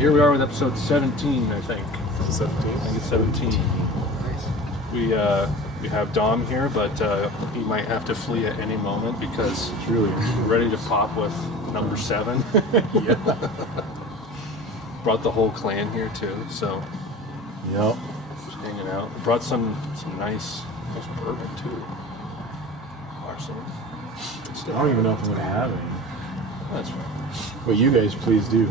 here we are with episode 17, I think. Is it 17? I think it's 17. Nice. We have Dom here, but he might have to flee at any moment because Truly. we're ready to pop with number 7. Yeah. Brought the whole clan here too, so Yep. just hanging out. Brought some nice bourbon too. Arson. I don't even know if I'm gonna have any. That's right. But you guys, please do.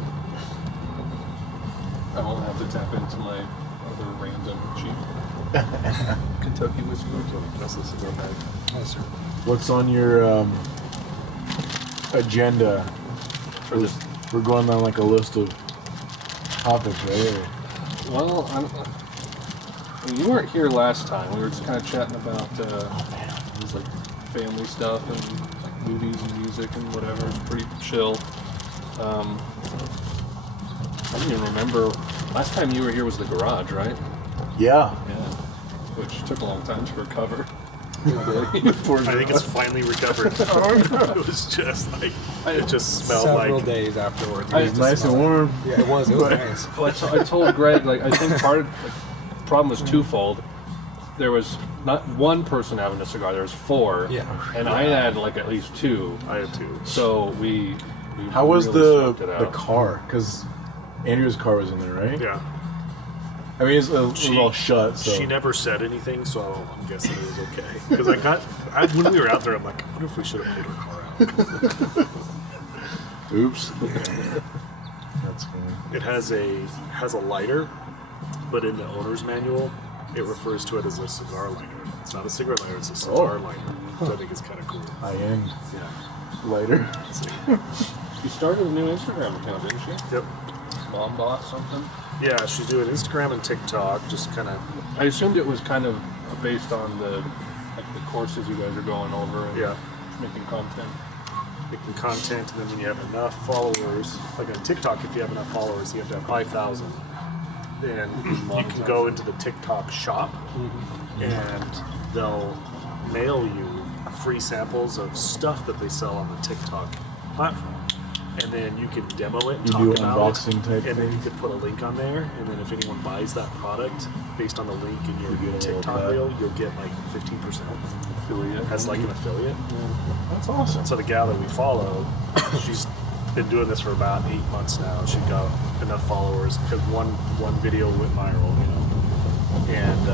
I won't have to tap into my other random cheap Kentucky whiskey. That's the cigar bag. Yes, sir. What's on your agenda For this, We're going down like a list of topics, right? well, you weren't here last time. We were just kind of chatting about it was like family stuff and like movies and music and whatever. It's pretty chill. I don't even remember. Last time you were here was the garage, right? Yeah. Yeah. Which took a long time to recover. I think it's finally recovered. It was just like, it just smelled Several like... days afterwards. It was nice and warm. Yeah, it was nice. Well, I told Greg, like, I think part of the problem was twofold. There was not one person having a cigar, there was 4. Yeah. And I had like at least 2. I had 2. So we How was really swapped it out. the car? Because Andrew's car was in there, right? Yeah. I mean, it was all shut, so... She never said anything, so I'm guessing it was okay. Because when we were out there, I'm like, I wonder if we should have pulled her car out. Oops. That's funny. It has a lighter, but in the owner's manual, it refers to it as a cigar lighter. It's not a cigarette lighter, it's a cigar lighter. So I think it's kind of cool. High-end Yeah. lighter. You started a new Instagram account, didn't you? Yep. Mom Boss something? Yeah, she's doing Instagram and TikTok, just kind of... I assumed it was kind of based on the courses you guys are going over and Yeah. making content. making content, and then when you have enough followers, like on TikTok, if you have enough followers, you have to have 5,000. Then you can go into the TikTok shop, and they'll mail you free samples of stuff that they sell on the TikTok platform. And then you can demo it and You talk do about unboxing it. type And then you thing? could put a link on there, and then if anyone buys that product based on the link in your You get a little TikTok cut. reel, you'll get like 15% Affiliate. as like an affiliate. That's awesome. So the gal that we follow, she's been doing this for about 8 months now. She got enough followers because one video went viral, you know, and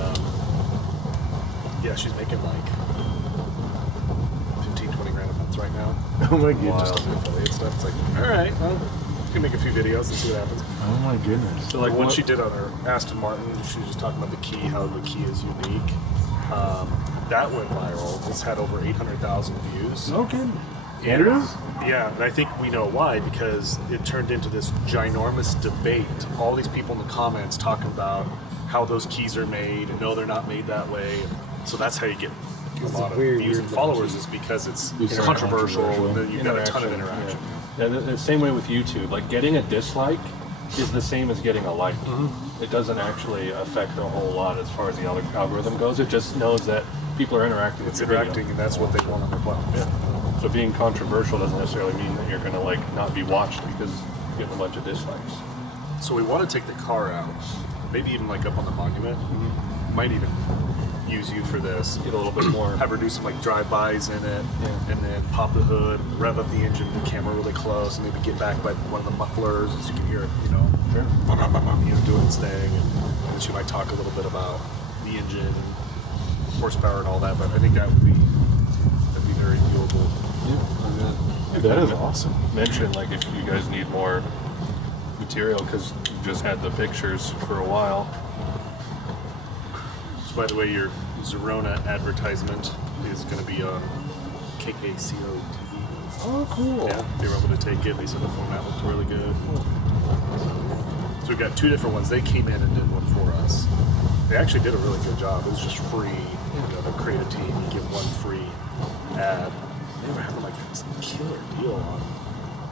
yeah, she's making like 15-20 grand a month right now. Oh my Yeah, just goodness. on the affiliate stuff. It's like, all right, well, you can make a few videos and see what happens. Oh my goodness. So Like like one what, she did on her Aston Martin, she was just talking about the key, how the key is unique. That went viral. It's had over 800,000 views. No kidding. Andrews? Yeah, and I think we know why, because it turned into this ginormous debate. All these people in the comments talking about how those keys are made, and no, they're not made that way. So that's how you get a lot of views and followers, is because it's controversial, and then you've got a ton of interaction. Yeah, the same way with YouTube. Like getting a dislike is the same as getting a like. It doesn't actually affect a whole lot as far as the algorithm goes. It just knows that people are interacting with It's your video. interacting, and that's what they want on their platform. Yeah. So being controversial doesn't necessarily mean that you're gonna like not be watched because you're getting a bunch of dislikes. So we want to take the car out, maybe even like up on the monument. Might even use you for this. Get a little bit more. Have her do some like drive-bys in it, Yeah. and then pop the hood, rev up the engine, the camera really close, and maybe get back by one of the mufflers so you can hear it, you know, Sure. you know, doing its thing. And then she might talk a little bit about the engine and horsepower and all that. But I think that'd be very doable. That is awesome. Mention like if you guys need more material because you just had the pictures for a while. So by the way, your Zerona advertisement is going to be on KKCO TV. Oh, cool. Yeah, they were able to take it. They said the format looked really good. So we've got 2 different ones. They came in and did one for us. They actually did a really good job. It was just free. You know, the creative team, you get 1 free ad. They were having like this killer deal on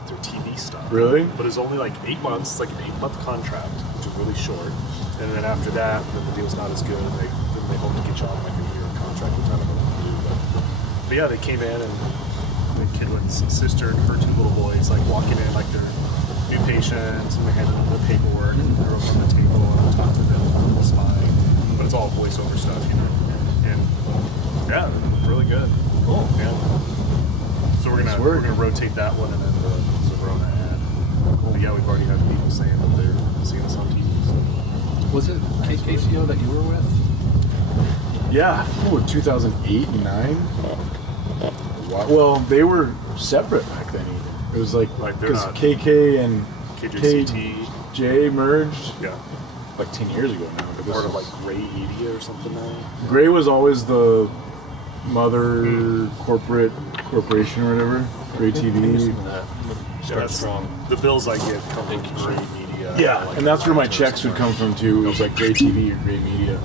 their TV stuff. Really? But it's only like 8 months. It's like an 8-month contract, which is really short. And then after that, then the deal's not as good. They hope to get you on like a year contract, which I don't know what to do. But yeah, they came in and the kid with his sister and her 2 little boys, like walking in like they're new patients, and we handed them the paperwork, and they're over on the table, and on top of the spine. But it's all voiceover stuff, you know. And yeah, really good. Cool. Yeah. So we're gonna rotate that one and then the Zorona ad. But yeah, we've already had people saying that they're seeing us on TV. So. Was it KCO that you were with? Yeah, 2008 and 9. Well, they were separate back then. Even. It was like Like, they're because not- KK and KJCT. KJ merged Yeah. like 10 years ago now. But this Part of was- like Gray Media or something now. Gray was always the mother corporation or whatever. Gray Maybe TV. some of that. Start That's strong. The bills I get come from Thank you, Gray sir. Media. Yeah, like and that's where my Haitz checks would or- come from too. It was like Gray TV or Gray Media.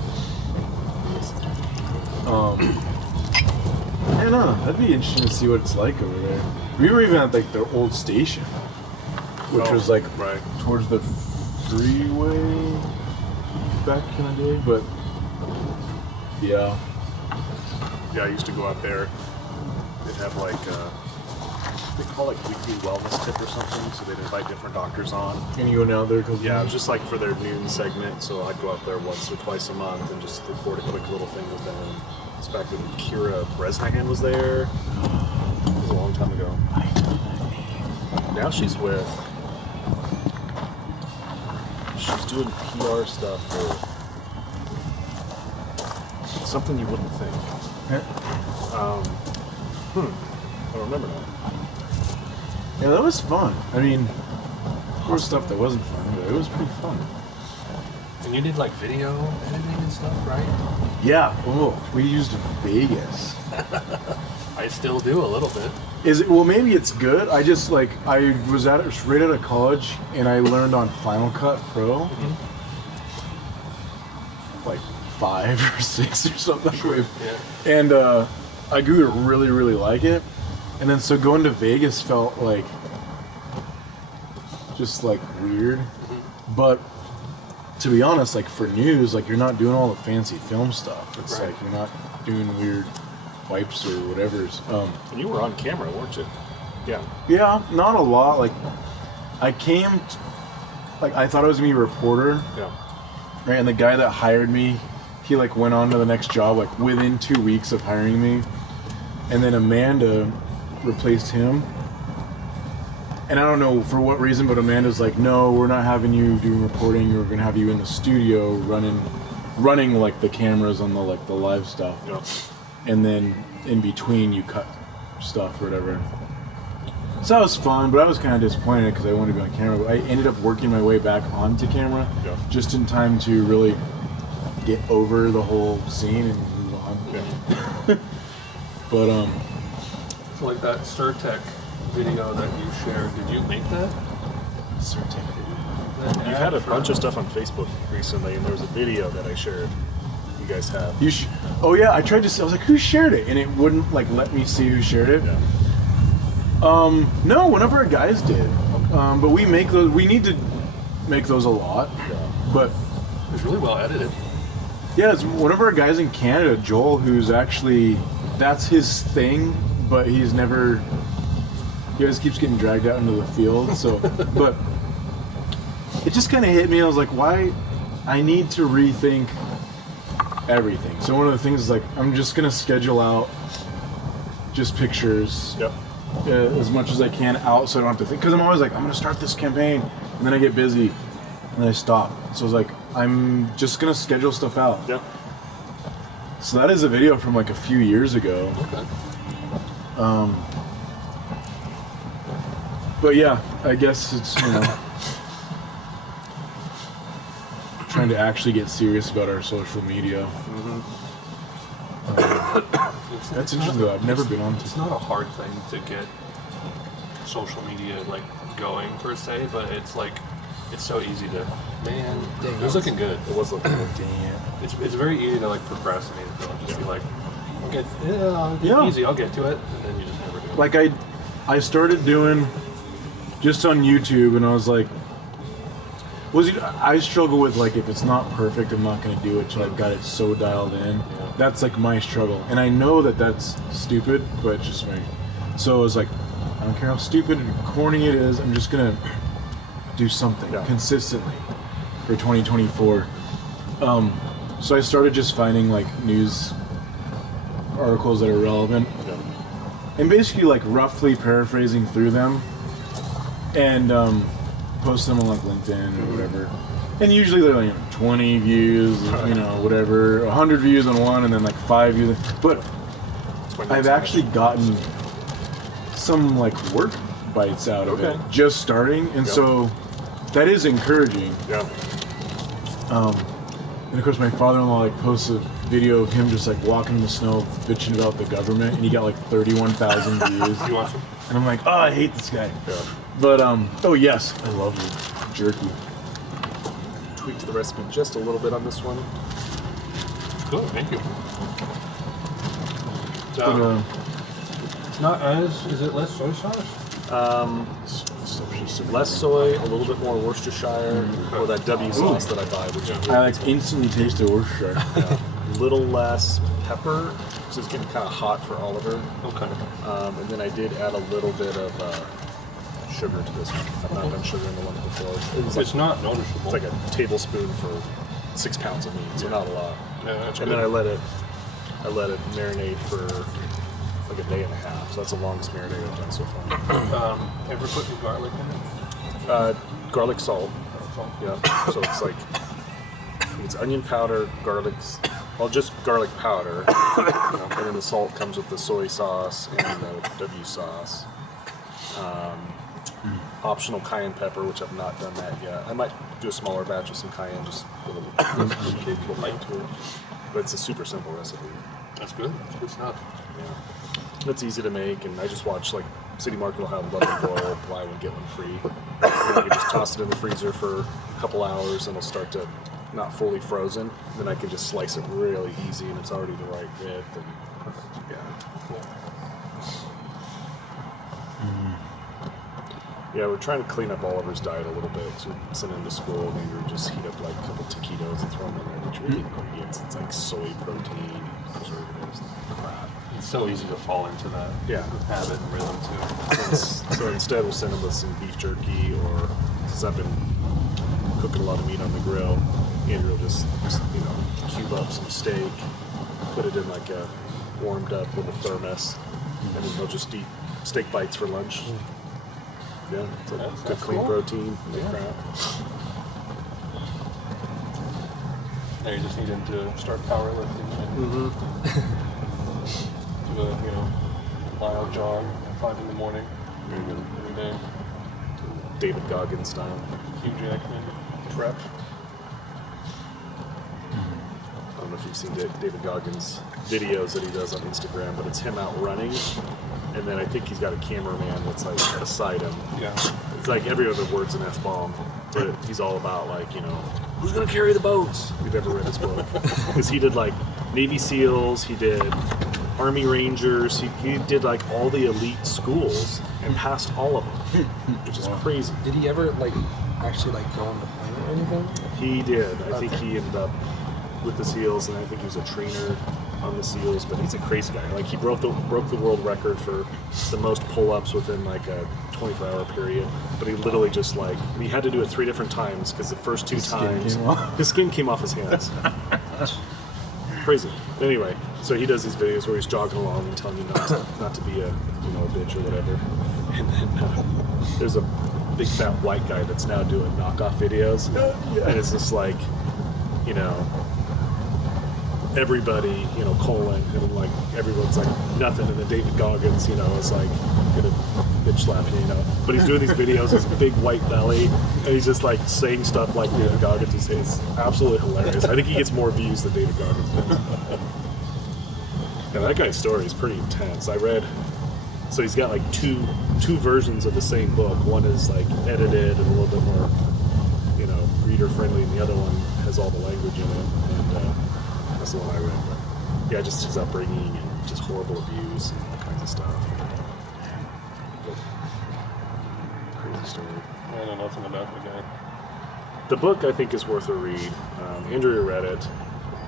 I don't know. That'd be interesting to see what it's like over there. We were even at like their old station, which Oh, was like right. towards the freeway back in the day. But yeah, Yeah, I used to go out there. They'd have like they call it like weekly wellness tip or something. So they'd invite different doctors on. and you went out there because Yeah, it was just like for their noon segment. So I'd go out there once or twice a month and just record a quick little thing with them. It's back when Kira Bresnahan was there. It was a long time ago. Now she's doing PR stuff for something you wouldn't think. I don't remember now. Yeah, that was fun. I mean, there was stuff that wasn't fun, but it was pretty fun. And you did like video editing and stuff, right? Yeah. Oh, we used Vegas. I still do a little bit. Is it? Well, maybe it's good. I just like I was right out of college, and I learned on Final Cut Pro, like 5 or 6 or something. Yeah. And I grew to really, really like it. And then so going to Vegas felt like just like weird. But to be honest, like for news, like you're not doing all the fancy film stuff. It's Right. like you're not doing weird wipes or whatever's. And you were on camera, weren't you? Yeah. Yeah, not a lot. Like I like I thought I was gonna be a reporter, Yeah. right? And the guy that hired me, he like went on to the next job like within 2 weeks of hiring me, and then Amanda replaced him. And I don't know for what reason, but Amanda's like, no, we're not having you doing reporting. We're gonna have you in the studio running like the cameras on the like the live stuff, Yeah. and then in between you cut stuff or whatever. So that was fun, but I was kind of disappointed because I wanted to be on camera. But I ended up working my way back onto camera Yeah. just in time to really get over the whole scene and move on. Yeah. But So like that Surtec video that you shared, did you make that? You've had a bunch of stuff on Facebook recently, and there was a video that I shared. You guys have. oh yeah, I tried to. I was like, who shared it? And it wouldn't like let me see who shared it. Yeah. No, one of our guys did. But we make those. We need to make those a lot. Yeah. But It's really well edited. yeah, it's one of our guys in Canada, Joel, who's actually that's his thing, but he's never. He always keeps getting dragged out into the field. So, but it just kind of hit me. I was like, why? I need to rethink everything. So one of the things is like, I'm just gonna schedule out just pictures. Yep. As much as I can out, so I don't have to think. Because I'm always like, I'm gonna start this campaign, and then I get busy, and then I stop. So I was like, I'm just gonna schedule stuff out. Yep. So that is a video from like a few years ago. Okay. But yeah, I guess it's trying to actually get serious about our social media. That's interesting though. I've never been on. It's not a hard thing to get social media like going per se, but it's like it's so easy to it was looking good. It was looking good. Damn. It's very easy to like procrastinate though, and just be like, I'll get Yeah. easy, I'll get to it, and then you just never do it. Like I started doing just on YouTube, and I was like, I struggle with like if it's not perfect, I'm not gonna do it till I've got it so dialed in. Yeah. That's like my struggle, and I know that that's stupid, but it's just me. So I was like, I don't care how stupid and corny it is. I'm just gonna do something Yeah. consistently for 2024. So I started just finding like news articles that are relevant Yeah. and basically like roughly paraphrasing through them and post them on like LinkedIn or whatever. And usually they're like 20 views, you know, whatever, 100 views on one and then like 5 views. But I've actually gotten some like work bites out of it just starting, and so that is encouraging. Yeah. And of course my father-in-law like posts a video of him just like walking in the snow bitching about the government, and he got like 31,000 views. You watch them? And I'm like, oh, I hate this guy. Yeah. But oh yes, I love you, jerky. Tweaked the recipe just a little bit on this one. Cool, thank you. But, It's not as, is it less soy sauce? Less soy, a little bit more Worcestershire, or that W sauce that I buy, which is I like instantly taste the Worcestershire. a little less pepper, because it's getting kind of hot for Oliver. Okay. And then I did add a little bit of sugar to this one. I've not done sugar in the one before. It was like, It's not noticeable. it's like a tablespoon for 6 pounds of meat, so not a lot. Yeah, that's And good. then I let it marinate for like a day and a half. So that's the longest marinade I've done so far. Ever put any garlic in it? Garlic salt. Salt. Yeah. So it's like it's onion powder, just garlic powder, and then the salt comes with the soy sauce and the W sauce. Optional cayenne pepper, which I've not done that yet. I might do a smaller batch with some cayenne, just with a little bite to it. But it's a super simple recipe. That's good. That's good stuff. Yeah. It's easy to make, and I just watch, like, City Market will have lemon broil, buy one, get one free. And I can just toss it in the freezer for a couple hours, and it'll start to not fully frozen. Then I can just slice it really easy, and it's already the right width. And, yeah. Yeah, we're trying to clean up Oliver's diet a little bit. So we send him to school, maybe we just heat up like a couple taquitos and throw them in there. Which really ingredients, it's like soy protein, preservatives, crap. It's so easy to fall into that habit and rhythm too. So instead, we'll send him with some beef jerky, or since I've been cooking a lot of meat on the grill, Andrew will just cube up some steak, put it in like a warmed up little thermos, and then they'll just eat steak bites for lunch. Yeah, it's like good clean cool. protein, no crap. Now you just need him to start powerlifting and do a mile jog at 5 in the morning every day. David Goggins style. Hugh Jackman prep. I don't know if you've seen David Goggins' videos that he does on Instagram, but it's him out running, and then I think he's got a cameraman that's like beside him. Yeah. It's like every other word's an F-bomb, but he's all about like, who's gonna carry the boats? If you've ever read his book. Because he did like Navy SEALs, he did Army Rangers, he did like all the elite schools and passed all of them, which is crazy. Did he ever actually go on the plane or anything? He did. I think he ended up with the SEALs, and I think he was a trainer on the SEALs, but he's a crazy guy. Like, he broke the world record for the most pull-ups within like a 24-hour period, but he literally just he had to do it 3 different times because the first 2 times his skin came off his hands. Crazy. Anyway, so he does these videos where he's jogging along and telling you not to be a bitch or whatever, and then there's a big fat white guy that's now doing knockoff videos, and it's just like, everybody, colon, and like everyone's like nothing, and then David Goggins, is like gonna bitch slap you, but he's doing these videos, this big white belly, and he's just like saying stuff like David Goggins. It's absolutely hilarious. I think he gets more views than David Goggins does. Yeah, that guy's story is pretty intense. I read, so he's got like two versions of the same book. One is like edited and a little bit more, reader friendly, and the other one has all the language in it, and that's the one I read. But yeah, just his upbringing and just horrible abuse and all kinds of stuff. Crazy story. I know nothing about the guy. The book, I think, is worth a read. Andrea read it.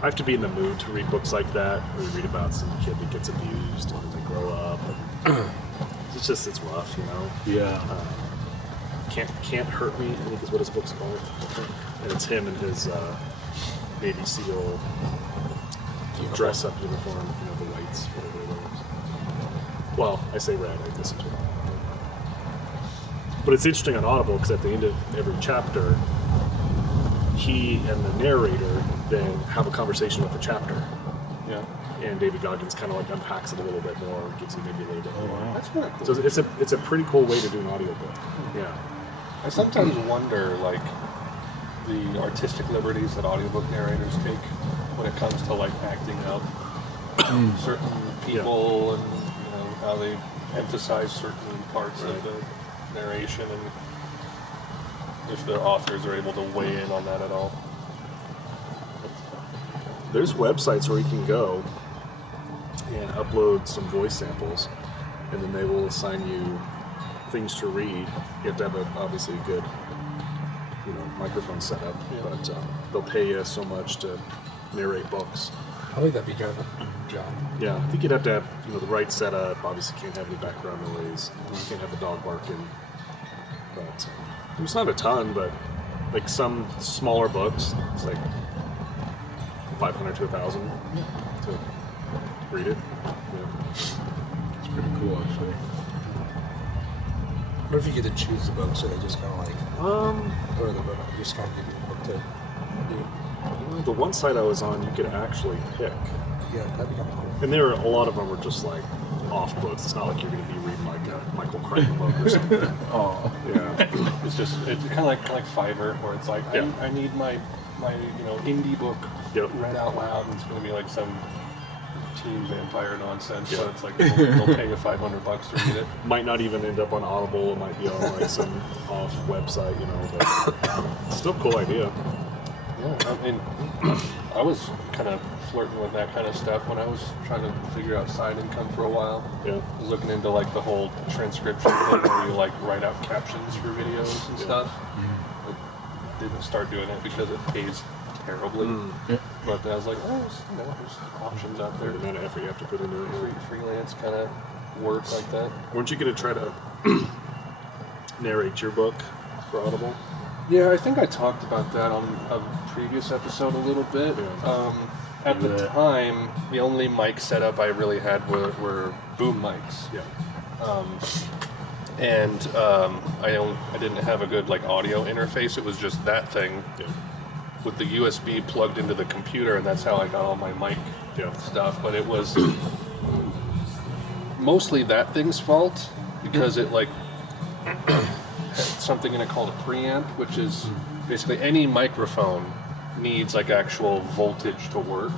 I have to be in the mood to read books like that, where you read about some kid that gets abused and they grow up. And it's rough, Yeah. Can't Hurt Me, I think is what his book's called. And it's him in his Navy SEAL dress up uniform, the whites, whatever it is. Well, I say red, I guess it's red. But it's interesting on Audible because at the end of every chapter, he and the narrator then have a conversation with the chapter. Yeah. And David Goggins kind of like unpacks it a little bit more, gives you maybe a little bit more. That's kind of cool. So it's a pretty cool way to do an audiobook. Yeah. I sometimes wonder, like, the artistic liberties that audiobook narrators take when it comes to, like, acting out certain people and, how they emphasize certain parts of the narration, and if the authors are able to weigh in on that at all. There's websites where you can go and upload some voice samples, and then they will assign you things to read. You have to have obviously a good, microphone setup, but they'll pay you so much to narrate books. I think that'd be kind of a job. Yeah, I think you'd have to have the right setup. Obviously, can't have any background noise. You can't have the dog barking. But it's not a ton, but like some smaller books, it's like 500 to 1,000 to read it. Yeah. It's pretty cool, actually. What if you get to choose the book, so they just kind of like, or the book, just kind of give you a book to do? The one site I was on, you could actually pick. Yeah, that'd be kind of cool. And there were a lot of them were just like off books. It's not like you're going to be reading like a Michael Crichton book or something. Oh. Yeah. It's kind of like Fiverr, where it's like, I need my indie book read out loud, and it's going to be like some teen vampire nonsense. So it's like they'll pay you $500 to read it. Might not even end up on Audible. It might be on like some off website, but still a cool idea. Yeah, I mean, I was kind of flirting with that kind of stuff when I was trying to figure out side income for a while. Yeah. I was looking into like the whole transcription thing where you like write out captions for videos and stuff. I didn't start doing it because it pays terribly. But I was like, there's options out there. The amount of effort you have to put into it. Freelance kind of work like that. Weren't you going to try to narrate your book for Audible? Yeah, I think I talked about that on a previous episode a little bit. Yeah. At the time, the only mic setup I really had were boom mics. Yeah. I didn't have a good like audio interface. It was just that thing with the USB plugged into the computer, and that's how I got all my mic stuff. But it was mostly that thing's fault because it like had something in it called a preamp, which is basically any microphone needs like actual voltage to work.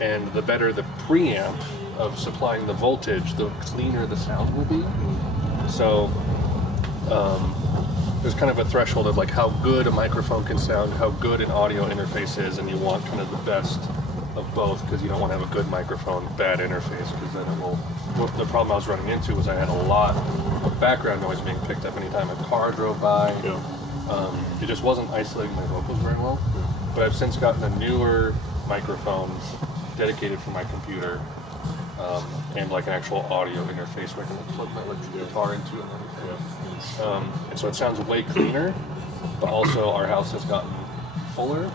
And the better the preamp of supplying the voltage, the cleaner the sound will be. So there's kind of a threshold of like how good a microphone can sound, how good an audio interface is, and you want kind of the best of both, because you don't want to have a good microphone, bad interface, because then it will. The problem I was running into was I had a lot of background noise being picked up anytime a car drove by. It just wasn't isolating my vocals very well. But I've since gotten a newer microphone dedicated for my computer, and like an actual audio interface where I can plug my electric guitar into it and everything. And so it sounds way cleaner, but also our house has gotten fuller,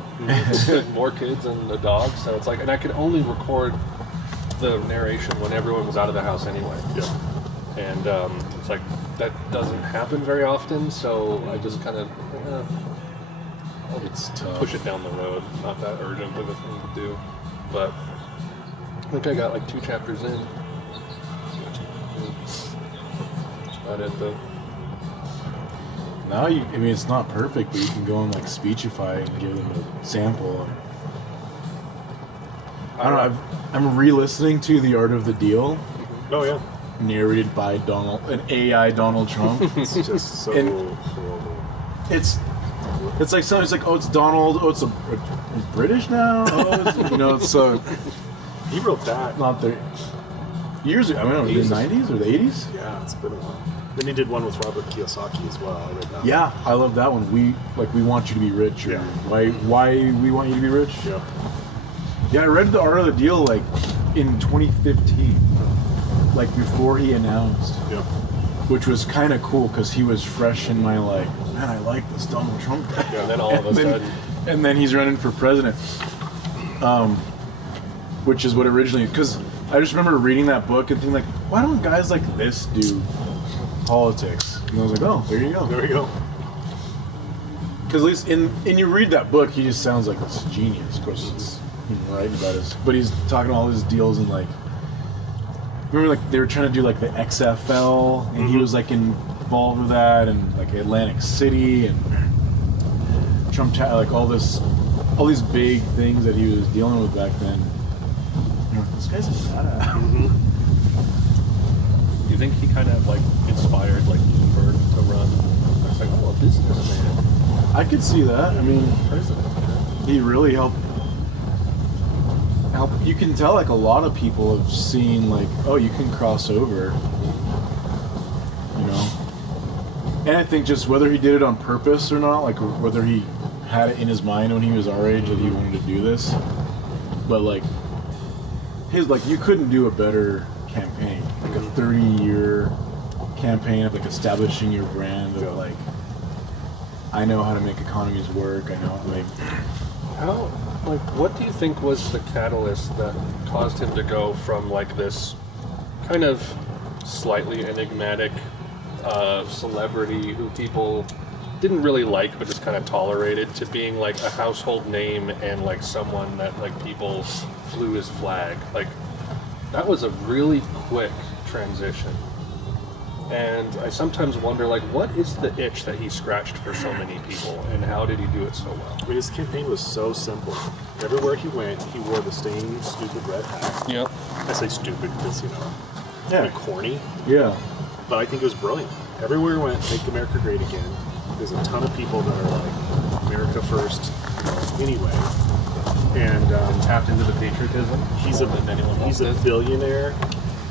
more kids and a dog, so it's like, and I could only record the narration when everyone was out of the house anyway. And it's like, that doesn't happen very often, so I just kind of, I'll push it down the road. Not that urgent of a thing to do, but I think I got like 2 chapters in. That's about it though. Now it's not perfect, but you can go and like Speechify and give them a sample. I don't know. I'm re-listening to The Art of the Deal. Oh yeah. Narrated by an AI Donald Trump. It's just so horrible. It's like something. It's like, oh, it's Donald. Oh, it's British now. Oh, it's He wrote that. Not there. Years ago. I don't know, the 90s or the 80s. Yeah, it's been a while. Then he did one with Robert Kiyosaki as well. I read that. Yeah, I love that one. We want you to be rich. Or why we want you to be rich. Yeah, I read The Art of the Deal like in 2015, like before he announced. which was kind of cool because he was fresh in my like, man, I like this Donald Trump guy. Yeah, and then all of a sudden, And then he's running for president, which is what originally, because I just remember reading that book and thinking like, why don't guys like this do politics? And I was like, oh, there you go. There we go. Because at least in you read that book, he just sounds like this genius. Of course, it's writing about his, but he's talking all his deals and like, remember like they were trying to do like the XFL, and he was like involved with that, and like Atlantic City, and Trump like all these big things that he was dealing with back then. You know, this guy's a badass. do you think he kind of like inspired like Bloomberg to run? It's like, oh, a businessman. I could see that. I mean, President. he really helped. You can tell like a lot of people have seen like, oh, you can cross over. You know, and I think just whether he did it on purpose or not, like whether he had it in his mind when he was our age that he wanted to do this, but like his like you couldn't do a better campaign, like a 30-year campaign of like establishing your brand of like, I know how to make economies work. I know like How, like, what do you think was the catalyst that caused him to go from like this kind of slightly enigmatic celebrity who people didn't really like but just kind of tolerated to being like a household name and like someone that like people flew his flag? Like, that was a really quick transition. And I sometimes wonder, like, what is the itch that he scratched for so many people, and how did he do it so well? I mean, his campaign was so simple. Everywhere he went, he wore the same stupid red hat. Yep. I say stupid because, you know, yeah, like corny, yeah. but I think it was brilliant. Everywhere he went, make America great again. There's a ton of people that are like, America first, anyway. And Tapped into the patriotism. he's more than anyone else a did. billionaire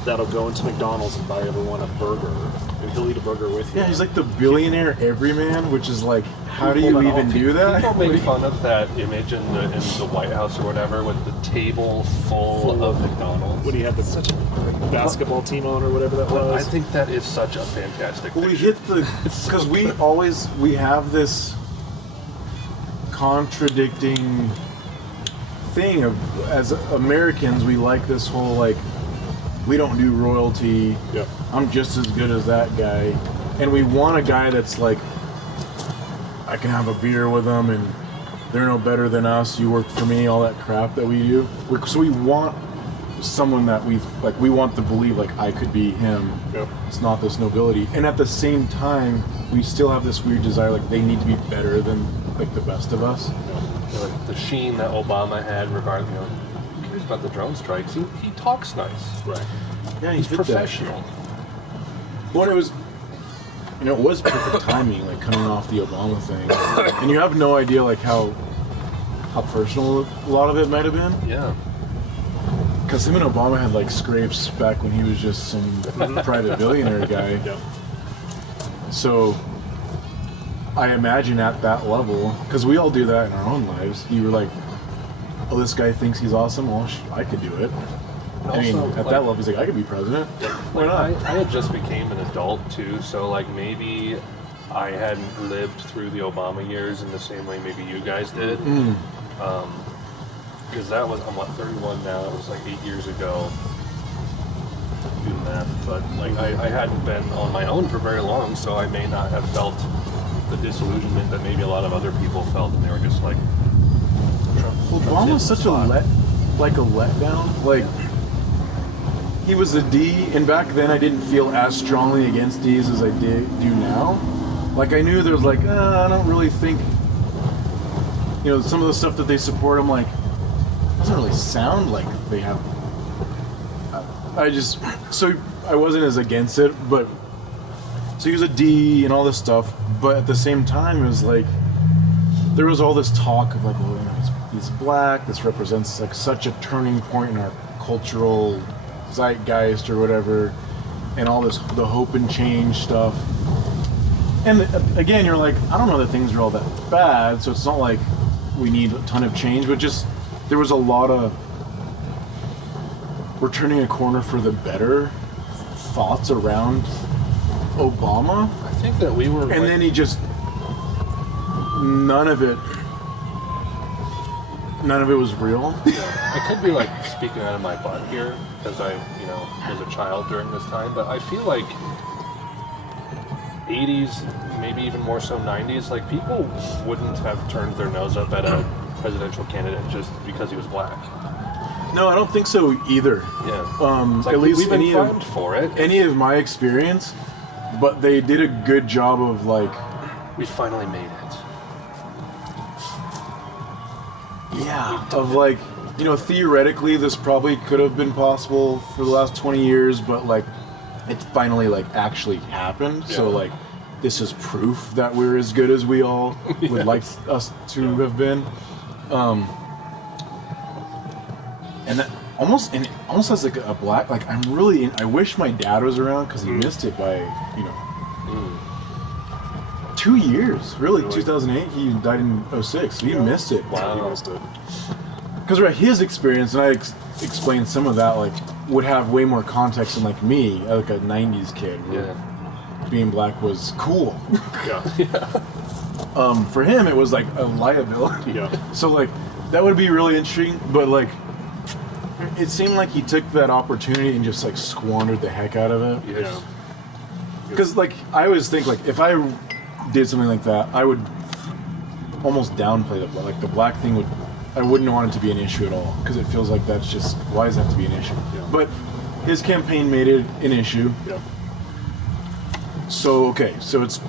that'll go into McDonald's and buy everyone a burger, and he'll eat a burger with you. Yeah, he's like the billionaire everyman, which is like, how do you Hold on, even do that? People make fun of that image in the White House or whatever with the table full of McDonald's. When he had the basketball team on or whatever that I was. think that is such a fantastic Well, we picture. hit the, because we have this contradicting thing of, as Americans, we like this whole like, we don't do royalty. Yep. I'm just as good as that guy, and we want a guy that's like, I can have a beer with them, and they're no better than us. You work for me, all that crap that we do. So we want someone that we want to believe like I could be him. Yep. It's not this nobility, and at the same time, we still have this weird desire like they need to be better than like the best of us. Like the sheen that Obama had regarding, you know, who cares about the drone strikes? He talks nice. Right. Yeah, He's professional. Well, it was, you know, it was perfect timing, like coming off the Obama thing, and you have no idea like how personal a lot of it might have been, Yeah. because him and Obama had like scrapes back when he was just some private billionaire guy. Yep. So I imagine at that level, because we all do that in our own lives, you were like, oh, this guy thinks he's awesome, well, I could do it. I mean, Also, at that level, he's like, I could be president. Why I not? had just became an adult too, so like maybe I hadn't lived through the Obama years in the same way maybe you guys did. Because that was, I'm what, 31 now, it was like 8 years ago. Do the math, but like I hadn't been on my own for very long, so I may not have felt the disillusionment that maybe a lot of other people felt, and they were just like, Obama's such a letdown. Like, he was a D, and back then I didn't feel as strongly against D's as I do now. Like, I knew there was like, I don't really think, you know, some of the stuff that they support, I'm like, doesn't really sound like they have. So I wasn't as against it, but so he was a D and all this stuff, but at the same time, it was like, there was all this talk of like, well, you know, he's black, this represents like such a turning point in our cultural zeitgeist or whatever, and all this, the hope and change stuff. And again, you're like, I don't know that things are all that bad, so it's not like we need a ton of change, but just, there was a lot of, we're turning a corner for the better thoughts around Obama, I think that we were. and then he just none of it was real. I could be like speaking out of my butt here because I, was a child during this time, but I feel like 80s, maybe even more so 90s, like people wouldn't have turned their nose up at a presidential candidate just because he was black. No, I don't think so either. Yeah. It's At least we've been any primed for it. any of my experience, but they did a good job of like, We finally made it. of like, theoretically this probably could have been possible for the last 20 years, but like it finally like actually happened. So Yeah. like this is proof that we're as good as we all would like us to have been. And that almost as like a black, like I wish my dad was around because he missed it by 2 years. Really, 2008. He died in 06. So he missed it. Wow. He missed it. Because his experience, and I explained some of that, like would have way more context than like me, like a 90s kid. Where Yeah. being black was cool. Yeah. For him, it was like a liability. Yeah. So like that would be really interesting, but like it seemed like he took that opportunity and just like squandered the heck out of it. Yes. Because like I always think like if I did something like that, I would almost downplay it. Like the black thing I wouldn't want it to be an issue at all because it feels like that's just why is that to be an issue? Yeah. But his campaign made it an issue. Yeah. So okay, so it's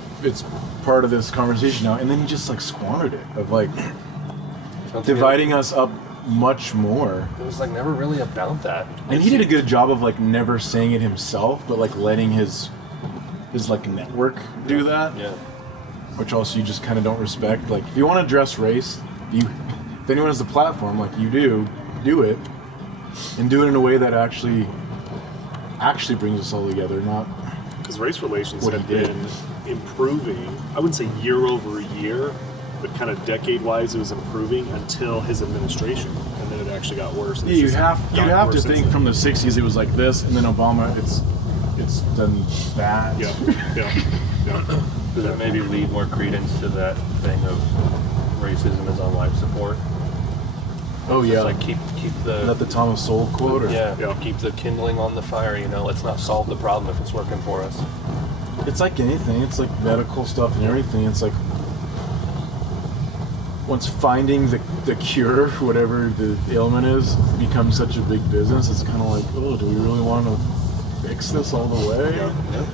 part of this conversation now, and then he just like squandered it of like dividing us up much more. It was like never really about that. And he did a good job of like never saying it himself, but like letting his like network do that. Yeah. Which also you just kind of don't respect. Like if you want to address race, if anyone has the platform, like you do it, and do it in a way that actually brings us all together, not Because race relations What have he did. been improving, I wouldn't say year over year, but kind of decade-wise it was improving until his administration, and then it actually got worse. And it's you'd just have gotten to worse since think then. from the 60s it was like this, and then Obama it's done that. Yeah, yeah, yeah. Does that maybe lead more credence to that thing of racism is on life support? Oh Just yeah. like keep the Not the Thomas Sowell quote, or yeah, Yeah. keep the kindling on the fire. Let's not solve the problem if it's working for us. it's like anything. It's like medical stuff and everything. It's like once finding the cure for whatever the ailment is becomes such a big business, it's kind of like, oh, do we really want to fix this all the way? Yeah.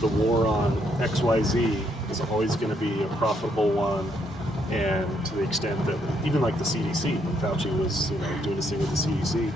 The war on XYZ is always going to be a profitable one, and to the extent that even like the CDC, when Fauci was doing his thing with the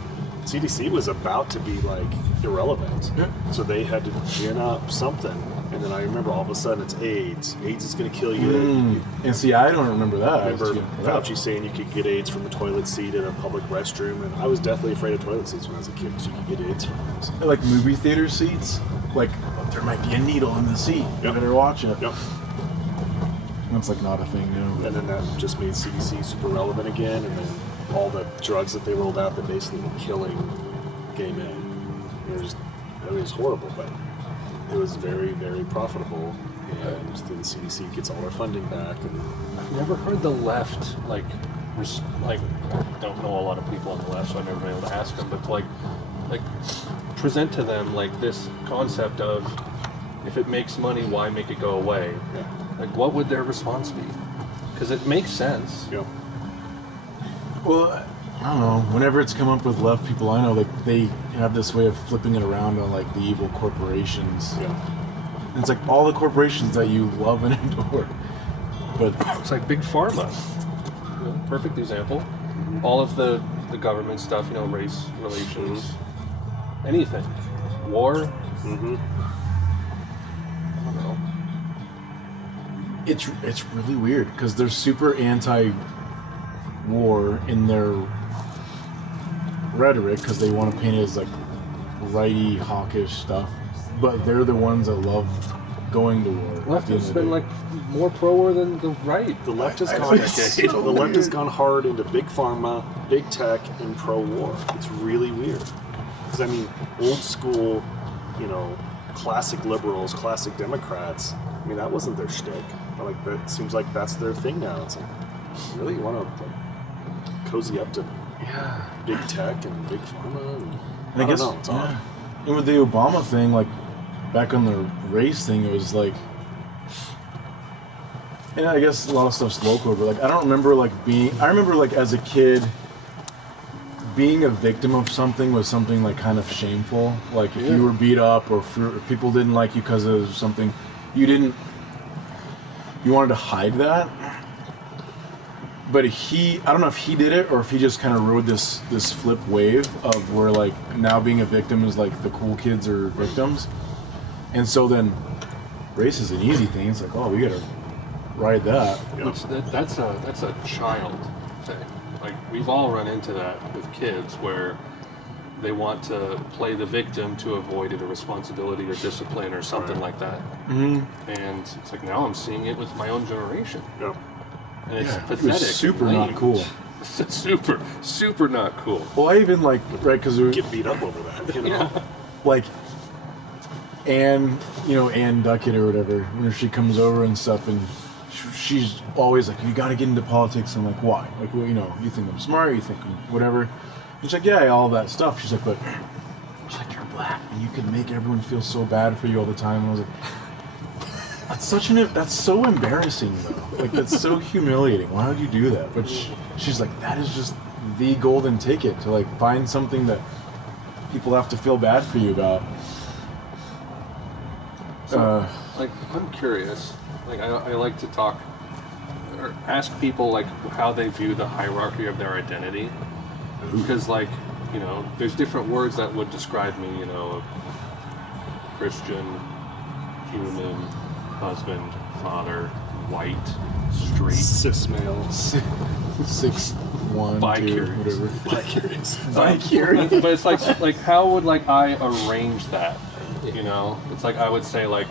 CDC was about to be like irrelevant, Yeah. so they had to gin up something, and then I remember all of a sudden it's AIDS is going to kill you. And see, I don't remember that. I remember Fauci saying you could get AIDS from a toilet seat in a public restroom, and I was definitely afraid of toilet seats when I was a kid because you could get AIDS from those. Like movie theater seats, like there might be a needle in the seat. You Yep. better watch it. Yep. That's like not a thing now. And then that just made CDC super relevant again, and then all the drugs that they rolled out that basically were killing gay men. It was horrible, but it was very, very profitable, and then the CDC gets all their funding back. And I've never heard the left like I don't know a lot of people on the left, so I've never been able to ask them, but like present to them like this concept of if it makes money, why make it go away? yeah, Like what would their response be? Because it makes sense. yeah, Well, I don't know. Whenever it's come up with left people I know, like they have this way of flipping it around on like the evil corporations. yeah. And it's like all the corporations that you love and adore. But It's like big pharma. Perfect example. All of the government stuff, race relations, anything. War. Mm-hmm. I don't know. it's really weird because they're super anti-war in their rhetoric because they want to paint it as like righty, hawkish stuff, but they're the ones that love going to war. Left has been like more pro-war than the right. The left has I- gone. it's The so left has weird. gone hard into big pharma, big tech, and pro-war. It's really weird. Because I mean, old school, classic liberals, classic Democrats, I mean, that wasn't their shtick. But like, that seems like that's their thing now. It's like, really, you want to like cozy up to big tech and big pharma? And I don't know. It's odd. And with the Obama thing, like back on the race thing, it was like, and I guess a lot of stuff's local, but like I don't remember like I remember like as a kid, being a victim of something was something like kind of shameful. Like if you were beat up or if people didn't like you because of something, you wanted to hide that. But I don't know if he did it or if he just kind of rode this flip wave of where like now being a victim is like the cool kids are victims. And so then race is an easy thing. It's like, oh, we gotta ride that. Which that's a child thing. Like we've all run into that with kids where they want to play the victim to avoid either responsibility or discipline or something like that. Mm-hmm. And it's like now I'm seeing it with my own generation. Yeah. And it's pathetic. It was super not cool. super not cool. Well, I even like, right, because we get beat up over that, you know? Yeah. Like Anne Duckett or whatever, when she comes over and stuff, and she's always like, you got to get into politics. I'm like, why? Like, well, you think I'm smart, you think I'm whatever. She's like, yeah, all that stuff. She's like, but you're black, and you can make everyone feel so bad for you all the time. And I was like, that's so embarrassing though. Like that's so humiliating. Why would you do that? But she's like, that is just the golden ticket to like find something that people have to feel bad for you about. So, like, I'm curious. Like, I like to talk or ask people like how they view the hierarchy of their identity, because like there's different words that would describe me. Christian, human, husband, father, white, straight, cis male, 6'1", bi-curious, whatever. bi-curious. Bi-curious. But it's like how would like I arrange that? It's like I would say like,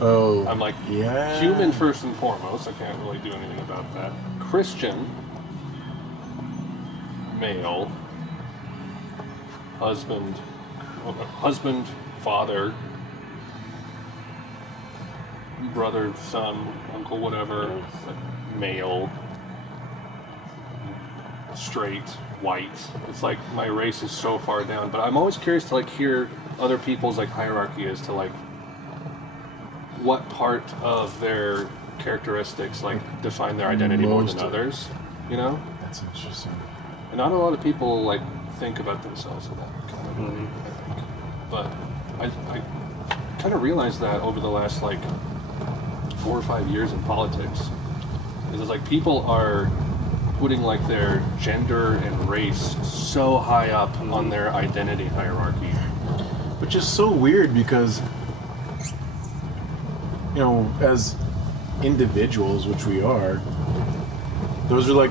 I'm like human first and foremost. I can't really do anything about that. Christian, male, husband, father, brother, son, uncle, whatever, like male, straight, white. It's like my race is so far down, but I'm always curious to like hear other people's like hierarchy as to like what part of their characteristics like define their identity more than others. That's interesting. And not a lot of people like think about themselves in that kind of way, I think. But I kind of realized that over the last like 4 or 5 years in politics, is it's like people are putting like their gender and race so high up on their identity hierarchy. Which is so weird because, as individuals, which we are, those are like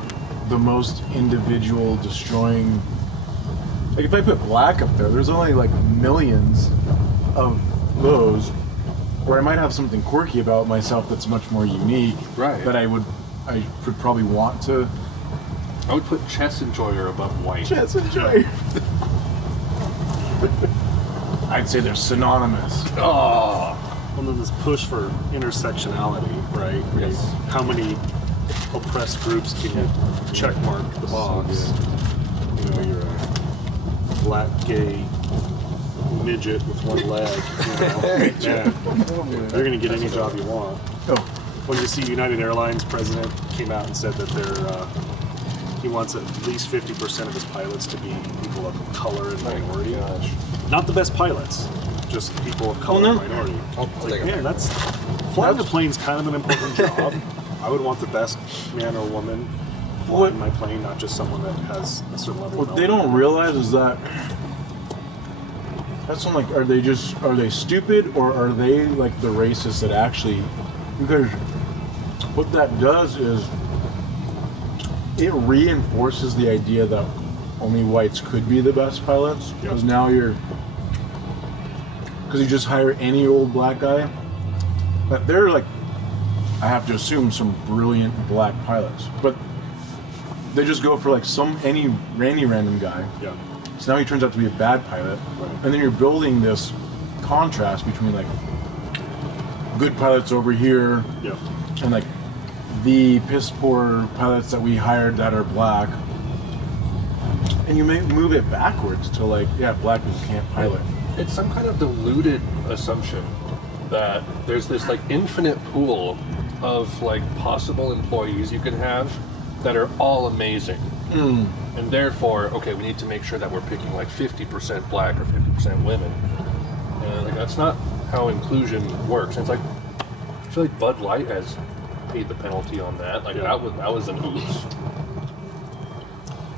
the most individual destroying. Like if I put black up there, there's only like millions of those where I might have something quirky about myself that's much more unique. Right. That I would probably want to. I would put chess enjoyer above white. Chess enjoyer. I'd say they're synonymous. Oh. Well, then this push for intersectionality, right? Yes. How many oppressed groups can you check mark the box? You're a black, gay midget with one leg. You're going to get any job you want. Oh. When you see United Airlines president came out and said that he wants at least 50% of his pilots to be people of color and minority. Not the best pilots, just people of color and minority. Flying a plane's kind of an important job. I would want the best man or woman flying my plane, not just someone that has a certain level of What they don't realize is that that's not like, are they stupid or are they like the racists that actually, because what that does is it reinforces the idea that only whites could be the best pilots, because now because you just hire any old black guy, but they're like, I have to assume some brilliant black pilots, but they just go for like any random guy. Yeah. So now he turns out to be a bad pilot, and then you're building this contrast between like good pilots over here Yeah. and like the piss poor pilots that we hired that are black, and you may move it backwards to like, yeah, black people can't pilot. It's some kind of diluted assumption that there's this like infinite pool of like possible employees you can have that are all amazing. And therefore, okay, we need to make sure that we're picking like 50% black or 50% women. And like that's not how inclusion works. And it's like I feel like Bud Light has paid the penalty on that. Like that was an oops.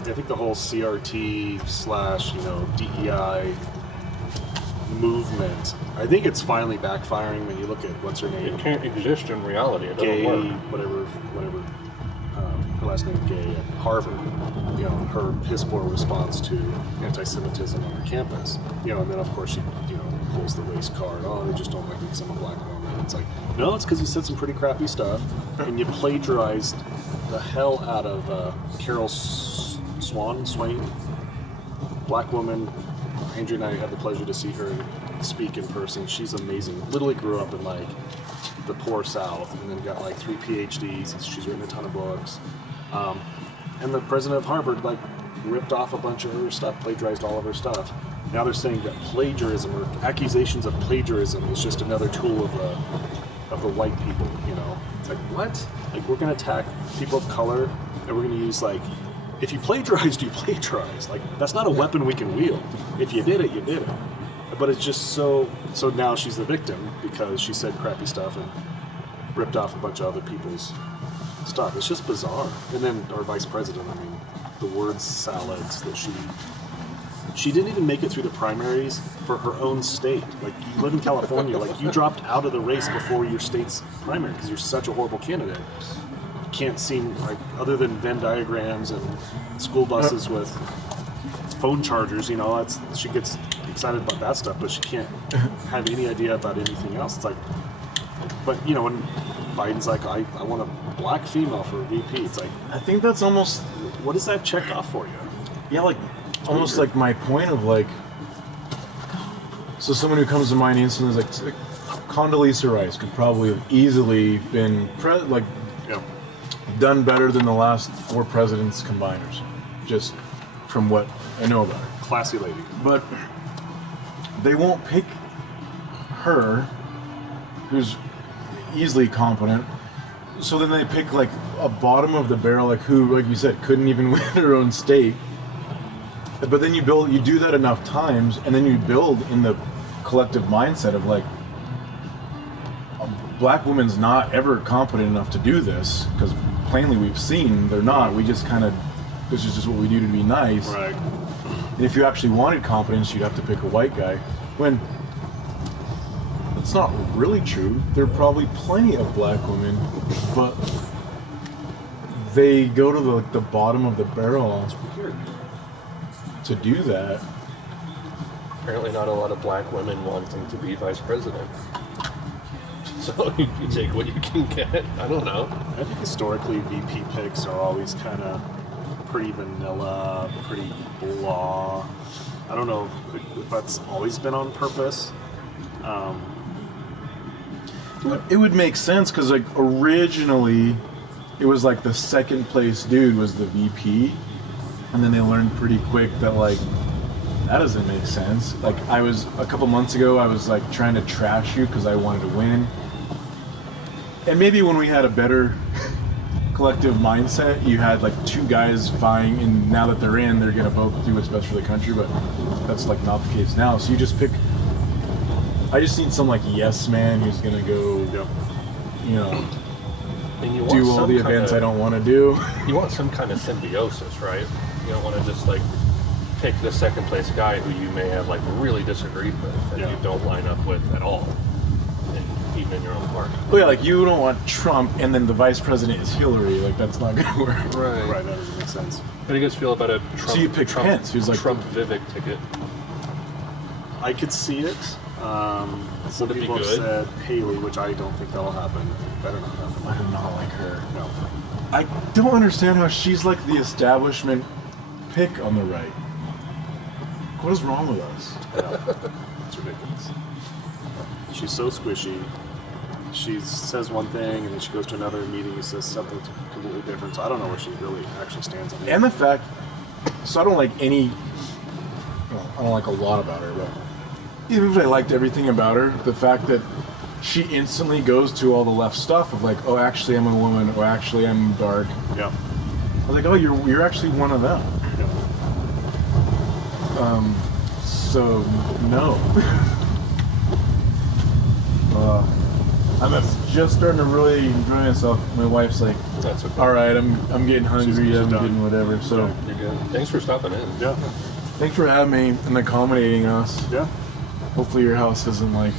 I think the whole CRT / DEI movement, I think it's finally backfiring when you look at what's her name, It can't exist in reality. It doesn't Gay, work. whatever, her last name Gay at Harvard. Her piss poor response to anti-Semitism on her campus. And then of course she pulls the race card. Oh, they just don't like me because I'm a black woman. It's like, no, it's because you said some pretty crappy stuff and you plagiarized the hell out of Carol Swain, black woman. Andrew and I had the pleasure to see her speak in person. She's amazing. Literally grew up in like the poor South and then got like 3 PhDs and she's written a ton of books. And the president of Harvard like ripped off a bunch of her stuff, plagiarized all of her stuff. Now they're saying that plagiarism or accusations of plagiarism is just another tool of the white people. It's like, what? Like, we're going to attack people of color and we're going to use like, if you plagiarized, you plagiarized. Like, that's not a weapon we can wield. If you did it, you did it. But it's just so now she's the victim because she said crappy stuff and ripped off a bunch of other people's stuff. It's just bizarre. And then our vice president, the word salads that she didn't even make it through the primaries for her own state. Like, you live in California, like you dropped out of the race before your state's primary because you're such a horrible candidate. Can't seem like, other than Venn diagrams and school buses with phone chargers, she gets excited about that stuff, but she can't have any idea about anything else. It's like, but when Biden's like, I want a black female for VP, it's like, I think that's almost, what does that check off for you? yeah, like almost like my point of like, so someone who comes to mind instantly is like Condoleezza Rice could probably have easily been Yeah. done better than the last 4 presidents combined, just from what I know about her. Classy lady. But they won't pick her, who's easily competent. So then they pick like a bottom of the barrel, like who, like you said, couldn't even win her own state. But then you do that enough times, and then you build in the collective mindset of like, a black woman's not ever competent enough to do this, because plainly we've seen they're not. We just kind of, this is just what we do to be nice. Right. And if you actually wanted competence, you'd have to pick a white guy. When that's not really true. There are probably plenty of black women, but they go to the bottom of the barrel to do that. Apparently not a lot of black women wanting to be vice president. So you take what you can get. I don't know. I think historically VP picks are always kind of pretty vanilla, pretty blah. I don't know if that's always been on purpose. It would make sense because like originally it was like the second place dude was the VP, and then they learned pretty quick that like that doesn't make sense. Like I was a couple months ago, I was like trying to trash you because I wanted to win, and maybe when we had a better collective mindset, you had like 2 guys vying, and now that they're in, they're gonna both do what's best for the country. But that's like not the case now. So you just pick. I just need some like yes man who's gonna go, you know, And you do want all the some events I kinda- don't want to do. You want some kind of symbiosis, right? You don't want to just like pick the second place guy who you may have like really disagreed with and you don't line up with at all, and even in your own party. Well, yeah, like you don't want Trump and then the vice president is Hillary. Like that's not gonna work. Right, that doesn't make sense. How do you guys feel about a Trump? So you pick Trump, Pence, who's like Trump Vivek ticket. I could see it. Some Would it be people have good? said Haley, which I don't think that'll happen. It better not happen. I do not like her. No. I don't understand how she's like the establishment pick on the right. What is wrong with us? Yeah. It's ridiculous. She's so squishy. She says one thing and then she goes to another meeting and says something completely different. So I don't know where she really actually stands on it. And the fact, so I don't like any, well, I don't like a lot about her, but even if I liked everything about her, the fact that she instantly goes to all the left stuff of like, oh, actually I'm a woman, or actually I'm dark. Yeah. I was like, oh, you're actually one of them. Yeah. So no. I'm just starting to really enjoy myself. My wife's like, That's okay. all right, I'm getting hungry, She's I'm done. getting whatever. So You're good. Thanks for stopping in. Yeah. thanks for having me and accommodating us. Yeah. Hopefully your house isn't like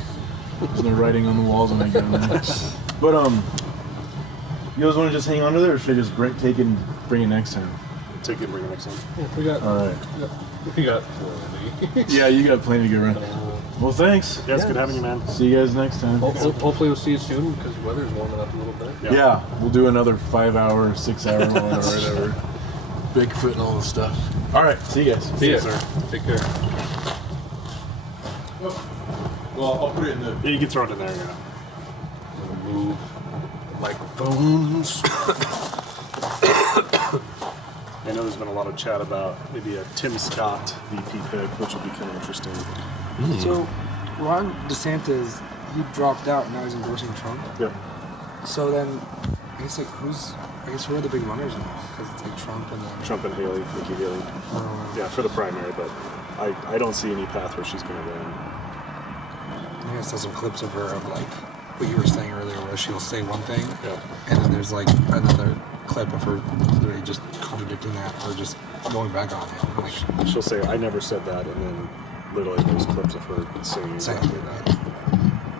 there's no writing on the walls when I get in there. But you guys want to just hang on to there, or should I just take it and bring it next time? Take it and bring it next time. Yeah, we got. All right. We got. Yeah, you got plenty to go around. Well, thanks. Yeah, it's good having you, man. See you guys next time. Hopefully we'll see you soon because the weather's warming up a little bit. Yeah, we'll do another 5-hour, 6-hour one or whatever. Bigfoot and all this stuff. All right, see you guys. See ya. sir. Take care. Well, I'll put it in the. Yeah, you can throw it in there, yeah. Move the microphones. I know there's been a lot of chat about maybe a Tim Scott VP pick, which would be kind of interesting. So, Ron DeSantis, he dropped out and now he's endorsing Trump. Yep. So then, I guess who are the big runners now? Because it's like Trump and then. Trump and Haley, Nikki Haley. Yeah, for the primary, but I don't see any path where she's going to win. I saw some clips of her of like what you were saying earlier, where she'll say one thing, Yeah. and then there's like another clip of her literally just contradicting that or just going back on it. Like, She'll say, I never said that, and then literally there's clips of her saying exactly that.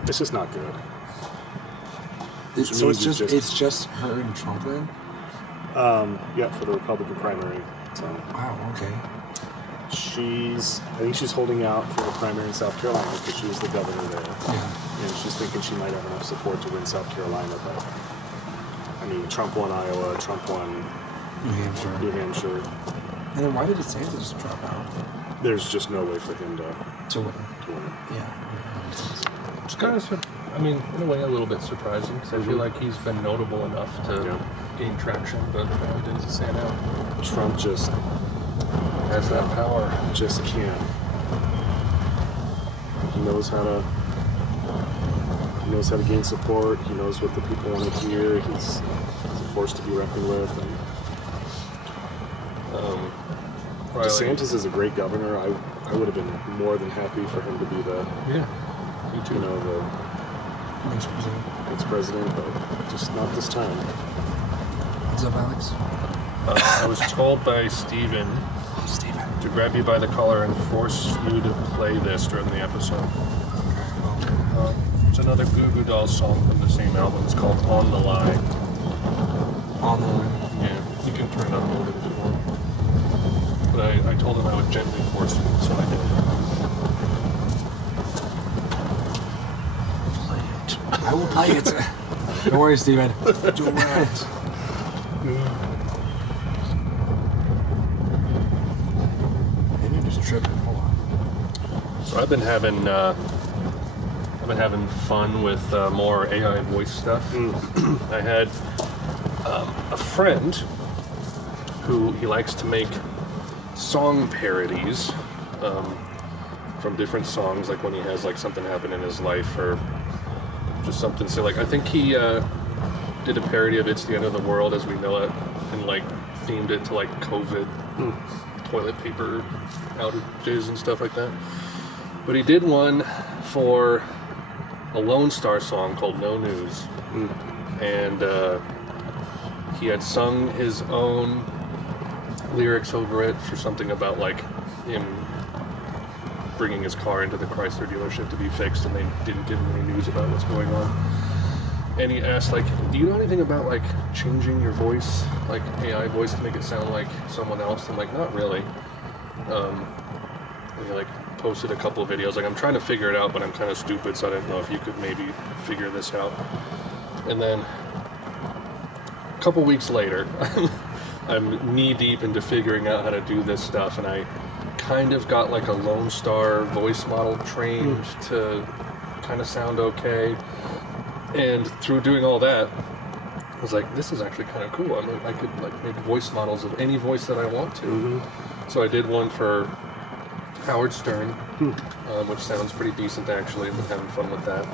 It's just not good. so means it's just her and Trump then? Yeah, for the Republican primary. So Wow. Okay. I think she's holding out for the primary in South Carolina because she was the governor there. Yeah. And she's thinking she might have enough support to win South Carolina, but I mean, Trump won Iowa, Trump won New Hampshire. New Hampshire. And then why did DeSantis just drop out? There's just no way for him to To win. win. Yeah. That makes sense. It's kind of, I mean, in a way, a little bit surprising because I feel like he's been notable enough to gain traction, but it didn't stand out. Trump just Has that power. can't. He knows how to gain support. He knows what the people want to hear. He's a force to be reckoned with. And DeSantis is a great governor. I would have been more than happy for him to be the Yeah. Me too. the Thanks, President. next president, but just not this time. What's up, Alex? I was told by Steven to grab you by the collar and force you to play this during the episode. It's another Goo Goo Dolls song from the same album. It's called On the Line. On the line. Yeah, you can turn it up a little bit if you want. But I told him I would gently force him, so I did. I will play it. Don't worry, Steven. Do it. Maybe I'm just tripping. Hold on. So I've been having fun with more AI voice stuff. I had a friend who he likes to make song parodies from different songs, like when he has like something happen in his life or just something. So like I think he did a parody of "It's the End of the World as We Know It" and like themed it to like COVID toilet paper outages and stuff like that. But he did one for a Lone Star song called "No News," and he had sung his own lyrics over it for something about like him bringing his car into the Chrysler dealership to be fixed, and they didn't give him any news about what's going on. And he asked, like, do you know anything about like changing your voice, like AI voice, to make it sound like someone else? I'm like, not really. And he like posted a couple of videos. Like, I'm trying to figure it out, but I'm kind of stupid, so I didn't know if you could maybe figure this out. And then a couple weeks later, I'm knee deep into figuring out how to do this stuff, and I kind of got like a Lone Star voice model trained to kind of sound okay. And through doing all that, I was like, this is actually kind of cool. I could like make voice models of any voice that I want to. So I did one for Howard Stern, which sounds pretty decent actually. I've been having fun with that.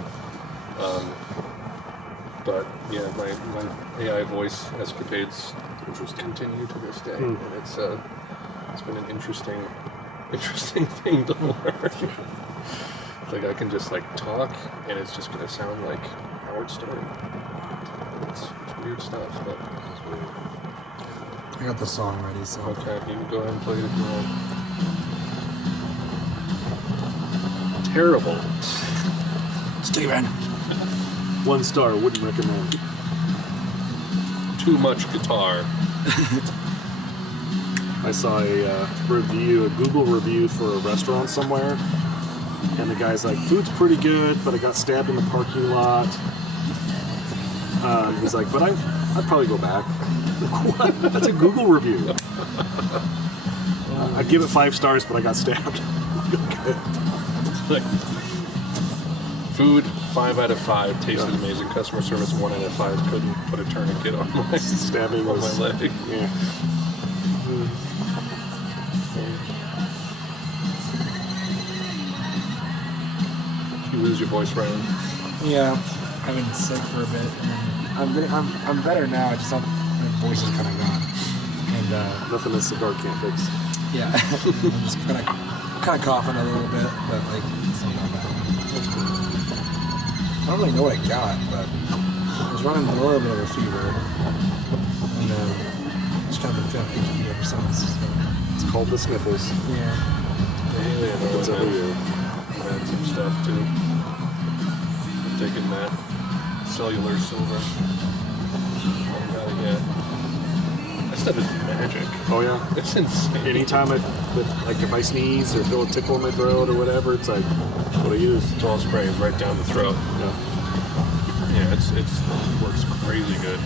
But yeah, my AI voice escapades continue to this day, and it's been an interesting thing to learn. Like I can just like talk, and it's just gonna sound like Howard Stern. It's weird stuff, but I got the song ready, so. okay, you can go ahead and play it if you want. Terrible. Steven. 1 star, wouldn't recommend. Too much guitar. I saw a Google review for a restaurant somewhere, and the guy's like, food's pretty good, but I got stabbed in the parking lot. He's like, but I'd probably go back. Like, what? That's a Google review. I'd give it 5 stars, but I got stabbed. Okay. Like, food 5 out of 5, tasted amazing. Customer service 1 out of 5. Couldn't put a tourniquet on my Stabbing on was, my leg. yeah. You lose your voice, Ryan. Yeah, I've been sick for a bit, and I'm better now. I just have my voice is kind of gone, and Nothing a cigar can't fix. yeah, I'm just kind of coughing a little bit, but like it's not bad. I don't really know what I got, but I was running a little bit of a fever, and just kind of been feeling achy ever since. So. It's called the sniffles. Yeah. Yeah, It's every year. I had some stuff too. I'm taking that cellular silver. That stuff is magic. Oh yeah. It's insane. Anytime if I sneeze or feel a tickle in my throat or whatever, it's like what I use. It's all spray is right down the throat. Yeah. Yeah, it works crazy good.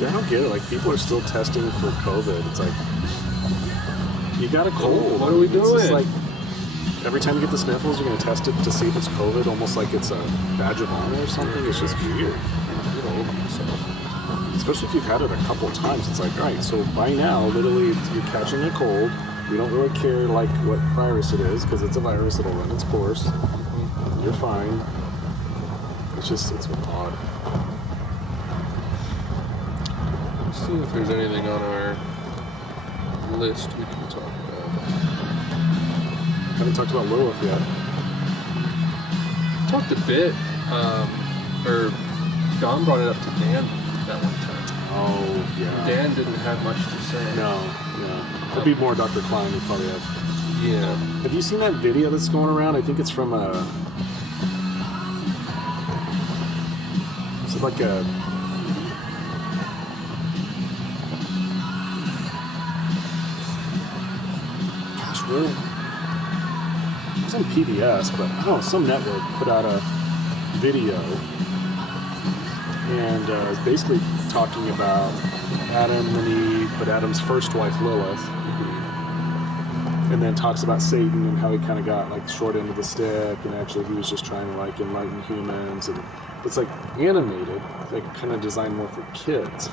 Yeah, I don't get it. Like people are still testing for COVID. It's like you got a cold. What are we It's just doing? like every time you get the sniffles, you're gonna test it to see if it's COVID, almost like it's a badge of honor or something. It's just weird. You don't open yourself. Especially if you've had it a couple times. It's like, all right, so by now, literally, you're catching a cold. We don't really care like what virus it is because it's a virus. It'll run its course. You're fine. It's odd. Let's see if there's anything on our list we can talk about. Haven't talked about Lilith yet. Talked a bit, or Don brought it up to Dan that one time. Oh, yeah. Dan didn't have much to say. No. It'd be more Dr. Klein would probably have. Yeah. Have you seen that video that's going around? I think it's from is it like a... Gosh, where... It's on PBS, but I don't know, some network put out a video and it's basically talking about Adam and Eve, but Adam's first wife Lilith, and then talks about Satan and how he kind of got like short end of the stick, and actually he was just trying to like enlighten humans, and it's like animated, like kind of designed more for kids.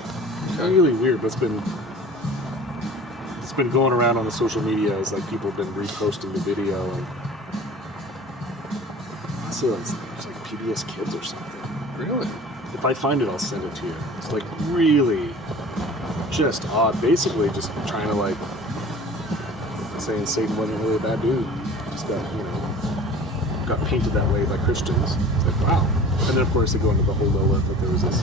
It's really weird, but it's been going around on the social media as like people have been reposting the video, and so it's like PBS Kids or something. Really? If I find it, I'll send it to you. It's like really just odd. Basically just trying to like saying Satan wasn't really a bad dude. Just got painted that way by Christians. It's like, wow. And then of course they go into the whole Lilith, that there was this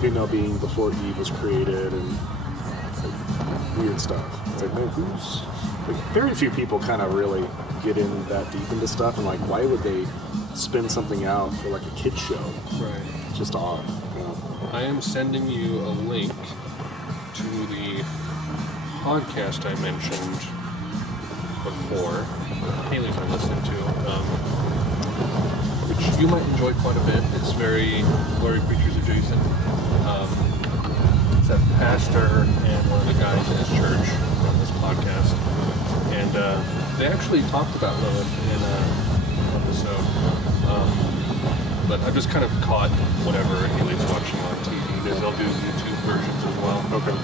female being before Eve was created, and like, weird stuff. It's like, man, who's like, very few people kind of really get in that deep into stuff, and like, why would they spin something out for like a kid show? Right. It's just odd. You know? I am sending you a link to the podcast I mentioned before. Haley's been listening to, which you might enjoy quite a bit. It's very Glory Preachers adjacent. It's a pastor and one of the guys in his church on this podcast. And They actually talked about Lilith in an episode, but I just kind of caught whatever Haley's watching on TV, because they'll do YouTube versions as well. Okay.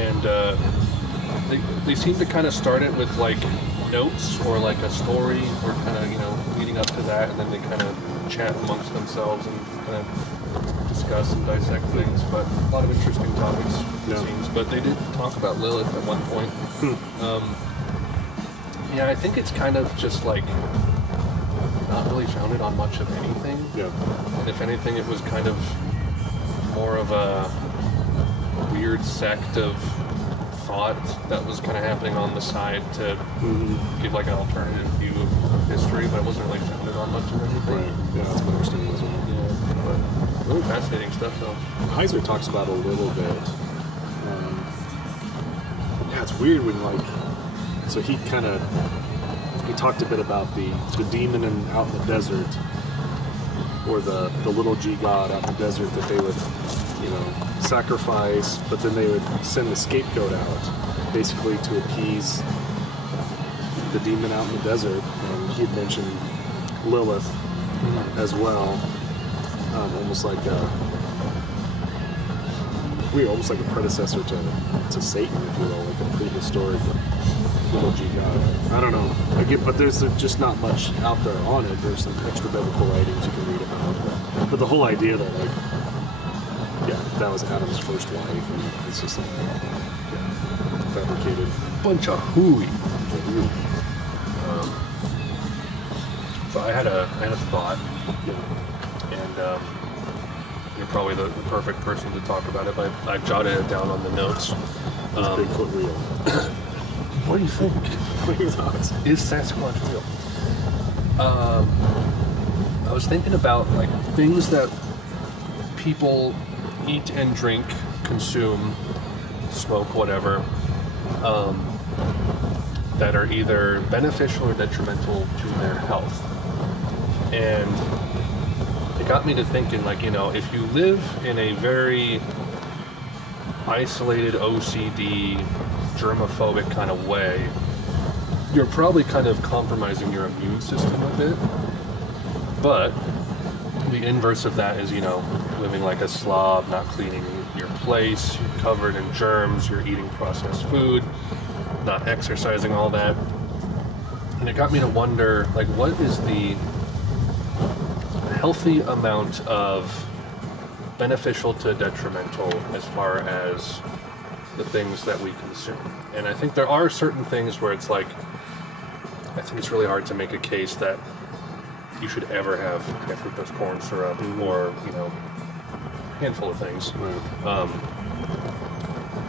And they seem to kind of start it with like notes or like a story or kind of, you know, leading up to that, and then they kind of chat amongst themselves and kind of discuss and dissect things. But a lot of interesting topics, it seems. But they did talk about Lilith at one point. Yeah, I think it's kind of just like not really founded on much of anything. Yeah. And if anything, it was kind of more of a weird sect of thought that was kind of happening on the side to give like an alternative view of history, but it wasn't really founded on much of anything. Right. Yeah, that's my understanding as well. Yeah, but really fascinating stuff though. Heiser talks about a little bit. Yeah, it's weird when like, so he talked a bit about the demon out in the desert, or the little G god out in the desert that they would, you know, sacrifice, but then they would send the scapegoat out, basically to appease the demon out in the desert. And he had mentioned Lilith as well, almost like a predecessor to Satan, if you will, like a prehistoric little G god. I don't know. But there's just not much out there on it. There's some extra biblical writings you can read about. But the whole idea that, like, yeah, that was Adam's first wife, and it's just like, fabricated. Bunch of hooey. So I had a thought, and you're probably the perfect person to talk about it, but I jotted it down on the notes. Is Bigfoot real? What do you think? What are your thoughts? Is Sasquatch real? I was thinking about like things that people eat and drink, consume, smoke, whatever, that are either beneficial or detrimental to their health. And it got me to thinking, like, you know, if you live in a very isolated OCD, germophobic kind of way, you're probably kind of compromising your immune system a bit. But the inverse of that is, you know, living like a slob, not cleaning your place, you're covered in germs, you're eating processed food, not exercising, all that. And it got me to wonder, like, what is the healthy amount of beneficial to detrimental as far as the things that we consume? And I think there are certain things where it's like, I think it's really hard to make a case that you should ever have high fructose corn syrup or, you know, a handful of things. Right.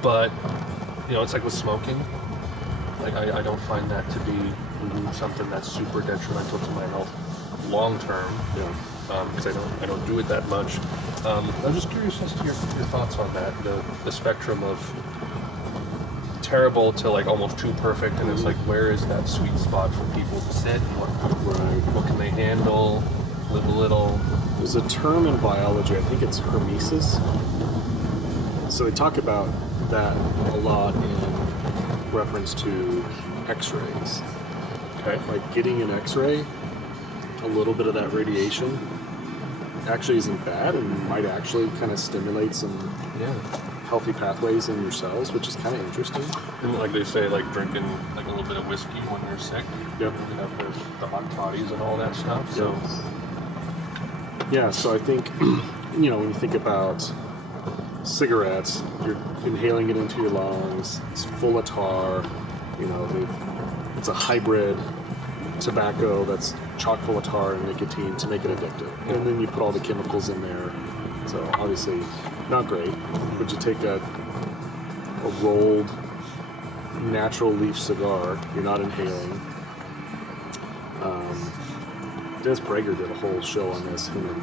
But, you know, it's like with smoking. Like, I don't find that to be something that's super detrimental to my health long term. Yeah. Because I don't do it that much. I'm just curious as to your thoughts on that. The spectrum of terrible to like almost too perfect, and it's like, where is that sweet spot for people to sit? What can they handle? Live a little. There's a term in biology, I think it's hormesis. So they talk about that a lot in reference to x-rays. Okay. Like getting an x-ray, a little bit of that radiation actually isn't bad and might actually kind of stimulate some healthy pathways in your cells, which is kind of interesting. And like they say, like drinking like a little bit of whiskey when you're sick. Yep. You have the hot toddies and all that stuff. So yeah, so I think, you know, when you think about cigarettes, you're inhaling it into your lungs, it's full of tar, you know, it's a hybrid tobacco that's chock full of tar and nicotine to make it addictive. And then you put all the chemicals in there. So obviously not great. But you take a rolled natural leaf cigar, you're not inhaling. Des Prager did a whole show on this, him and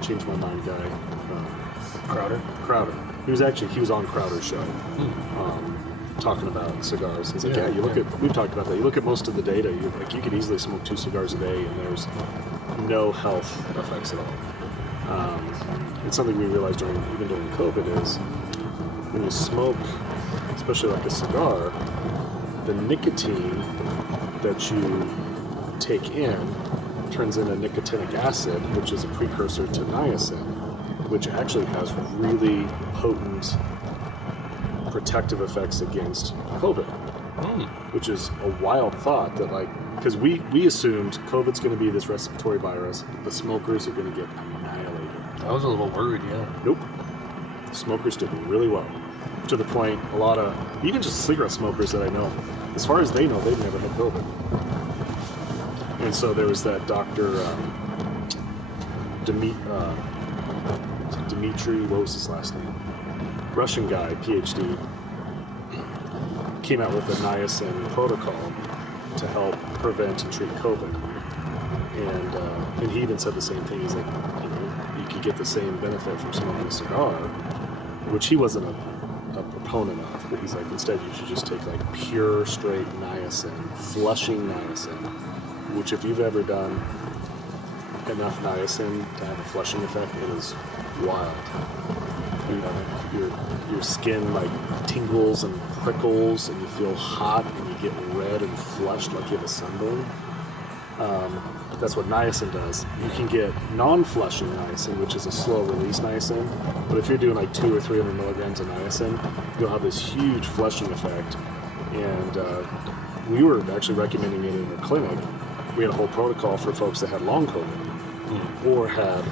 changed my mind guy. Crowder. He was on Crowder's show. Talking about cigars. He's like, we've talked about that. You look at most of the data, you could easily smoke 2 cigars a day and there's no health effects at all. It's something we realized even during COVID is when you smoke, especially like a cigar, the nicotine that you take in turns into nicotinic acid, which is a precursor to niacin, which actually has really potent protective effects against COVID, which is a wild thought that, like, because we assumed COVID's going to be this respiratory virus, the smokers are going to get annihilated. I was a little worried, yeah. Nope. Smokers did really well. To the point, a lot of, even just cigarette smokers that I know, as far as they know, they've never had COVID. And so there was that Dr. Dmitry, what was his last name? Russian guy, PhD, came out with a niacin protocol to help prevent and treat COVID. And he even said the same thing. He's like, you know, you could get the same benefit from smoking a cigar, which he wasn't a proponent of, but he's like, instead you should just take like pure straight niacin, flushing niacin, which if you've ever done enough niacin to have a flushing effect, it is wild. Your skin like tingles and prickles, and you feel hot, and you get red and flushed like you have a sunburn. That's what niacin does. You can get non-flushing niacin, which is a slow-release niacin, but if you're doing like 200 or 300 milligrams of niacin, you'll have this huge flushing effect. And we were actually recommending it in our clinic. We had a whole protocol for folks that had long COVID or had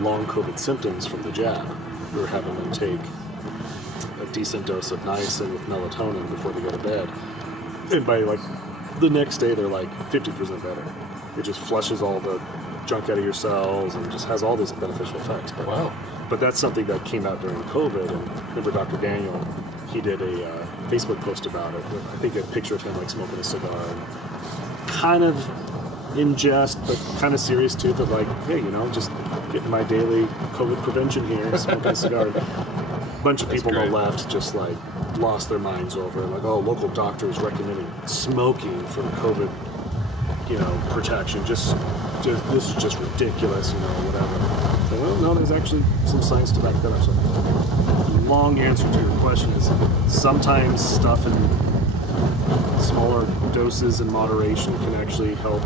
long COVID symptoms from the jab. We were having them take a decent dose of niacin with melatonin before they go to bed. And by like the next day, they're like 50% better. It just flushes all the junk out of your cells and just has all these beneficial effects. But, Wow. But that's something that came out during COVID. And remember Dr. Daniel, he did a Facebook post about it. I think a picture of him like smoking a cigar. And kind of in jest, but kind of serious too, but like, hey, you know, just getting my daily COVID prevention here, smoking a cigar. A bunch of people on the left just like lost their minds over it. Like, oh, local doctors recommending smoking for COVID, you know, protection. Just this is just ridiculous, you know, whatever. So, well, no, there's actually some science to back that up. So, the long answer to your question is sometimes stuff in smaller doses and moderation can actually help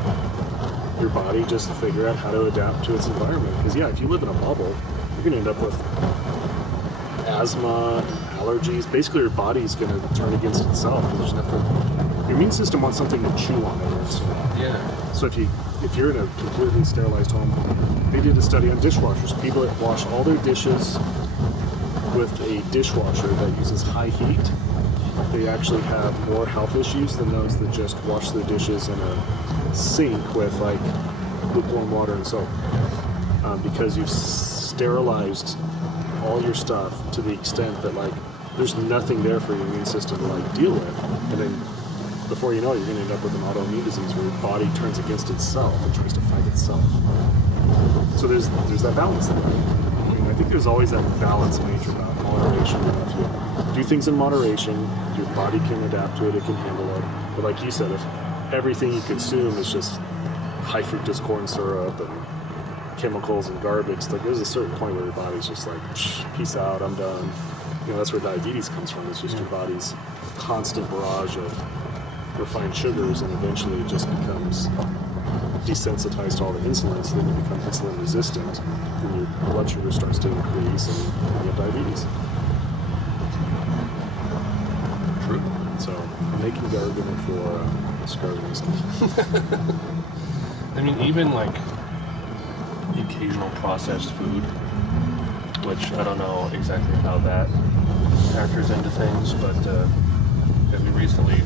your body just figure out how to adapt to its environment. Because yeah, if you live in a bubble, you're going to end up with asthma and allergies. Basically, your body's going to turn against itself. There's nothing. Your immune system wants something to chew on every once in a while. Yeah. So if you're in a completely sterilized home, they did a study on dishwashers. People that wash all their dishes with a dishwasher that uses high heat, they actually have more health issues than those that just wash their dishes in a sink with like lukewarm water and soap, because you've sterilized all your stuff to the extent that like there's nothing there for your immune system to like deal with, and then before you know it, you're going to end up with an autoimmune disease where your body turns against itself and tries to fight itself. So there's that balance there. I mean, I think there's always that balance in nature about moderation. If you do things in moderation, your body can adapt to it, it can handle it. But like you said, if everything you consume is just high fructose corn syrup and chemicals and garbage, like there's a certain point where your body's just like, peace out, I'm done. You know, that's where diabetes comes from. It's just your body's constant barrage of refined sugars, and eventually it just becomes desensitized to all the insulin, so then you become insulin resistant, and your blood sugar starts to increase, and you have diabetes. True. So I'm making the argument for cigar reason. I mean, even like the occasional processed food, which I don't know exactly how that factors into things, but we recently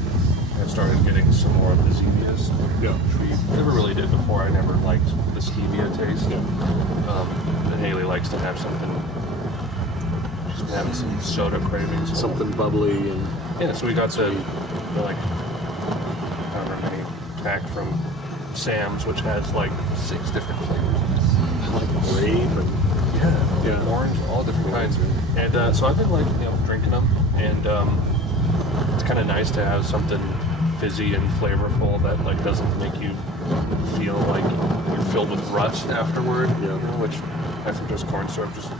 have started getting some more of the Zevias, which we never really did before. I never liked the stevia taste. Yeah. And Haley likes to have something, she's been having some soda cravings. Something bubbly and Yeah, so we got the like, however many pack from Sam's, which has like 6 different flavors. like grape and Yeah, orange, all different kinds. And so I've been like, drinking them, and it's kind of nice to have something fizzy and flavorful that like doesn't make you feel like you're filled with rust afterward. Yeah. Which high fructose corn syrup just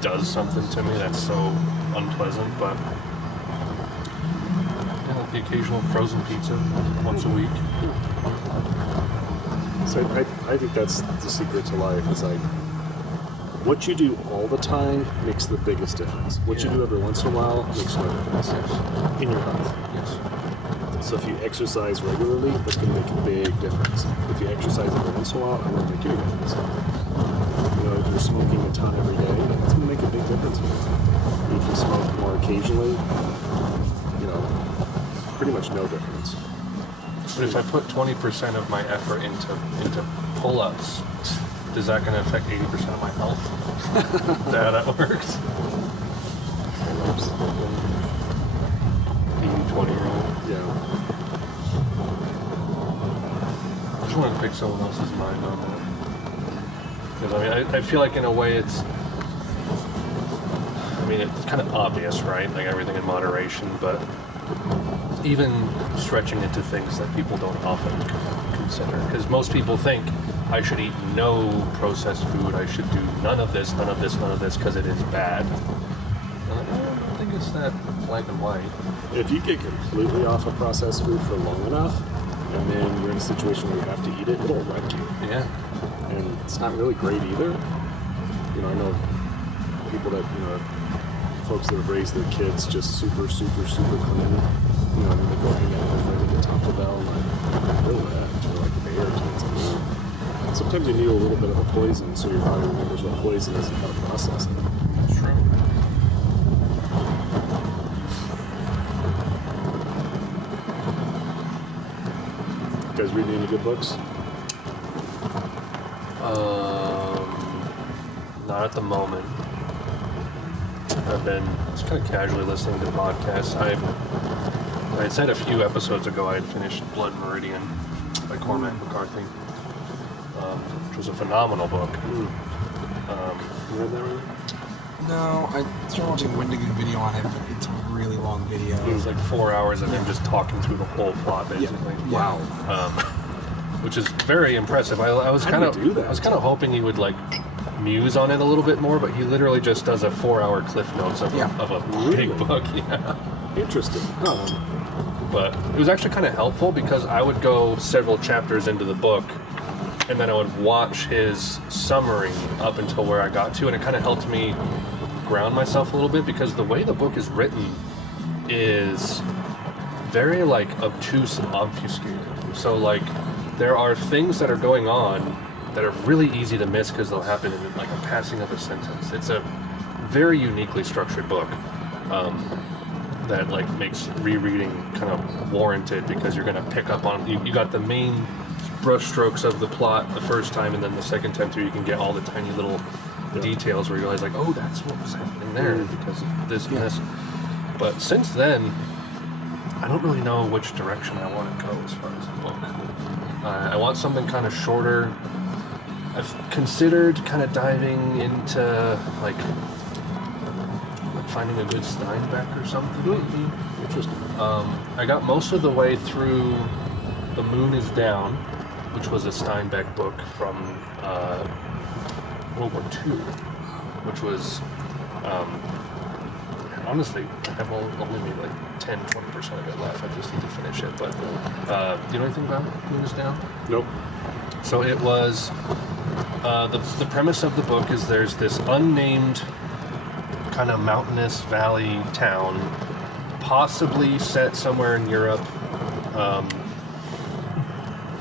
does something to me that's so unpleasant, but the occasional frozen pizza once a week. So I think that's the secret to life, is like, what you do all the time makes the biggest difference. What you do every once in a while makes no difference in your health. Yes. So if you exercise regularly, that's going to make a big difference. If you exercise every once in a while, it won't make any difference. You know, if you're smoking a ton every day, it's going to make a big difference in your life. If you smoke more occasionally, you know, pretty much no difference. But if I put 20% of my effort into pull-ups, is that going to affect 80% of my health? Is that how that works? 80-20 rule. Yeah. I just wanted to pick someone else's mind on that. Because I mean, I feel like in a way it's kind of obvious, right? Like everything in moderation, but even stretching into things that people don't often consider. Because most people think I should eat no processed food, I should do none of this, because it is bad. And I don't think it's that black and white. If you get completely off of processed food for long enough, and then you're in a situation where you have to eat it, it'll wreck you. Yeah. And it's not really great either. You know, I know people that, you know, folks that have raised their kids just super, super, super clean. You know, and then they go hang out with their friend at Taco Bell and like grill that for like a day or two. It's like, and sometimes you need a little bit of a poison so your body remembers what poison is and how to process it. That's true. You guys reading any good books? Not at the moment. I've been just kind of casually listening to podcasts. I had said a few episodes ago I had finished Blood Meridian by Cormac McCarthy, which was a phenomenal book. You read that already? No, I started watching Wendigoon video on it, but it's a really long video. It was like 4 hours of him just talking through the whole plot, basically. Yeah. Wow. Which is very impressive. I was How kind do you do that? I was kind of hoping he would like muse on it a little bit more, but he literally just does a 4-hour cliff notes of a Really? big book. Yeah. Interesting. But it was actually kind of helpful because I would go several chapters into the book and then I would watch his summary up until where I got to, and it kind of helped me ground myself a little bit because the way the book is written is very like obtuse and obfuscated. So like there are things that are going on that are really easy to miss because they'll happen in like a passing of a sentence. It's a very uniquely structured book that like makes rereading kind of warranted because you're going to pick up on you got the main brush strokes of the plot the first time, and then the second time through you can get all the tiny little details where you realize like, oh, that's what was happening there because of this and this. But since then, I don't really know which direction I want to go as far as the book. I want something kind of shorter. I've considered kind of diving into like finding a good Steinbeck or something. Interesting. I got most of the way through The Moon is Down, which was a Steinbeck book from World War II, which was honestly, I have only maybe like 10-20% of it left. I just need to finish it. But do you know anything about Moon is Down? Nope. So it was the premise of the book is there's this unnamed kind of mountainous valley town, possibly set somewhere in Europe,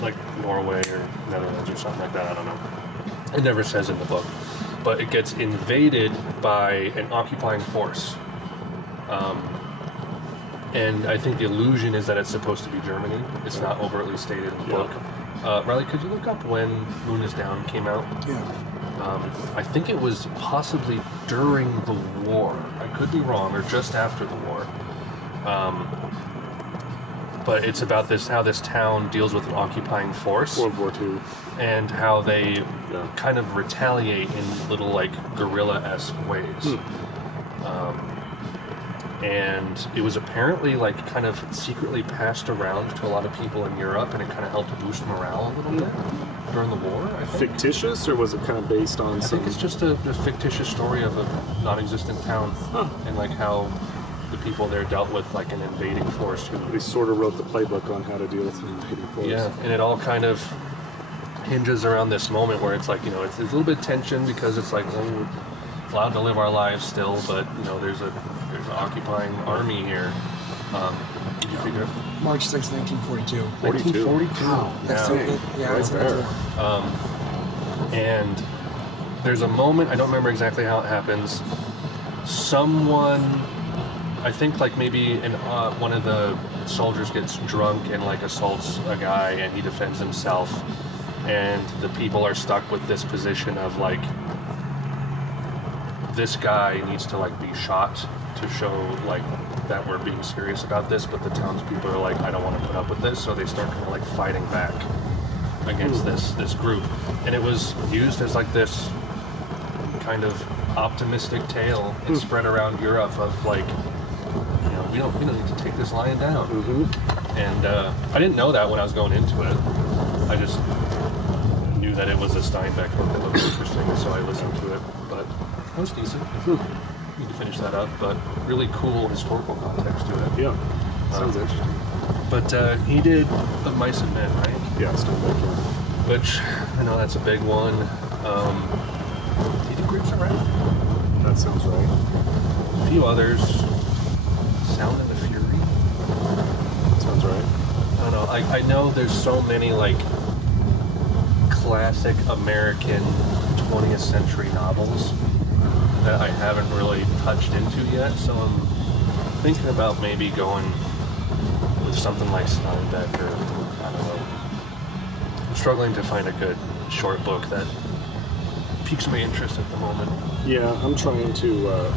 like Norway or Netherlands or something like that. I don't know. It never says in the book, but it gets invaded by an occupying force. And I think the illusion is that it's supposed to be Germany. It's not overtly stated in the book. Riley, could you look up when Moon is Down came out? Yeah. I think it was possibly during the war. I could be wrong, or just after the war. But it's about how this town deals with an occupying force. World War II. And how they kind of retaliate in little like guerrilla-esque ways. And it was apparently like kind of secretly passed around to a lot of people in Europe, and it kind of helped boost morale a little bit. during the war, I think. Fictitious, or was it kind of based on I some... think it's just a fictitious story of a non-existent town, and like how the people there dealt with like an invading force who... They sort of wrote the playbook on how to deal with an invading force. Yeah, and it all kind of hinges around this moment where it's like, you know, it's a little bit tension because it's like, well, we're allowed to live our lives still, but you know, there's an occupying army here. Did you figure it? March 6, 1942. 1942. Wow. That's Right that's there. And there's a moment, I don't remember exactly how it happens. Someone, I think like maybe one of the soldiers gets drunk and like assaults a guy and he defends himself. And the people are stuck with this position of like, this guy needs to like be shot to show like that we're being serious about this, but the townspeople are like, I don't want to put up with this, so they start kind of like fighting back against this group. And it was used as like this kind of optimistic tale and spread around Europe of like, you know, we don't need to take this lying down. And I didn't know that when I was going into it. I just knew that it was a Steinbeck book that looked interesting, so I listened to it. But it was decent. Need to finish that up, but really cool historical context to it. Yeah, sounds interesting. But he did Of Mice and Men, right? Yeah, Steinbeck. Which I know that's a big one. He did Grapes of Wrath. That sounds right. A few others. Sound of the Fury. Sounds right. I don't know. I know there's so many like classic American 20th century novels that I haven't really touched into yet, so I'm thinking about maybe going with something like Steinbeck or, I don't know. I'm struggling to find a good short book that piques my interest at the moment. Yeah, I'm trying to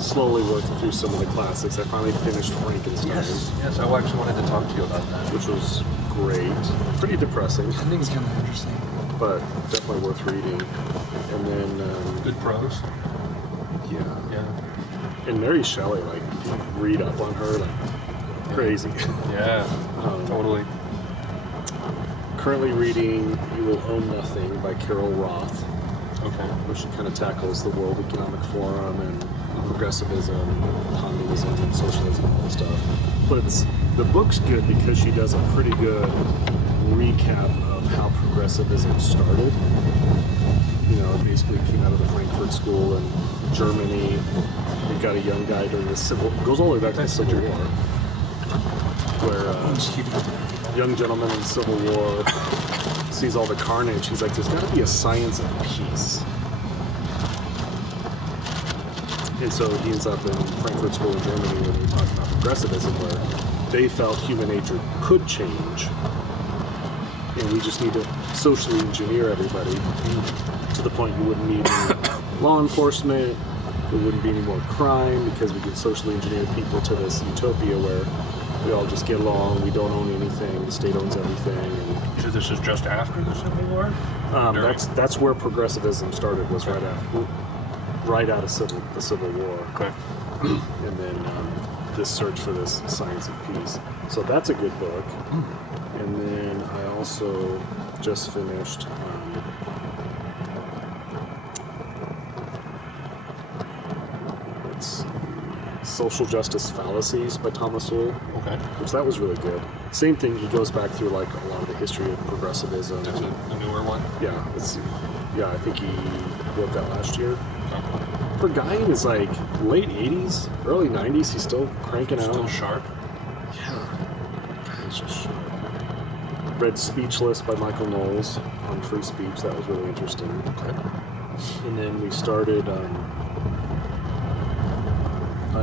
slowly work through some of the classics. I finally finished Frankenstein, Yes, I actually wanted to talk to you about that. which was great. Pretty depressing, I think it's kind of interesting. but definitely worth reading. And then, Good prose. Yeah. and Mary Shelley, like, if you read up on her, like, crazy. Yeah, totally. Currently reading You Will Own Nothing by Carol Roth, Okay. which kind of tackles the World Economic Forum and progressivism, communism, and socialism, and all that stuff. But the book's good because she does a pretty good recap of how progressivism started. You know, it basically came out of the Frankfurt School in Germany. You've got a young guy during the it goes all the way back to the Civil War, where Just keep it up. young gentleman in the Civil War sees all the carnage. He's like, there's got to be a science of peace. And so he ends up in Frankfurt School in Germany where they talk about progressivism, where they felt human nature could change. And we just need to socially engineer everybody to the point you wouldn't need any law enforcement, there wouldn't be any more crime because we could socially engineer people to this utopia where we all just get along, we don't own anything, the state owns everything. And, So this is just after the Civil War? that's where progressivism started, was right out of the Civil War. Okay. And then this search for this science of peace. So that's a good book. And then I also just finished it's Social Justice Fallacies by Thomas Sowell, Okay. which that was really good. Same thing, he goes back through like a lot of the history of progressivism. That's a newer one? I think he wrote that last year. For a guy in his like late 80s, early 90s, he's still cranking out. Still sharp? Yeah. Guy's just sharp. Read Speechless by Michael Knowles on free speech. That was really interesting. Okay. And then we started a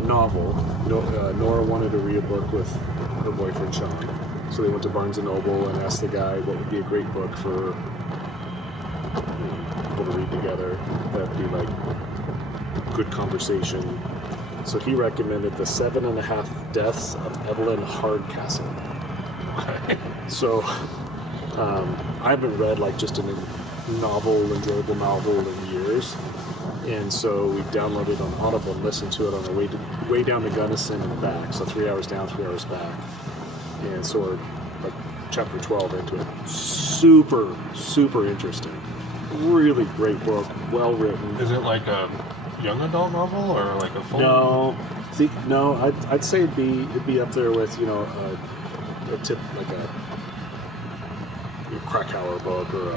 novel. Nora wanted to read a book with her boyfriend Sean. So they went to Barnes & Noble and asked the guy what would be a great book for people to read together. That would be like good conversation. So he recommended The 7.5 Deaths of Evelyn Hardcastle. Okay. So I haven't read like just an enjoyable novel in years. And so we downloaded on Audible and listened to it on our way down to Gunnison and back. So 3 hours down, 3 hours back. And so we're like chapter 12 into it. Super, super interesting. Really great book, well written. Is it like a young adult novel or like a full? No, I'd say it'd be up there with a tip like a Krakauer book or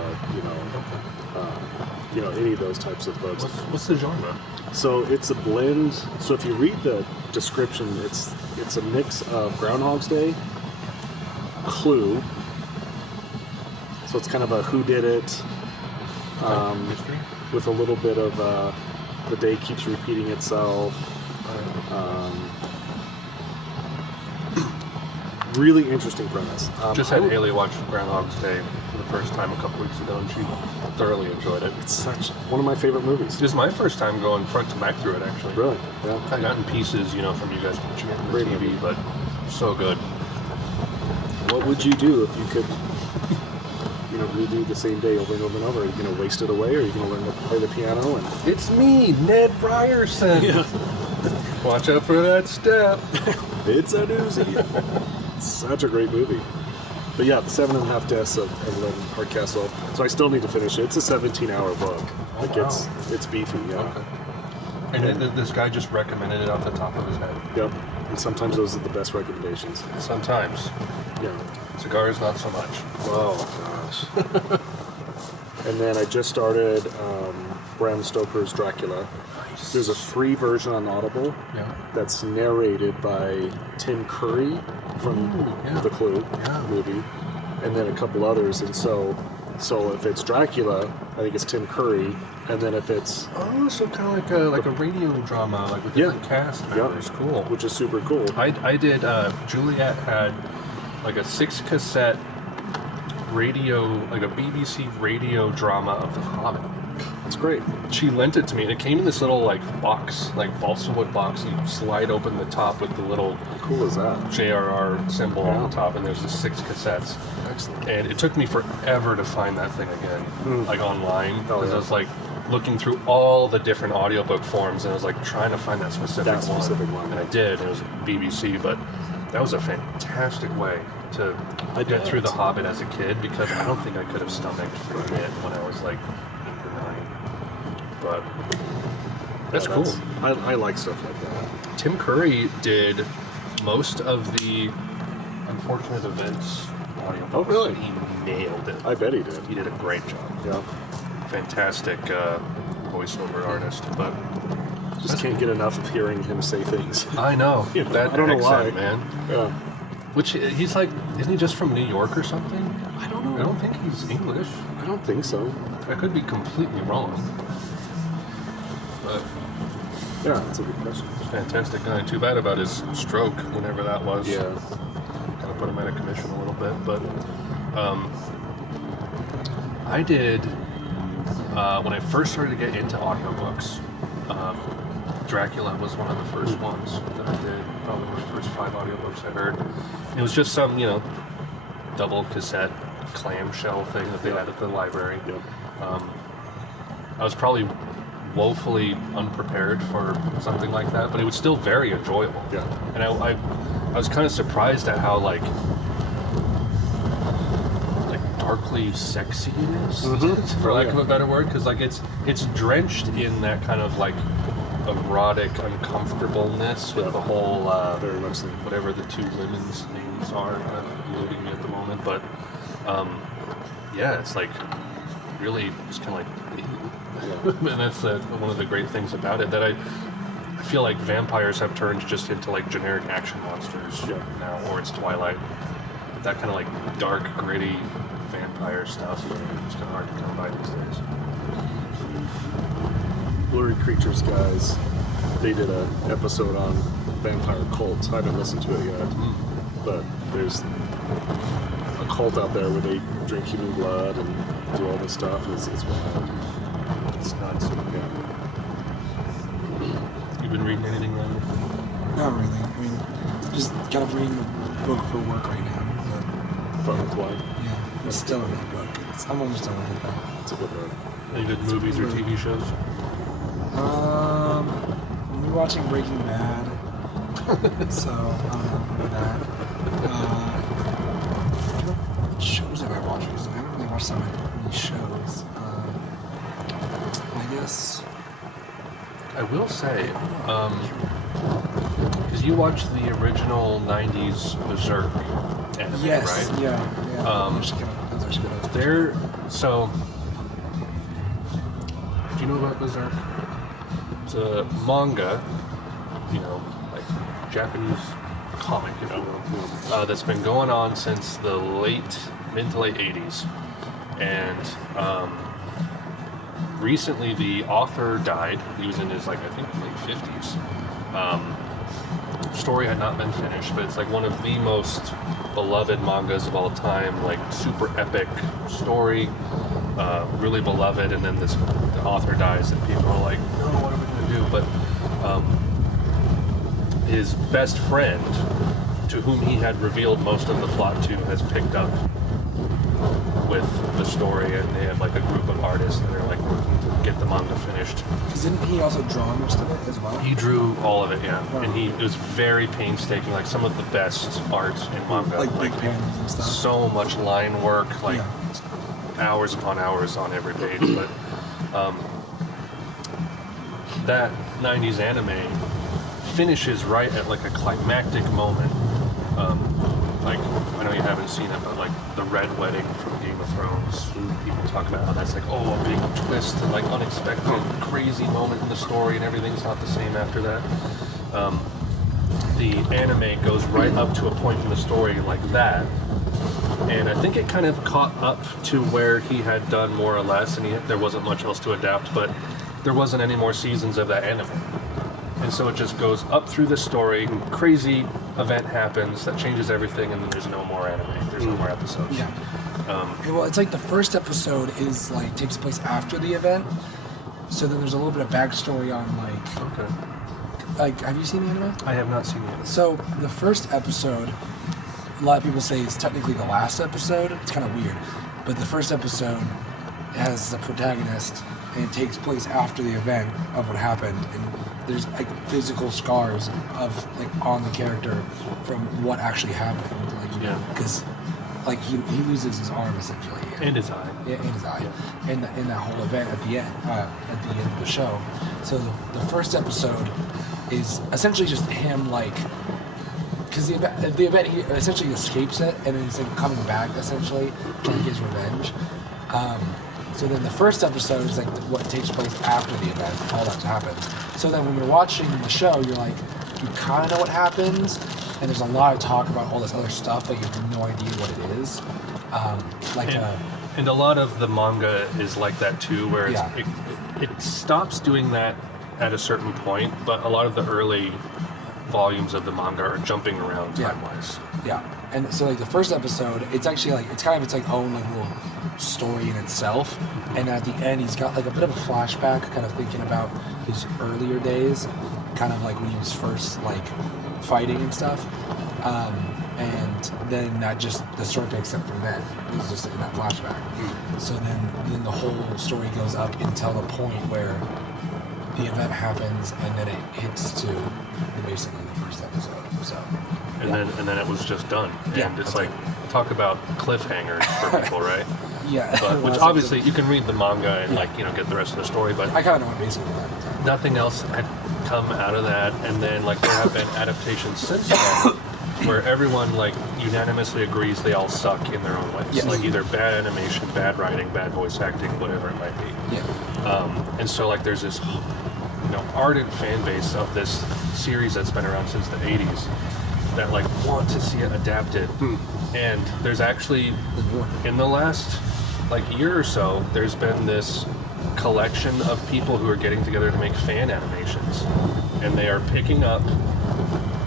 any of those types of books. What's the genre? So it's a blend. So if you read the description, it's a mix of Groundhog's Day, Clue. So it's kind of a whodunit, Mystery? with a little bit of the day keeps repeating itself. Really interesting premise. Just had Haley watch Groundhog's Day for the first time a couple weeks ago, and she thoroughly enjoyed it. It's such one of my favorite movies. This is my first time going front to back through it, actually. Really? Yeah. I got in pieces, from you guys watching it on the Great TV, movie. but so good. What would you do if you could, redo the same day over and over and over? Are you going to waste it away, or are you going to learn to play the piano? And It's me, Ned Ryerson. Watch out for that step. it's a doozy. Such a great movie. But yeah, the 7.5 Deaths of Evelyn Hardcastle. So I still need to finish it. It's a 17-hour book. It's beefy, yeah. Okay. And this guy just recommended it off the top of his head. Yep. And sometimes those are the best recommendations. Sometimes. Yeah. Cigars, not so much. Oh gosh. And then I just started Bram Stoker's Dracula. There's a free version on Audible that's narrated by Tim Curry from the Clue movie, and then a couple others. And so if it's Dracula, I think it's Tim Curry, and then if it's so kind of like a radio drama, like with different cast members. Cool. which is super cool. I did. Juliet had like a 6-cassette radio, like a BBC radio drama of The Hobbit. It's great. She lent it to me, and it came in this little like box, like balsa wood box. You slide open the top with the little How cool is that? JRR symbol on the top, and there's the 6 cassettes. Excellent. And it took me forever to find that thing again, like online, because I was like looking through all the different audiobook forms, and I was like trying to find that specific one. And I did. It was BBC, but that was a fantastic way to get through The Hobbit as a kid, because I don't think I could have stomached reading it when I was like 8 or 9. But that's cool. I like stuff like that. Tim Curry did most of the Unfortunate Events audiobooks. Oh, really? He nailed it. I bet he did. He did a great job. Yeah. Fantastic voiceover artist, but Just can't get enough of hearing him say things. I know that I don't know accent, why. man. Yeah. Which he's like, isn't he just from New York or something? I don't know. I don't think he's English. I don't think so. I could be completely wrong. But Yeah, that's a good question. fantastic guy. Too bad about his stroke, whenever that was. Yeah. Kind of put him out of commission a little bit, but I did when I first started to get into audiobooks. Dracula was one of the first ones that I did. Probably my first 5 audiobooks I heard. It was just some, double cassette clamshell thing that they had at the library. Yep. I was probably woefully unprepared for something like that, but it was still very enjoyable. Yeah. And I was kind of surprised at how like darkly sexy it is, for lack of a better word, because like it's drenched in that kind of like erotic uncomfortableness with the whole Very much so. whatever the 2 women's names are, eluding me at the moment, but it's like really just kind of like and that's one of the great things about it, that I feel like vampires have turned just into like generic action monsters now, or it's Twilight. That kind of like dark, gritty vampire stuff, it's kind of hard to come by these days. Blurry Creatures guys, they did an episode on vampire cults. I haven't listened to it yet, but there's a cult out there where they drink human blood and do all this stuff. It's wild. It's nuts. Yeah. You've been reading anything lately? Not really. I mean, just kind of reading a book for work right now. But why? Yeah, I'm still in that book. I'm almost done with it though. It's a good book. Any good movies or TV shows? I'm rewatching Breaking Bad. So, I don't know about that. shows have I watched recently? I haven't really watched that many shows. I guess. I will say, because you watched the original '90s Berserk anime, Yes. right? Yeah. That was actually good. So, do you know about Berserk? It's a manga, like Japanese comic, if you will, that's been going on since the mid to late 80s. And recently the author died. He was in his, I think, late 50s. Story had not been finished, but it's like one of the most beloved mangas of all time, like super epic story, really beloved, and then the author dies and people are like, no, what are we going to do? But his best friend, to whom he had revealed most of the plot to, has picked up with the story, and they have like a group of artists that are like working to get the manga finished. Because didn't he also draw most of it as well? He drew all of it, yeah. Wow. And it was very painstaking, like some of the best art in manga. Like big panels and stuff. So much line work, hours upon hours on every page. But that 90s anime finishes right at like a climactic moment. Like, I know you haven't seen it, but like the Red Wedding from Game of Thrones, people talk about how that's like, a big twist and like unexpected, crazy moment in the story, and everything's not the same after that. The anime goes right up to a point in the story like that, and I think it kind of caught up to where he had done more or less, and there wasn't much else to adapt, but there wasn't any more seasons of that anime. And so it just goes up through the story, crazy event happens that changes everything, and then there's no more anime. There's no more episodes. Yeah. Well, it's like the first episode is like takes place after the event, so then there's a little bit of backstory on have you seen the anime? I have not seen it. So the first episode, a lot of people say is technically the last episode. It's kind of weird, but the first episode has the protagonist, and it takes place after the event of what happened, and there's like physical scars of like on the character from what actually happened, because he loses his arm essentially, and his eye, and his eye, in that whole event at the end of the show. So the first episode is essentially just him because the event he essentially escapes it, and then he's like coming back essentially trying to get his revenge. So then the first episode is like what takes place after the event, all that happens. So then when you're watching the show, you're like, you kind of know what happens, and there's a lot of talk about all this other stuff that you have no idea what it is. And a lot of the manga is like that too, where it stops doing that at a certain point, but a lot of the early volumes of the manga are jumping around time-wise. Yeah, and so like the first episode, it's actually like it's own like little story in itself, and at the end he's got like a bit of a flashback, kind of thinking about his earlier days, kind of like when he was first like fighting and stuff, and then the story picks up from then. He's just in that flashback. So then the whole story goes up until the point where the event happens, and then it hits to basically the first episode. So and then it was just done. And it's like, talk about cliffhangers for people, right? Yeah. But, which obviously you can read the manga and get the rest of the story, but I kind of know what basically what happened. Nothing else had come out of that, and then there have been adaptations since then where everyone unanimously agrees they all suck in their own ways. Yes. Like either bad animation, bad writing, bad voice acting, whatever it might be. Yeah. And so there's this ardent fan base of this series that's been around since the 80s that want to see it adapted. And there's actually, in the last year or so, there's been this collection of people who are getting together to make fan animations, and they are picking up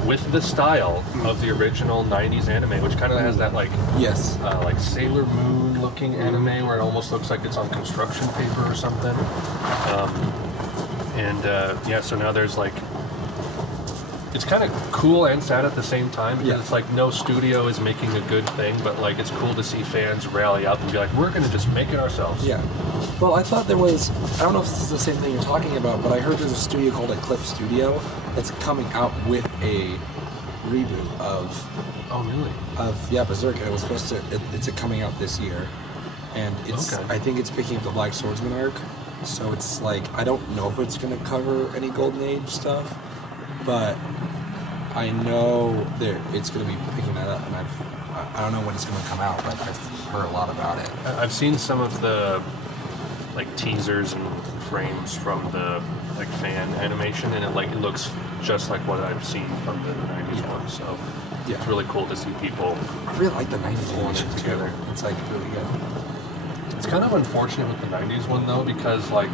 with the style of the original 90s anime, which kind of has that Sailor Moon looking anime where it almost looks like it's on construction paper or something. So now there's it's kind of cool and sad at the same time, because it's no studio is making a good thing, but it's cool to see fans rally up and be like, we're going to just make it ourselves. Yeah. Well, I thought there was, I don't know if this is the same thing you're talking about, but I heard there's a studio called Eclipse Studio that's coming out with a reboot of Oh, really? Berserk, and it was supposed to. It's coming out this year, and it's. Okay. I think it's picking up the Black Swordsman arc, so it's like I don't know if it's going to cover any Golden Age stuff, but I know it's going to be picking that up, and I don't know when it's going to come out, but I've heard a lot about it. I've seen some of the like teasers and frames from the like fan animation, and it looks just like what I've seen from the '90s one. So Yeah. it's really cool to see people. I really like the 90s Pulling animation it too. together. It's like really good. It's kind of unfortunate with the '90s one though, because like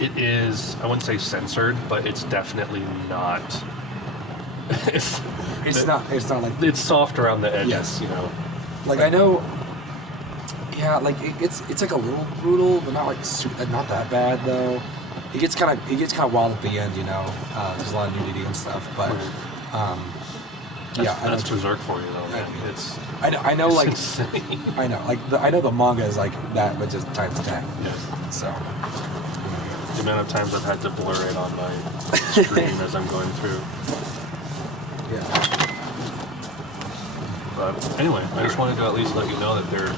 it is, I wouldn't say censored, but it's definitely not. It's not like It's soft around the edges, Yes. you know. Like I know, yeah, like it's like a little brutal, but not like not that bad though. It gets kind of wild at the end, you know. There's a lot of nudity and stuff, but yeah, That's Berserk for you though, man. It's I know, like insane. I know, like I know the manga is like that, but just times 10. Yes. So The amount of times I've had to blur it on my screen as I'm going through. yeah, But anyway, I just wanted to at least let you know that they're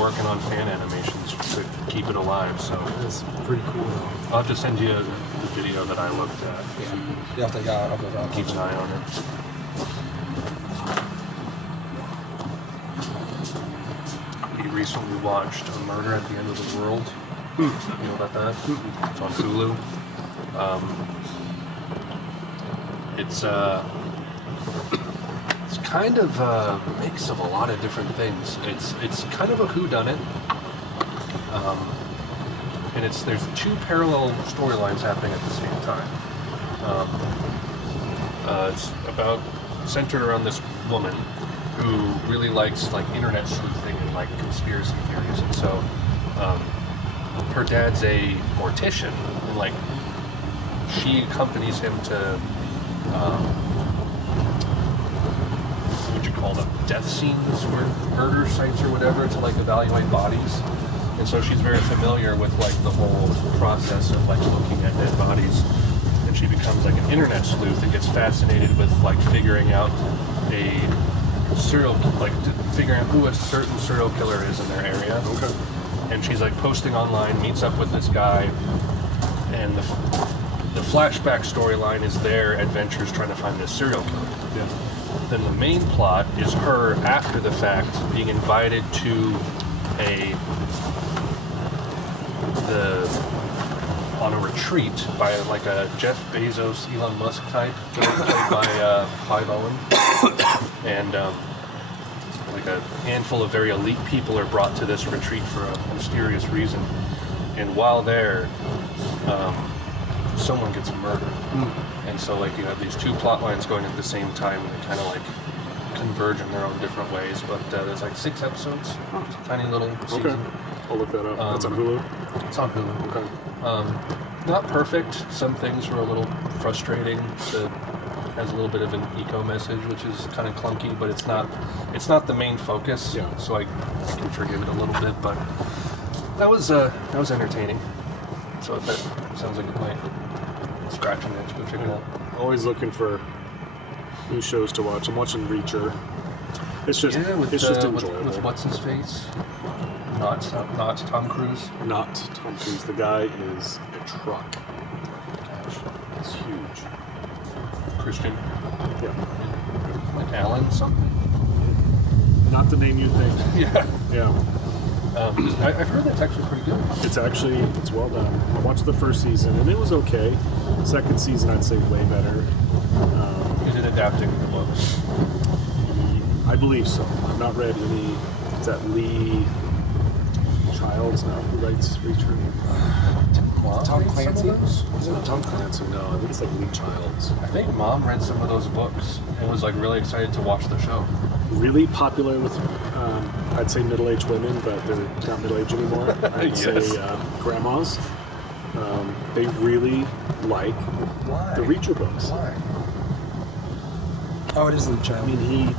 working on fan animations to keep it alive. So it's pretty cool. I'll have to send you the video that I looked at. Yeah, you have to I'll Keep an eye on it. We recently watched A Murder at the End of the World. You know about that? It's on Hulu. It's kind of a mix of a lot of different things. It's kind of a whodunit. And there's two parallel storylines happening at the same time. It's about centered around this woman who really likes like internet sleuthing and like conspiracy theories, and so her dad's a mortician, and like she accompanies him to what would you call them, death scenes or murder sites or whatever, to like evaluate bodies. And so she's very familiar with like the whole process of like looking at dead bodies, and she becomes like an internet sleuth and gets fascinated with like figuring out figuring out who a certain serial killer is in their area. Okay. And she's like posting online, meets up with this guy, and the flashback storyline is their adventures trying to find this serial killer. Yeah. Then the main plot is her, after the fact, being invited to on a retreat by like a Jeff Bezos, Elon Musk type, played by Clive Owen, and like a handful of very elite people are brought to this retreat for a mysterious reason. And while there, someone gets murdered. And so like you have these two plot lines going at the same time, and they kind of like converge in their own different ways. But there's like 6 episodes, tiny little season. Okay. I'll look that up. That's on Hulu? It's on Hulu. Okay. Not perfect. Some things were a little frustrating. It has a little bit of an eco message, which is kind of clunky, but it's not the main focus. Yeah. So I can forgive it a little bit, but that was entertaining. So if that sounds like it might scratch an itch, go check it out. Always looking for new shows to watch. I'm watching Reacher. It's just enjoyable. With what's his face? Not Tom Cruise. Not Tom Cruise. The guy is a truck. Gosh, It's huge. Christian. Yeah. Like Alan something. Not the name you'd think. Yeah. Yeah. I've heard that's actually pretty good. It's well done. I watched the first season and it was okay. Second season I'd say way better. Is it adapting the books? I believe so. I've not read any. Is that Lee Childs now who writes Reacher? Tom Clancy? Is Is it Tom Clancy? No, I think it's like Lee Childs. I think Mom read some of those books and was like really excited to watch the show. Really popular with, I'd say middle-aged women, but they're not middle-aged anymore. I'd Yes. say grandmas. They really like Why? the Reacher books. Why? Oh, it is Luke Child. I mean,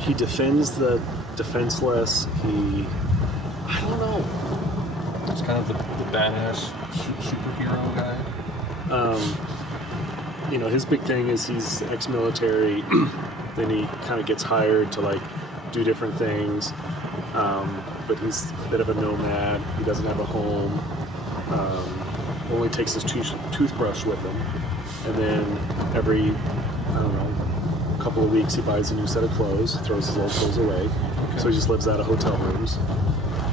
he defends the defenseless. I don't know. It's kind of the badass superhero guy. you know, his big thing is he's ex-military. Then he kind of gets hired to like do different things, but he's a bit of a nomad. He doesn't have a home. Only takes his toothbrush with him, and then every, I don't know, couple of weeks he buys a new set of clothes, throws his old clothes away. Okay. So he just lives out of hotel rooms.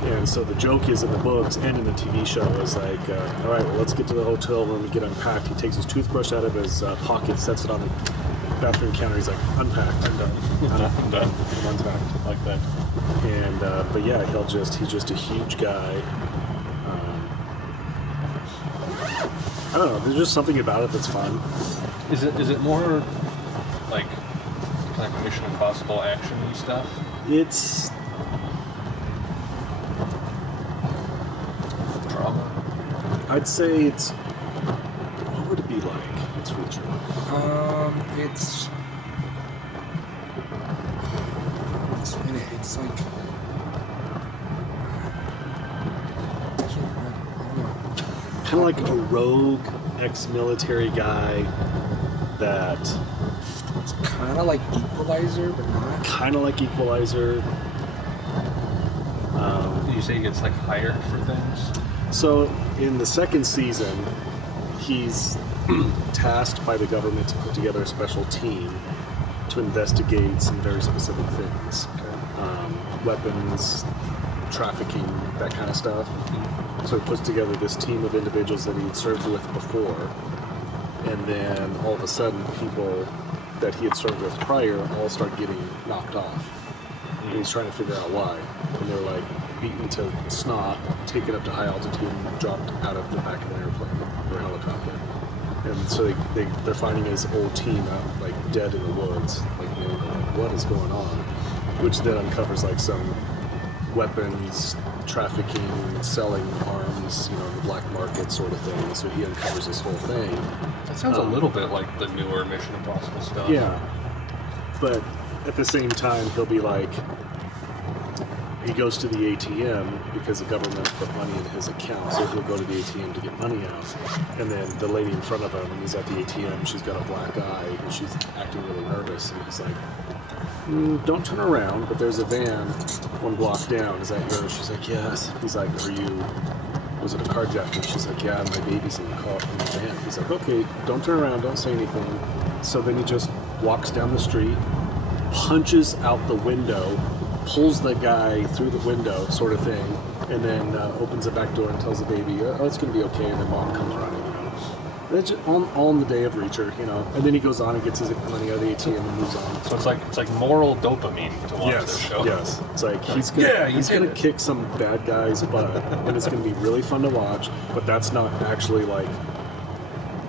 And so the joke is in the books and in the TV show is like, all right, well, let's get to the hotel room and get unpacked. He takes his toothbrush out of his pocket, sets it on the bathroom counter. He's like, unpacked. I'm done. I'm done. I'm unpacked. Like that. And but yeah, he's just a huge guy. I don't know. There's just something about it that's fun. Is it more like kind of Mission Impossible action-y stuff? It's Drama? I'd say it's, what would it be like? It's Reacher. It's like I can't remember. I don't know. Kind of like a rogue ex-military guy that It's kind of like Equalizer, but not. kind of like Equalizer. Did you say he gets like hired for things? So in the second season, he's tasked by the government to put together a special team to investigate some very specific things. Weapons, trafficking, that kind of stuff. So he puts together this team of individuals that he'd served with before. And then all of a sudden, people that he had served with prior all start getting knocked off. And he's trying to figure out why. And they're like beaten to snot, taken up to high altitude, and dropped out of the back of an airplane or helicopter. And so they're finding his old team out like dead in the woods. Like, you know, like what is going on? Which then uncovers like some weapons trafficking, selling arms, you know, in the black market sort of thing. So he uncovers this whole thing. That sounds a little bit like the newer Mission Impossible stuff. Yeah, but at the same time, he'll be like, he goes to the ATM because the government put money in his account, so he'll go to the ATM to get money out. And then the lady in front of him, he's at the ATM, she's got a black eye, and she's acting really nervous, and he's like, don't turn around, but there's a van 1 block down. Is that yours? She's like, yes. He's like, was it a carjacking? She's like, yeah, my baby's in the car, in the van. He's like, okay, don't turn around, don't say anything. So then he just walks down the street, punches out the window, pulls the guy through the window, sort of thing, and then opens the back door and tells the baby, oh, it's going to be okay, and then mom comes running. You know, that's just all in the day of Reacher, you know. And then he goes on and gets his money out of the ATM and moves on. So it's like moral dopamine to watch this show. Yes, it's like he's gonna kick some bad guy's butt, and it's gonna be really fun to watch. But that's not actually like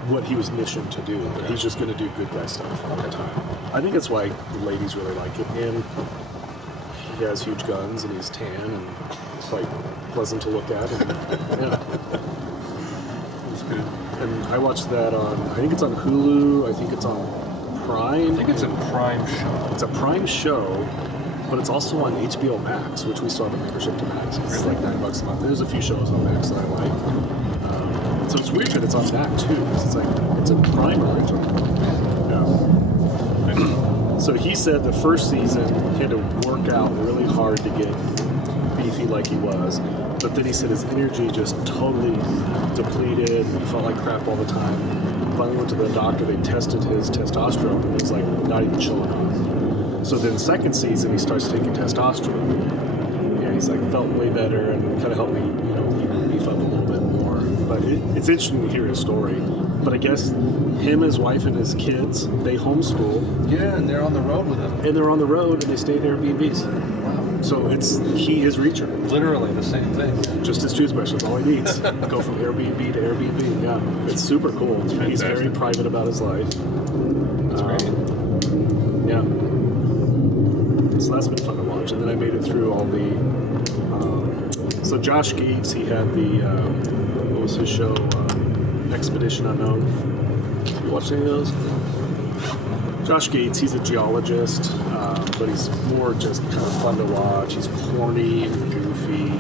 what he was missioned to do. But he's just gonna do good guy stuff all the time. I think that's why the ladies really like it. And he has huge guns, and he's tan, and it's like pleasant to look at. And yeah, It's good. and I watched that on. I think it's on Hulu. I think it's on Prime. I think it's a Prime show. It's a Prime show, but it's also on HBO Max, which we still have a membership to Max. It's like $9 a month. There's a few shows on Max that I like. So it's weird that it's on that too, because it's like it's a Prime original. Yeah. So he said the first season he had to work out really hard to get beefy like he was, but then he said his energy just totally depleted. He felt like crap all the time. Finally went to the doctor. They tested his testosterone, and it was like not even showing up. So then second season he starts taking testosterone. Yeah, he's like felt way better and kind of helped me, you know, beef up a little bit more. But it's interesting to hear his story. But I guess him, his wife, and his kids, they homeschool. Yeah, and they're on the road with him. And they're on the road, and they stay in Airbnbs. Wow. So he is Reacher. Literally the same thing. Just his toothbrush, that's all he needs. Go from Airbnb to Airbnb. Yeah, it's super cool. He's very private about his life. That's great. Yeah. So that's been fun to watch. And then I made it through all the... so Josh Gates, he had the... what was his show? Expedition Unknown. You watched any of those? Josh Gates, he's a geologist, but he's more just kind of fun to watch. He's corny and goofy.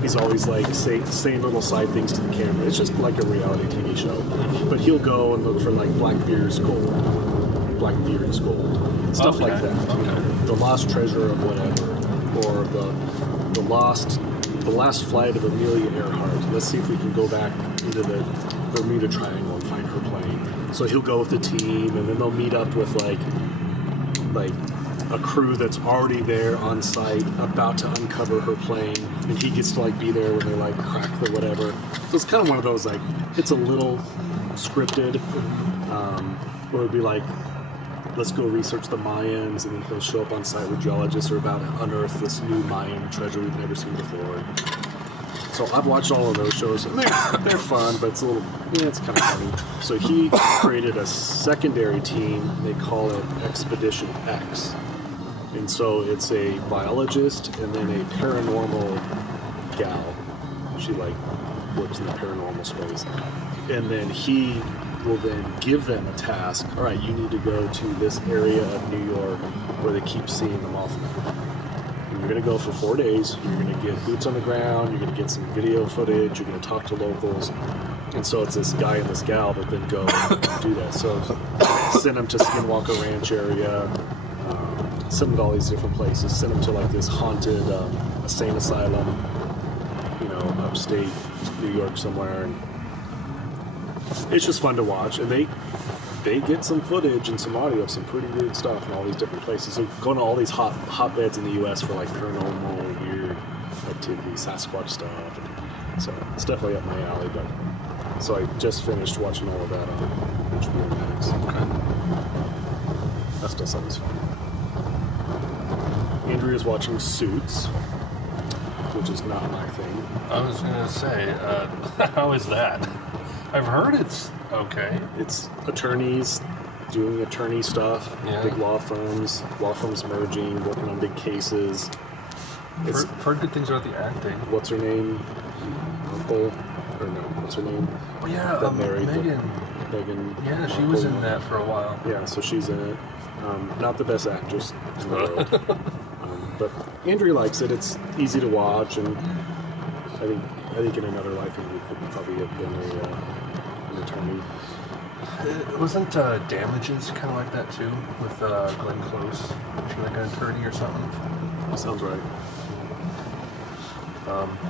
And he's always like saying little side things to the camera. It's just like a reality TV show. But he'll go and look for like Blackbeard's gold, stuff like that. Okay. The lost treasure of whatever, or the last flight of Amelia Earhart. Let's see if we can go back into the Bermuda Triangle and find her plane. So he'll go with the team, and then they'll meet up with like a crew that's already there on site, about to uncover her plane, and he gets to like be there when they like crack the whatever. So it's kind of one of those like, it's a little scripted, where it'd be like, let's go research the Mayans, and then he'll show up on site with geologists who are about to unearth this new Mayan treasure we've never seen before. So I've watched all of those shows, and they're fun, but it's a little, it's kind of funny. So he created a secondary team, and they call it Expedition X. And so it's a biologist and then a paranormal gal. She like works in the paranormal space. And then he will then give them a task. All right, you need to go to this area of New York where they keep seeing the Mothman. And you're going to go for 4 days. You're going to get boots on the ground. You're going to get some video footage. You're going to talk to locals. And so it's this guy and this gal that then go and do that. So send them to Skinwalker Ranch area. Send them to all these different places. Send them to like this haunted insane asylum, upstate New York somewhere. And it's just fun to watch. And they get some footage and some audio of some pretty weird stuff in all these different places. So going to all these hotbeds in the U.S. for like paranormal, weird activity, Sasquatch stuff. And so it's definitely up my alley. But so I just finished watching all of that on HBO Max. Okay. That still sounds fun. Andrea's watching Suits, which is not my thing. I was going to say, how is that? I've heard it's okay. It's attorneys doing attorney stuff, big law firms merging, working on big cases. I've heard good things about the acting. What's her name? Uncle? Or no, what's her name? Oh, yeah, that married Megan. Yeah, she Markle. was in that for a while. Yeah, so she's in it. Not the best actress in the world. But Andrea likes it. It's easy to watch, and I think in another life Andrea could probably have been an attorney. Wasn't Damages kind of like that too, with Glenn Close? Was she like an attorney or something? That sounds right.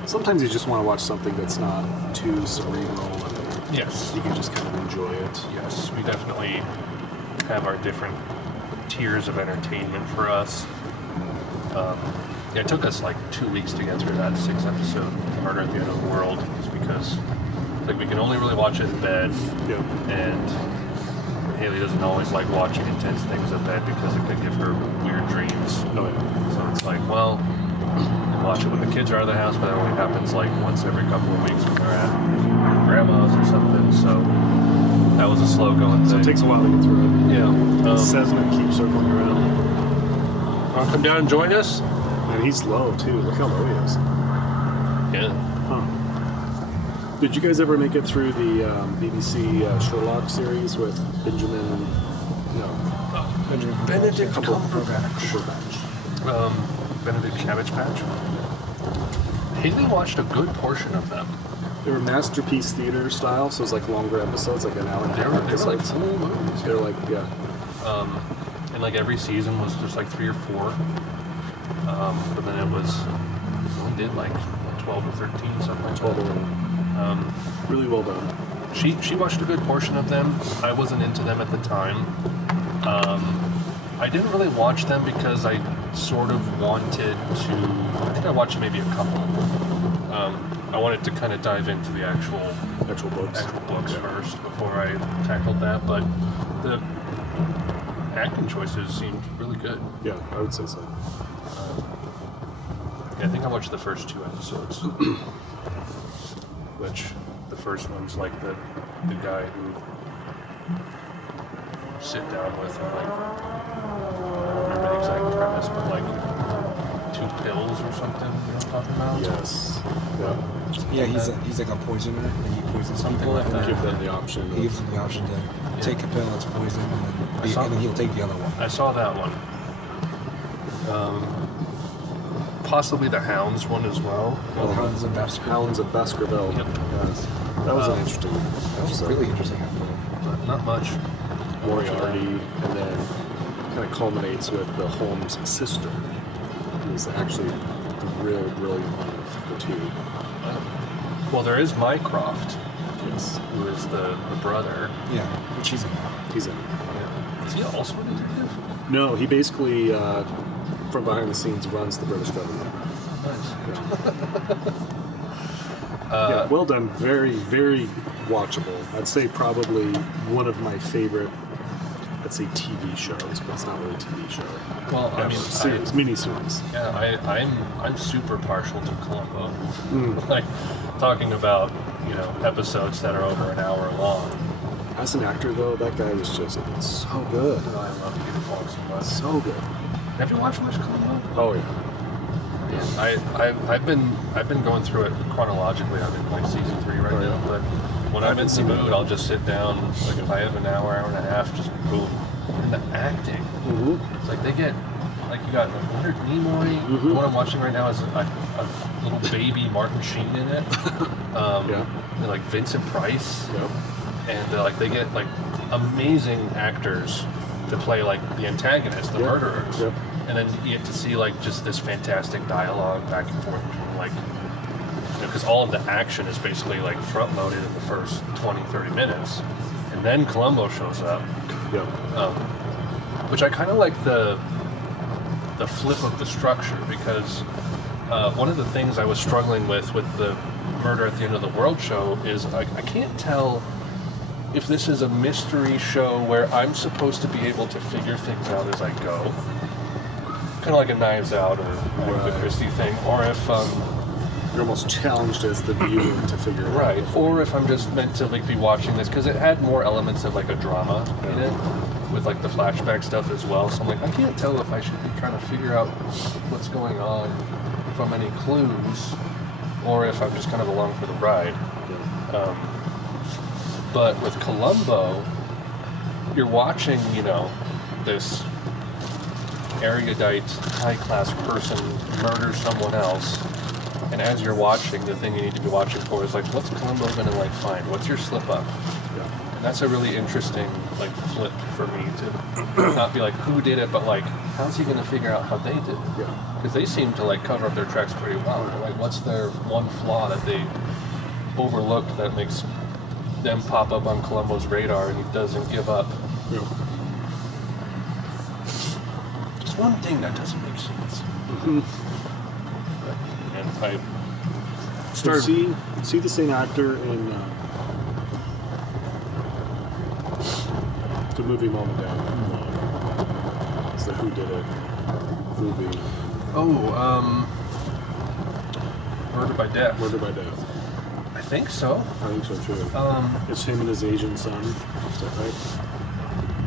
Sometimes you just want to watch something that's not too cerebral, and yes, you can just kind of enjoy it. Yes, we definitely have our different tiers of entertainment for us. It took us like 2 weeks to get through that 6-episode Murder at the End of the World, just because we can only really watch it in bed, and Haley doesn't always like watching intense things in bed because it could give her weird dreams. Oh, yeah. So it's like, well, we'll watch it when the kids are out of the house, but that only happens like once every couple of weeks when they're at grandma's or something. So that was a slow going thing. So it takes a while to get through it. Yeah. Cessna keeps circling around. Want to come down and join us? And he's low too. Look how low he is. Yeah. Huh. Did you guys ever make it through the BBC Sherlock series with Benjamin? No. Benedict Cumberbatch. Benedict Cabbage Patch. Haley watched a good portion of them. They were Masterpiece Theater style, so it was like longer episodes, like an hour and a They half were like episodes. full movies. They were like, And like every season was just like 3 or 4. But then it was, we only did like 12 or 13, something like 12 or that. really well done. She watched a good portion of them. I wasn't into them at the time. I didn't really watch them because I sort of wanted to, I think I watched maybe a couple. I wanted to kind of dive into the actual books first before I tackled that, but the acting choices seemed really good. Yeah, I would say so. I think I watched the first 2 episodes, which the first one's like the guy who you sit down with and like, I don't remember the exact premise, but like 2 pills or something, you know what I'm talking about? Yes. Yeah, he's like a poisoner, and he poisons Something people. like and that. Give them the option. He gives them the option to take a pill that's poison, and then he'll take the other one. I saw that one. possibly the Hounds one as well. Hounds of Baskerville. Hounds of Baskerville. Yep. Yes. That was an interesting. That was really interesting. But not much. Moriarty, and then kind of culminates with the Holmes sister, who is actually the real brilliant one of the two. Well, there is Mycroft, Yes. who is the brother. Yeah, which he's in that. He's in it. Yeah. Is he also a detective? No, he basically, from behind the scenes, runs the British government. Nice. Yeah, well done. Very, very watchable. I'd say probably one of my favorite, I'd say TV shows, but it's not really a TV show. Well, I mean, series, mini-series. Yeah, I'm super partial to Columbo. Like talking about episodes that are over an hour long. As an actor, though, that guy was just so good. I love Peter Falk so much. So good. Have you watched much Columbo? Oh, yeah. Yeah, I've been going through it chronologically. I'm in like season 3 right Oh, now. yeah. But when I'm in the mood, I'll just sit down. Like if I have an hour and a half, just boom. And the acting, it's like they get like you got Leonard Nimoy. The one I'm watching right now is a little baby Martin Sheen in it. Yeah. And like Vincent Price. Yep. And like they get like amazing actors to play like the antagonists, the murderers. Yep. And then you get to see like just this fantastic dialogue back and forth between like, because all of the action is basically like front loaded in the first 20-30 minutes. And then Columbo shows up, Yep. which I kind of like the flip of the structure, because one of the things I was struggling with the Murder at the End of the World show is I can't tell if this is a mystery show where I'm supposed to be able to figure things out as I go, kind of like a Knives Out or Agatha Christie thing, or if You're almost challenged as the viewer to figure it out. right, or if I'm just meant to like be watching this, because it had more elements of like a drama in it, with like the flashback stuff as well. So I'm like, I can't tell if I should be trying to figure out what's going on from any clues, or if I'm just kind of along for the ride. But with Columbo, you're watching, this erudite, high-class person murder someone else, and as you're watching, the thing you need to be watching for is like, what's Columbo gonna like find? What's your slip-up? Yeah. And that's a really interesting like flip for me to not be like, who did it, but like, how's he gonna figure out how they did it? Yeah. Because they seem to like cover up their tracks pretty well. Like, what's their one flaw that they overlooked that makes them pop up on Columbo's radar and he doesn't give up? Yeah. Just one thing that doesn't make sense. And I started. See the same actor in the movie Mom and Dad. It's the Who Did It movie. Murder by Death. Murder by Death. I think so. I think so too. It's him and his Asian son. Is that right?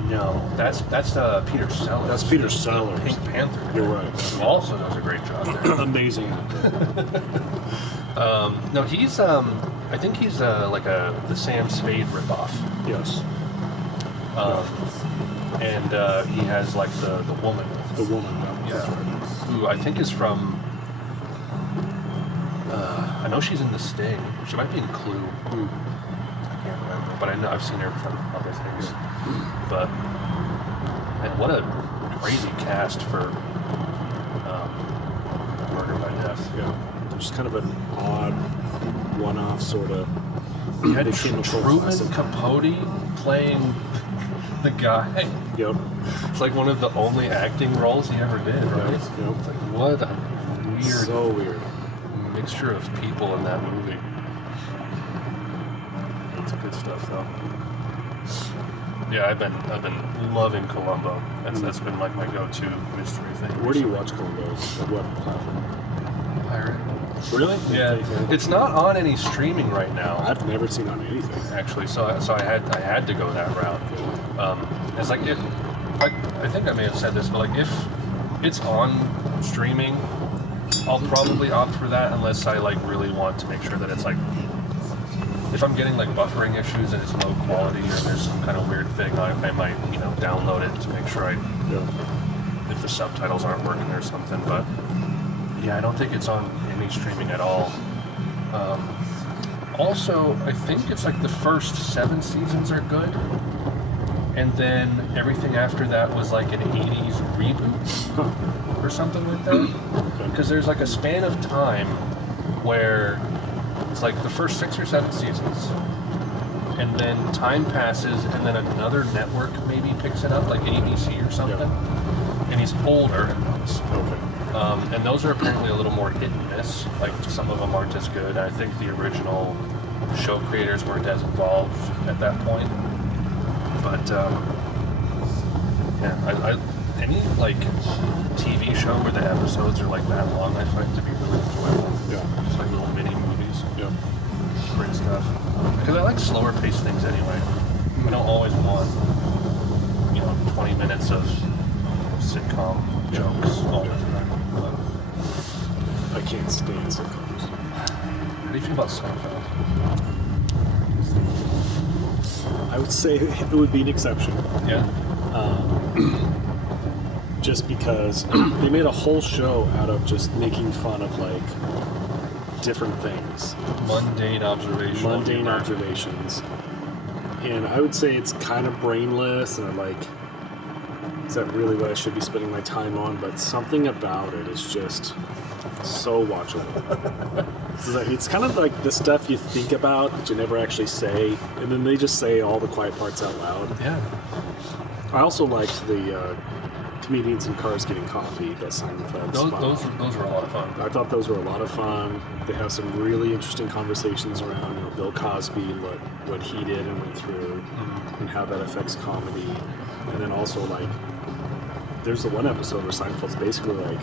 No, that's Peter Sellers. That's Peter Sellers. Pink Panther. You're right. Who also does a great job there. Amazing actor. No, he's I think he's like the Sam Spade ripoff. Yes. And he has like the woman. The woman. Yeah. That's right. Who I think is from. I know she's in The Sting. She might be in Clue. I can't remember, but I know I've seen her from other things. But and what a crazy cast for Murder by Death. Yeah. Just kind of an odd, one-off sort of. You had became a cult Truman classic. Capote playing the guy. Yep. It's like one of the only acting roles he ever did, right? Yep. It's like, what a weird So weird. mixture of people in that movie. It's good stuff, though. Yeah, I've been loving Columbo. That's been like my go-to mystery thing. Where do you watch Columbo? What platform? Pirate. Really? Yeah, it's not on any streaming right now. I've never seen on anything. Actually, so I had to go that route. It's like I think I may have said this, but like if it's on streaming, I'll probably opt for that unless I like really want to make sure that it's like, if I'm getting like buffering issues and it's low quality or there's some kind of weird thing, I might download it to make sure if the subtitles aren't working or something. But Yeah, I don't think it's on any streaming at all. Also, I think it's like the first 7 seasons are good, and then everything after that was like an 80s reboot or something like that. Because there's like a span of time where it's like the first 6 or 7 seasons, and then time passes, and then another network maybe picks it up, like ABC or something, and he's older in those. And those are apparently a little more hit and miss. Like, some of them aren't as good. I think the original show creators weren't as involved at that point. But, yeah, any, like, TV show where the episodes are, like, that long, I find to be really enjoyable. Yeah. Just like little mini movies. Yeah. Great stuff. Because I like slower paced things anyway. I don't always want, 20 minutes of sitcom jokes all the time. I can't stand sitcoms. How do you feel about Seinfeld? I would say it would be an exception. Yeah. Just because they made a whole show out of just making fun of like different things. Mundane observations. Mundane observations. And I would say it's kind of brainless, and is that really what I should be spending my time on? But something about it is just so watchable. It's kind of like the stuff you think about but you never actually say, and then they just say all the quiet parts out loud. Yeah. I also liked the comedians in cars getting coffee that Seinfeld spun off. Those were a lot of fun. I thought those were a lot of fun. They have some really interesting conversations around, Bill Cosby and what he did and went through, and how that affects comedy. And then also, like, there's the one episode where Seinfeld's basically like,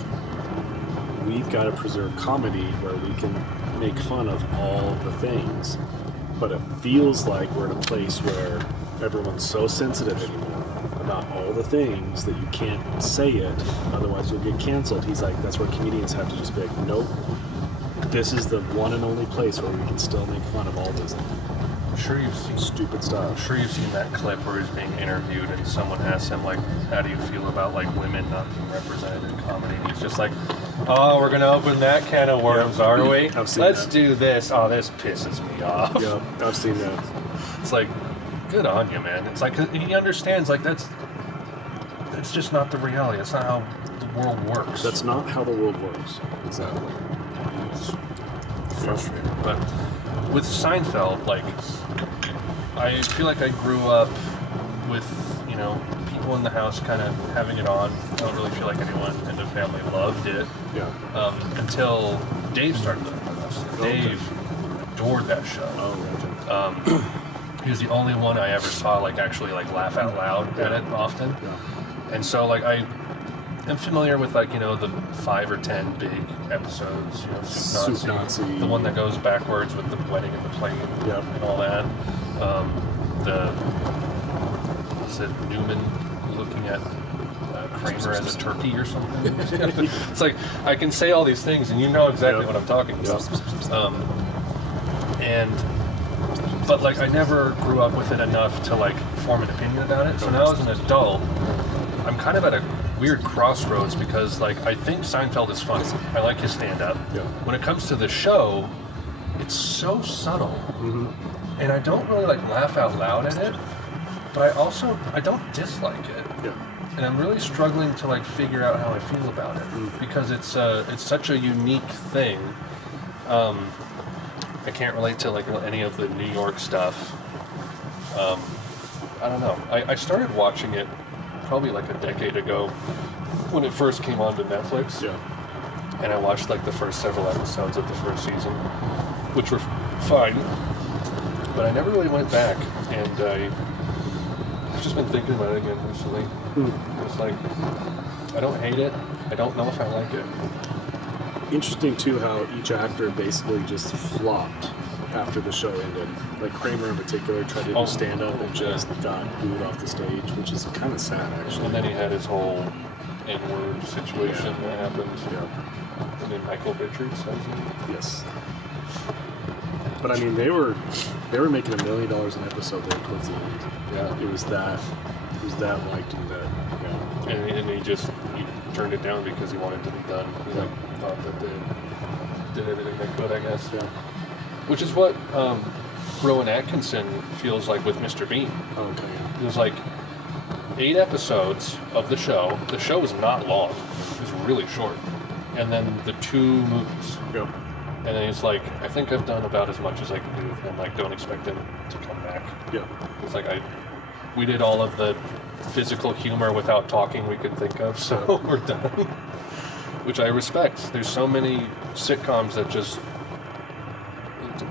we've got to preserve comedy where we can make fun of all the things, but it feels like we're in a place where everyone's so sensitive anymore about all the things that you can't say it, otherwise you'll get canceled. He's like, that's where comedians have to just be like, nope, this is the one and only place where we can still make fun of all this I'm sure you've seen stupid stuff. I'm sure you've seen that clip where he's being interviewed and someone asks him, like, how do you feel about, like, women not being represented in comedy? And he's just like, oh, we're gonna open that can of worms, are we? I've seen Let's that. do this. Oh, this pisses me off. Yeah, I've seen that. It's like, good on you, man. It's like, he understands, like, that's just not the reality. That's not how the world works. That's not how the world works. Exactly. It's frustrating. But with Seinfeld, like, I feel like I grew up with, people in the house kind of having it on. I don't really feel like anyone in the family loved it. Yeah. Until Dave started living with us. Dave adored that show. Oh, gotcha. He was the only one I ever saw, like, actually, like, laugh out loud at it often. Yeah. And so, like, I am familiar with, like, the 5 or 10 big episodes, Soup Nazi, Nazi. the one that goes backwards with the wedding and the plane and all that. Is it Newman looking at Kramer as a turkey or something? It's like, I can say all these things and you know exactly what I'm talking about. But, like, I never grew up with it enough to, like, form an opinion about it. So now as an adult, I'm kind of at a weird crossroads because, like, I think Seinfeld is funny. I like his stand-up. Yeah. When it comes to the show, it's so subtle. And I don't really, like, laugh out loud at it, but I don't dislike it. Yeah. And I'm really struggling to, like, figure out how I feel about it because it's such a unique thing. I can't relate to, like, any of the New York stuff. I don't know. I started watching it probably like a decade ago when it first came onto Netflix. Yeah. And I watched, like, the first several episodes of the first season, which were fine. But I never really went back, and I've just been thinking about it again recently. It's like, I don't hate it. I don't know if I like it. Interesting too how each actor basically just flopped after the show ended. Like Kramer in particular tried to do stand-up and just got booed off the stage, which is kind of sad actually. And then he had his whole N-word situation that happened. Yeah. And then Michael Richards, Yes. But I mean, they were making $1 million an episode there towards the end. Yeah. It was that liked and that. Yeah. And he turned it down because he wanted to be done. He like thought that they did everything they could, I guess. Yeah. Which is what Rowan Atkinson feels like with Mr. Bean. Okay. It was like 8 episodes of the show. The show was not long. It was really short. And then the 2 movies. Yeah. And then he's like, I think I've done about as much as I can do with him. Like, don't expect him to come back. Yeah. It's like we did all of the physical humor without talking we could think of, so we're done. Which I respect. There's so many sitcoms that just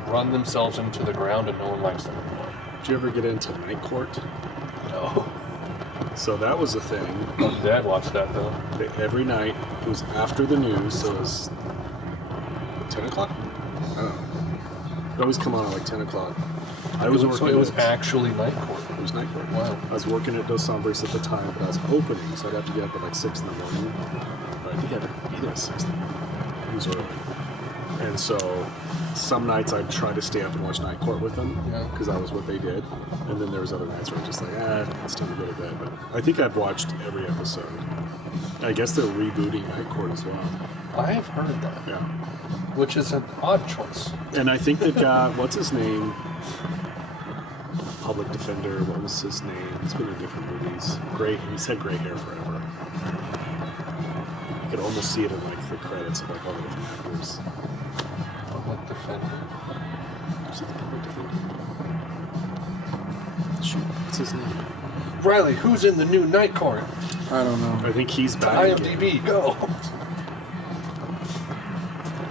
run themselves into the ground and no one likes them anymore. Did you ever get into Night Court? No. So that was a thing. Dad watched that though. Every night, it was after the news, so it was 10 o'clock? I don't know. It always come on at like 10 o'clock. I was working. So it was actually Night Court. It was Night Court. Wow. I was working at Dos Hombres at the time, but I was opening, so I'd have to get up at like 6 in the morning. But I think I had to be there at 6 in the morning. It was early. And so some nights I'd try to stay up and watch Night Court with them, because that was what they did. And then there was other nights where I was just like, it's time to go to bed. But I think I've watched every episode. I guess they're rebooting Night Court as well. I have heard that. Yeah. Which is an odd choice. And I think they've got, what's his name? Public Defender, what was his name? He's been in different movies. He's had gray hair forever. You could almost see it in like the credits of like all the different actors. Public Defender. See the Public Defender? Shoot, what's his name? Riley, who's in the new Night Court? I don't know. I think he's back again. IMDb, go!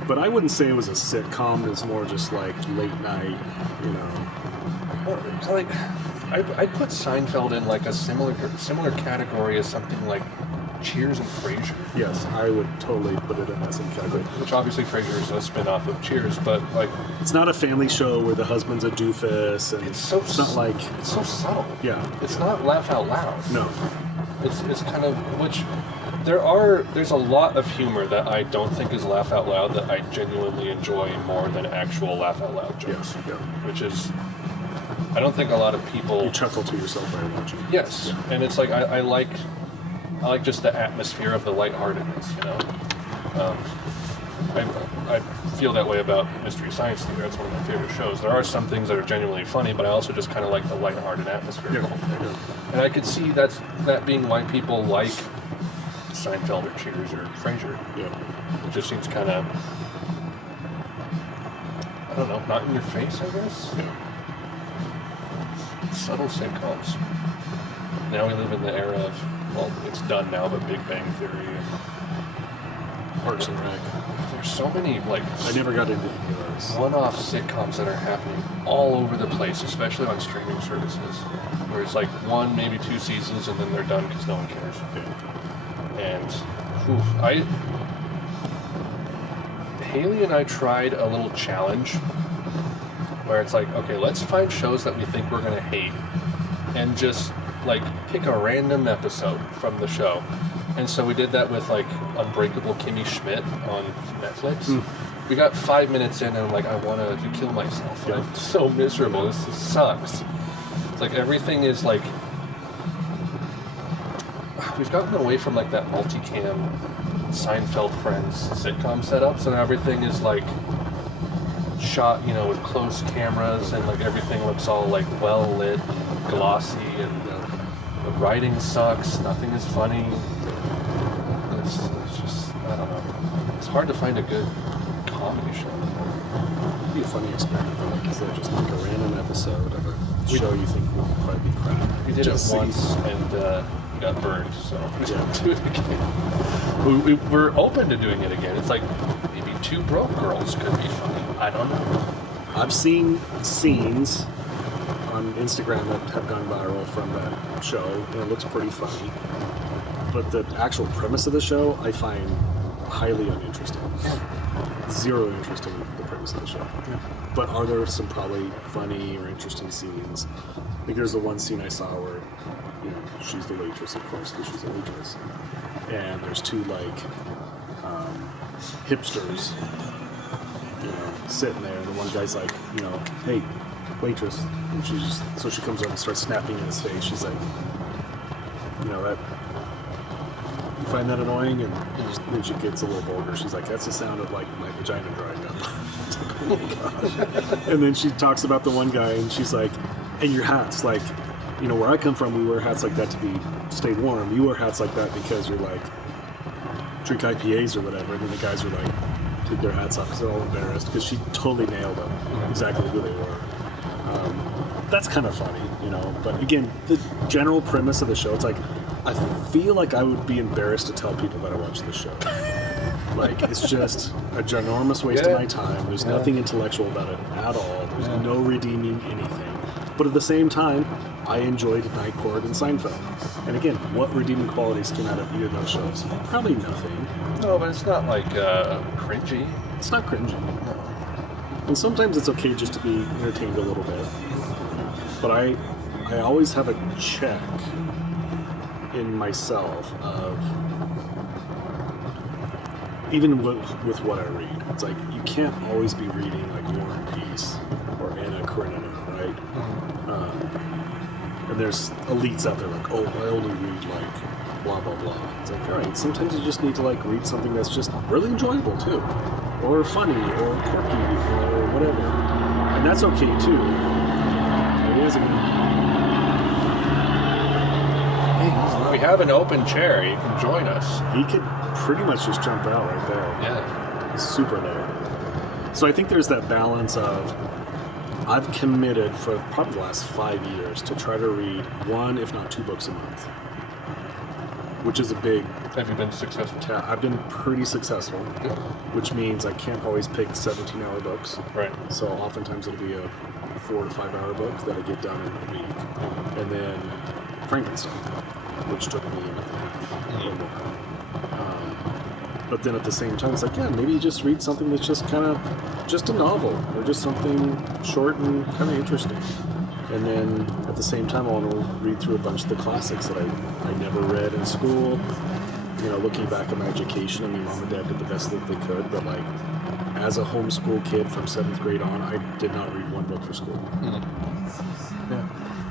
But I wouldn't say it was a sitcom. It's more just like late night, you know. Well, it's like I'd put Seinfeld in like a similar category as something like Cheers and Frasier. Yes, I would totally put it in that same category. Which obviously Frasier is a spin-off of Cheers, but like It's not a family show where the husband's a doofus, and it's so not like it's so subtle. Yeah. It's not laugh out loud. no. It's kind of which there's a lot of humor that I don't think is laugh out loud that I genuinely enjoy more than actual laugh out loud jokes. Yeah. Which is I don't think a lot of people You chuckle to yourself while watching. Yes, and it's like I like just the atmosphere of the lightheartedness, you know. I feel that way about Mystery Science Theater. That's one of my favorite shows. There are some things that are genuinely funny, but I also just kind of like the lighthearted atmosphere of the whole thing. Yeah. And I could see that being why people like Seinfeld or Cheers or Frasier. Yeah. It just seems kind of, I don't know, not in your face, I guess. Yeah. Subtle sitcoms. Now we live in the era of, well, it's done now, but Big Bang Theory and Parks and Rec. there's so many like I never got into any of those. one-off sitcoms that are happening all over the place, especially on streaming services, where it's like 1, maybe 2 seasons and then they're done because no one cares. And Haley and I tried a little challenge where it's like, okay, let's find shows that we think we're gonna hate and just like pick a random episode from the show. And so we did that with like Unbreakable Kimmy Schmidt on Netflix. We got 5 minutes in and I'm like, I want to kill myself. Yeah. I'm so miserable. This sucks. It's like everything is like, we've gotten away from like that multicam Seinfeld Friends sitcom setups, and everything is like shot, you know, with close cameras, and like everything looks all like well lit, glossy, and the writing sucks. Nothing is funny. It's just, I don't know. It's hard to find a good comedy show. It'd be a funny experiment, though, like, is there just like a random episode of a show you think will probably be crap? We did Just it see. once and we got burned, so we Yeah. didn't do it again. We're open to doing it again. It's like maybe 2 Broke Girls could be funny. I don't know. I've seen scenes on Instagram that have gone viral from that show, and it looks pretty funny. But the actual premise of the show, I find highly uninteresting. Zero interest in the premise of the show. Yeah. But are there some probably funny or interesting scenes? Like there's the one scene I saw where, you know, she's the waitress, of course, because she's a waitress. And there's 2 like hipsters, you know, sitting there, and the one guy's like, you know, hey, waitress, and so she comes over and starts snapping in his face. She's like, you know, that you find that annoying? And then she gets a little vulgar. She's like, that's the sound of like my vagina drying up. It's like, oh my gosh. And then she talks about the one guy, and she's like, and your hats, like, you know, where I come from, we wear hats like that to stay warm. You wear hats like that because you're like, drink IPAs or whatever. And then the guys are like, take their hats off because they're all embarrassed, because she totally nailed them, exactly who they were. That's kind of funny, you know. But again, the general premise of the show, it's like, I feel like I would be embarrassed to tell people that I watch this show. Like, it's just a ginormous waste of my time. There's nothing intellectual about it at all. There's no redeeming anything. But at the same time, I enjoyed Night Court and Seinfeld. And again, what redeeming qualities came out of either of those shows? Probably nothing. No, but it's not like cringy. It's not cringy. No. And sometimes it's okay just to be entertained a little bit. But I always have a check in myself of, even with what I read, it's like, you can't always be reading like War and Peace or Anna Karenina, right? And there's elites out there like, oh, I only read like blah blah blah. It's like, all right, sometimes you just need to like read something that's just really enjoyable too, or funny, or quirky, or whatever, and that's okay too. It is again. We have an open chair. You can join us. He could pretty much just jump out right there. Yeah. He's super there. So I think there's that balance of, I've committed for probably the last 5 years to try to read 1, if not 2 books a month, which is a big... Have you been successful? Yeah, I've been pretty successful, which means I can't always pick 17-hour books. Right. So oftentimes it'll be a 4 to 5 hour book that I get done in a week. And then Frankenstein, which took me a month and a half or more. But then at the same time, it's like, yeah, maybe you just read something that's just kind of, just a novel, or just something short and kind of interesting. And then at the same time, I want to read through a bunch of the classics that I never read in school. You know, looking back at my education, I mean, mom and dad did the best that they could, but like, as a homeschool kid from 7th grade on, I did not read 1 book for school. Yeah.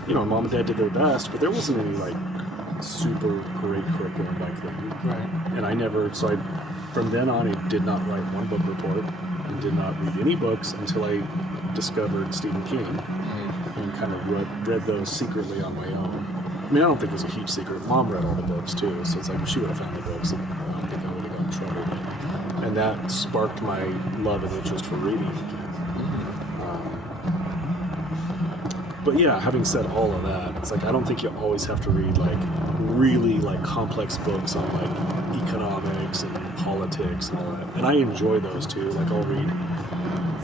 You know, mom and dad did their best, but there wasn't any like super great curriculum back then. Right. And I never, so from then on, I did not write 1 book report and did not read any books until I discovered Stephen King and kind of read those secretly on my own. I mean, I don't think it was a huge secret. Mom read all the books too, so it's like if she would have found the books, I don't think I would have gotten in trouble. And that sparked my love and interest for reading again. But yeah, having said all of that, it's like, I don't think you always have to read like really like complex books on like economics and politics and all that. And I enjoy those too. Like I'll read,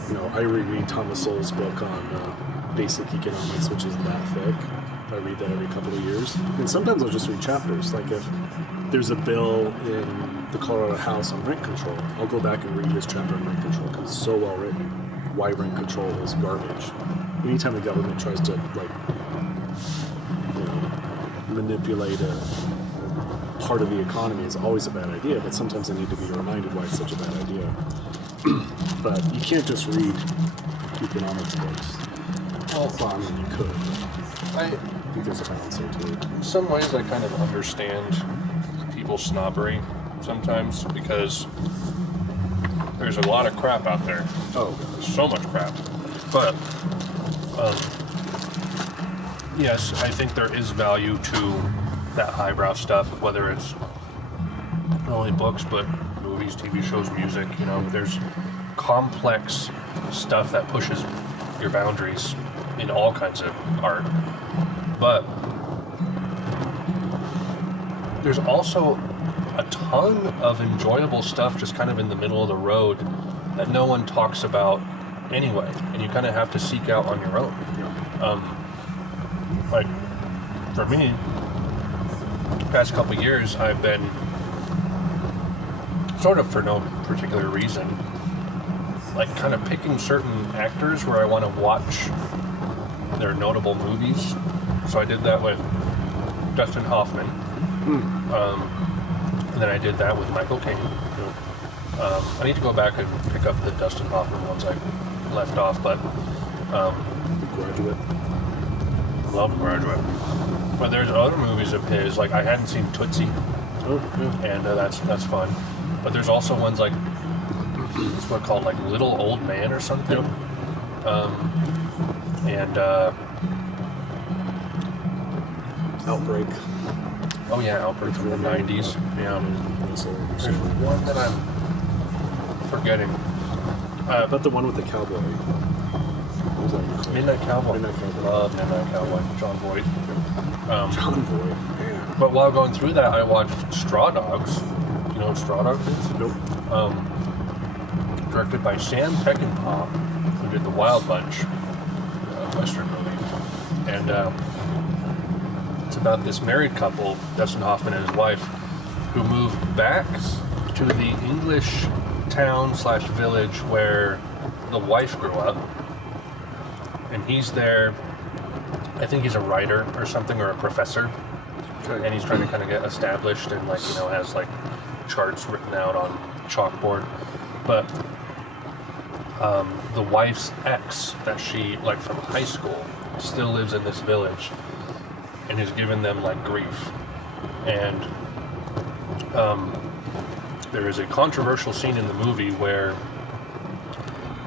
you know, I reread Thomas Sowell's book on basic economics, which is that thick. I read that every couple of years. And sometimes I'll just read chapters. Like if there's a bill in the Colorado House on rent control, I'll go back and read his chapter on rent control because it's so well written. Why rent control is garbage. Anytime the government tries to, like, you know, manipulate a part of the economy is always a bad idea, but sometimes I need to be reminded why it's such a bad idea. But you can't just read economics books. Well, I mean, you could. I think there's a balance there, too. In some ways, I kind of understand people's snobbery sometimes, because there's a lot of crap out there. Oh, so much crap. But yes, I think there is value to that highbrow stuff, whether it's not only books, but movies, TV shows, music. You know, there's complex stuff that pushes your boundaries in all kinds of art. But there's also a ton of enjoyable stuff just kind of in the middle of the road that no one talks about anyway, and you kind of have to seek out on your own. Like, for me, the past couple of years, I've been, sort of for no particular reason, like kind of picking certain actors where I want to watch their notable movies. So I did that with Dustin Hoffman. And then I did that with Michael Caine. I need to go back and pick up the Dustin Hoffman ones I left off, but Graduate. love Graduate. But there's other movies of his, like I hadn't seen Tootsie Oh, yeah. and that's fun. But there's also ones like it's what called like Little Old Man or something. Yep. And Outbreak. oh yeah, Outbreak from the 90s. Yeah. There's one that I'm forgetting. But the one with the cowboy. What was that one called? Midnight Cowboy. Midnight Cowboy. Love Midnight Cowboy. John Voight. John Boy. Man. But while going through that, I watched Straw Dogs. You know what Straw Dogs is? Nope. Directed by Sam Peckinpah, who did The Wild Bunch, Western movie. And it's about this married couple, Dustin Hoffman and his wife, who moved back to the English town / village where the wife grew up. And he's there, I think he's a writer or something, or a professor. Okay. And he's trying to kind of get established and has like charts written out on chalkboard. But the wife's ex that she like from high school still lives in this village and is giving them like grief. And there is a controversial scene in the movie where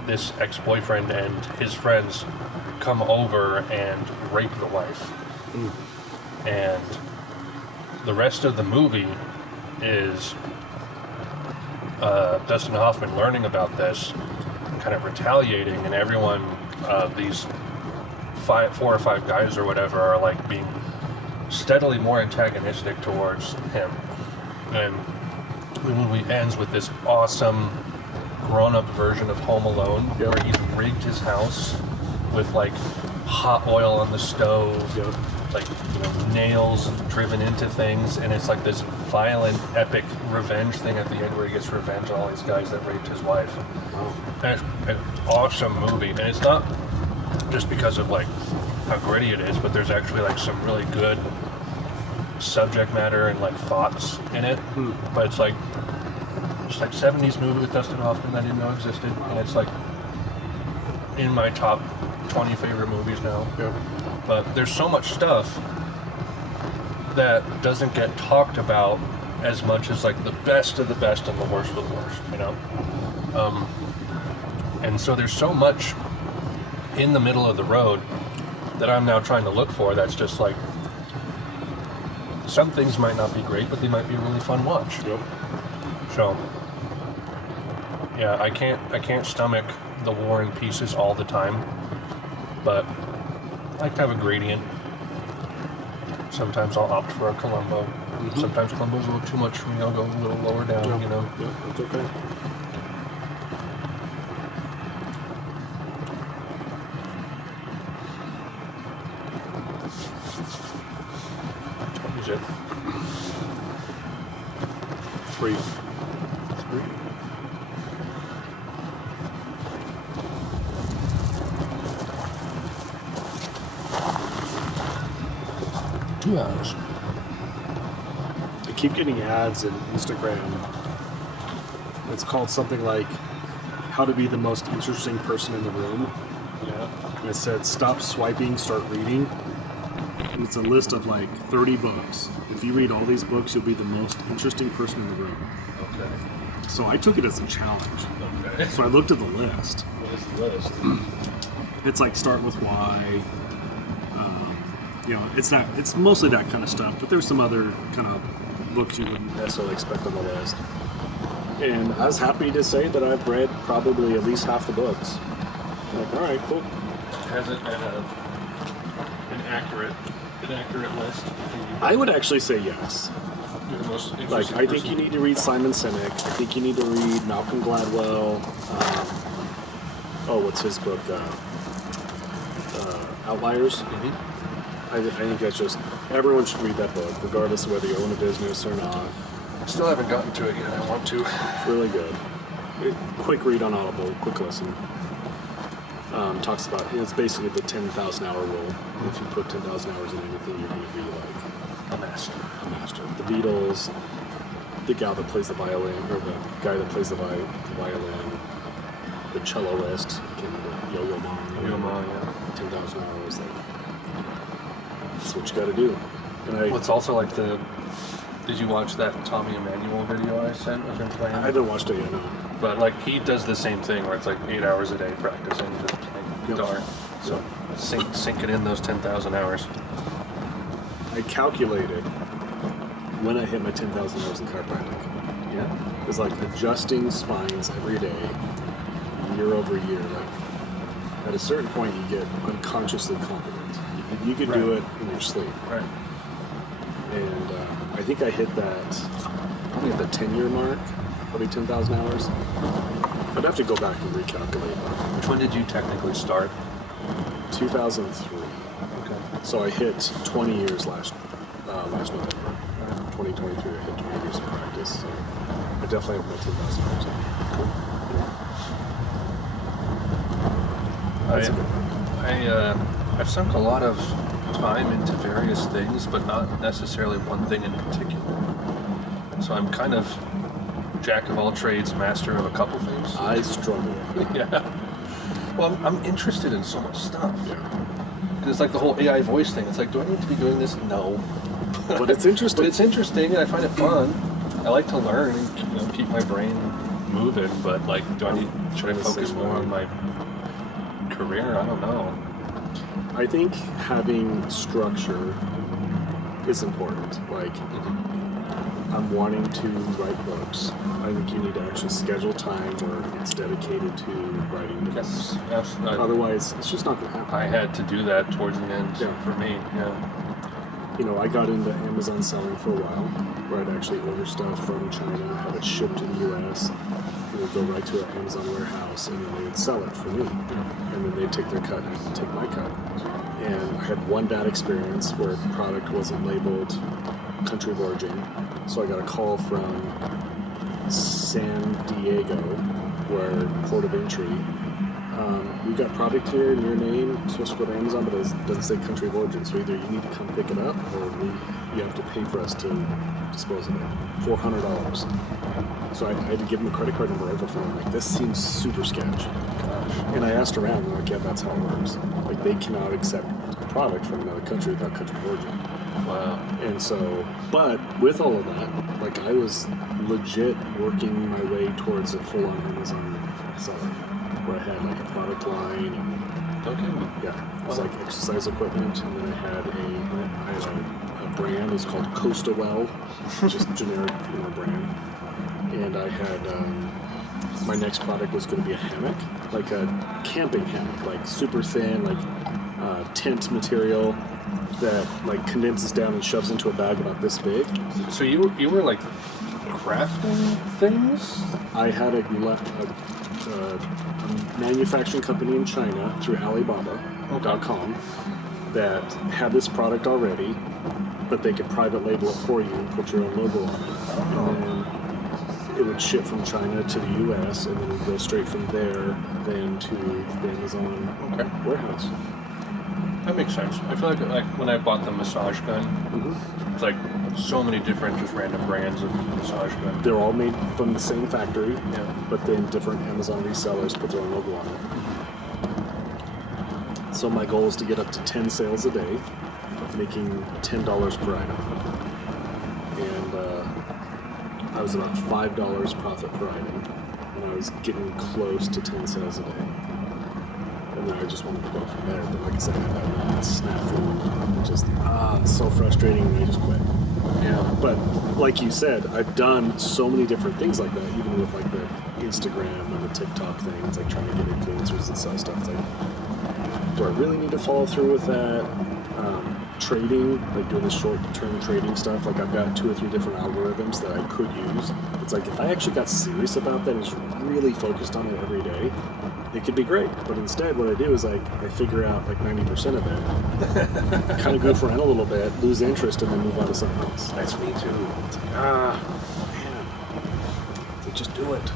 this ex-boyfriend and his friends come over and rape the wife. And the rest of the movie is Dustin Hoffman learning about this, kind of retaliating, and everyone, these 4 or 5 guys or whatever, are like being steadily more antagonistic towards him. And the movie ends with this awesome grown-up version of Home Alone, Yep. where he's rigged his house with like hot oil on the stove, Yep. like nails driven into things, and it's like this violent, epic revenge thing at the end where he gets revenge on all these guys that raped his wife. Wow. And it's an awesome movie, and it's not just because of like how gritty it is, but there's actually like some really good subject matter and like thoughts in it. But it's like 70s movie with Dustin Hoffman that I didn't know existed, and it's like in my top 20 favorite movies now. Yeah. But there's so much stuff that doesn't get talked about as much as like the best of the best and the worst of the worst, and so there's so much in the middle of the road that I'm now trying to look for that's just like, some things might not be great, but they might be a really fun watch. Yep. So yeah, I can't stomach the War and Pieces all the time, but I like to have a gradient. Sometimes I'll opt for a Columbo. Sometimes Columbo's a little too much for me. I'll go a little lower down, Yeah, that's okay. What is it? 3. 2 hours. I keep getting ads in Instagram. It's called something like "How to Be the Most Interesting Person in the Room." Yeah. And it said, "Stop swiping, start reading." And it's a list of like 30 books. If you read all these books, you'll be the most interesting person in the room. Okay. So I took it as a challenge. Okay. So I looked at the list. What is the list? It's like start with why. It's mostly that kind of stuff, but there's some other kind of books you wouldn't necessarily expect on the list. And I was happy to say that I've read probably at least half the books. I'm like, all right, cool. Has it been an accurate list? I would actually say yes. You're the most interesting Like, I think person. you need to read Simon Sinek. I think you need to read Malcolm Gladwell. What's his book? Outliers. Mhm. I think that's just, everyone should read that book, regardless of whether you own a business or not. Still haven't gotten to it yet. I want to. It's really good. Quick read on Audible, quick listen. Talks about, it's basically the 10,000 hour rule. If you put 10,000 hours in anything, you're going to be like A master. a master. The Beatles, the guy that plays the violin, or the guy that plays the violin, the celloist, I can't remember, Yo-Yo Ma. Yo-Yo Ma, yeah. 10,000 hours. That's what you got to do. And Well, it's also like the Did you watch that Tommy Emmanuel video I sent of him playing? I haven't watched it yet, no. But like he does the same thing where it's like 8 hours a day practicing just playing guitar. So sinking in those 10,000 hours. I calculated when I hit my 10,000 hours in chiropractic. Yeah. It was like adjusting spines every day, year over year. Like at a certain point, you get unconsciously competent. You can do it in your sleep. Right. And I think I hit that probably at the 10-year mark, probably 10,000 hours. I'd have to go back and recalculate. When did you technically start? 2003. Okay. So I hit 20 years last November. 2023, I hit 20 years of practice. So I definitely have my 10,000 hours. That's a good one. I've sunk a lot of time into various things, but not necessarily one thing in particular. So I'm kind of jack of all trades, master of a couple things. I struggle. Yeah. Well, I'm interested in so much stuff. Yeah. It's like the whole AI voice thing. It's like, do I need to be doing this? No. But it's interesting. But it's interesting, and I find it fun. I like to learn and keep my brain moving. But like, should I focus more on my career? I don't know. I think having structure is important. Like, I'm wanting to write books. I think you need to actually schedule time where it's dedicated to writing books. Yes, absolutely. Otherwise, it's just not going to happen. I had to do that towards the end for me. Yeah. You know, I got into Amazon selling for a while, where I'd actually order stuff from China, have it shipped to the U.S., and it would go right to an Amazon warehouse, and then they would sell it for me. And then they'd take their cut, and I'd take my cut. And I had one bad experience where a product wasn't labeled country of origin. So I got a call from San Diego, where port of entry. We've got product here in your name, it's supposed to go to Amazon, but it doesn't say country of origin. So either you need to come pick it up, or you have to pay for us to dispose of it. $400. So I had to give them a credit card number over for them. Like, this seems super sketch. And I asked around, they're like, yeah, that's how it works. Like, they cannot accept a product from another country without country of origin. Wow. And so, but with all of that, like, I was legit working my way towards a full-on Amazon seller, where I had like a product line and yeah, it was like exercise equipment, and then I had a brand. It was called Coastawell, just generic brand. And I had my next product was going to be a hammock, like a camping hammock, like super thin, like tent material that like condenses down and shoves into a bag about this big. So you were like crafting things? I had a manufacturing company in China through Alibaba.com that had this product already, but they could private label it for you and put your own logo on it. And then it would ship from China to the U.S. and then it would go straight from there then to the Amazon warehouse. That makes sense. I feel like when I bought the massage gun, it's like so many different just random brands of massage gun. They're all made from the same factory, but then different Amazon resellers put their own logo on it. So my goal is to get up to 10 sales a day, making $10 per item. And I was about $5 profit per item, and I was getting close to 10 sales a day. And then I just wanted to go from there. But like I said, I had that one snafu, just so frustrating, and I just quit. Yeah. But like you said, I've done so many different things like that, even with like the Instagram and the TikTok thing. It's like trying to get influencers and sell stuff. It's like, do I really need to follow through with that? Trading, like doing the short-term trading stuff. Like I've got 2 or 3 different algorithms that I could use. It's like if I actually got serious about that and was really focused on it every day, it could be great. But instead, what I do is like I figure out like 90% of it, kind of goof around a little bit, lose interest, and then move on to something else. That's me too. It's like, man, so just do it.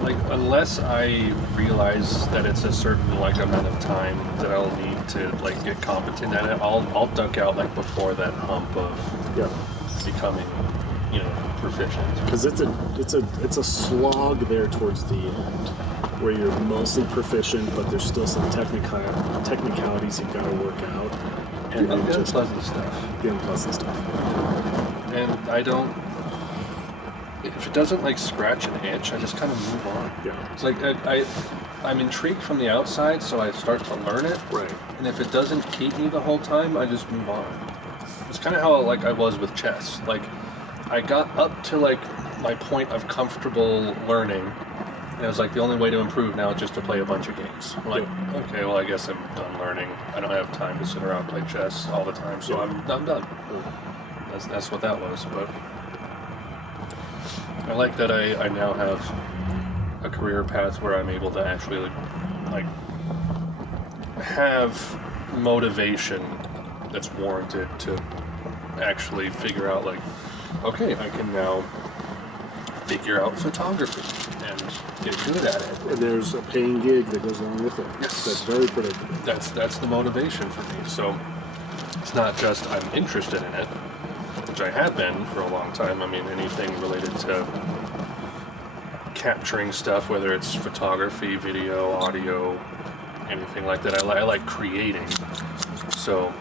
Like unless I realize that it's a certain like amount of time that I'll need to like get competent at it, I'll duck out like before that hump of becoming, proficient. Because it's a slog there towards the end, where you're mostly proficient, but there's still some technicalities you've got to work out, and The then just unpleasant stuff. the unpleasant stuff. and I don't. If it doesn't like scratch an itch, I just kind of move on. Yeah. It's like I'm intrigued from the outside, so I start to learn it. Right. And if it doesn't keep me the whole time, I just move on. It's kind of how like I was with chess. Like I got up to like my point of comfortable learning. And it was like the only way to improve now is just to play a bunch of games. I'm like, okay, well I guess I'm done learning. I don't have time to sit around and play chess all the time, so I'm done. That's what that was. But I like that I now have a career path where I'm able to actually like have motivation that's warranted to actually figure out like, okay, I can now figure out photography and get good at it. And there's a paying gig that goes along with it. Yes. That's very predictable. That's the motivation for me. So it's not just I'm interested in it, which I have been for a long time. I mean, anything related to capturing stuff, whether it's photography, video, audio, anything like that. I like creating. So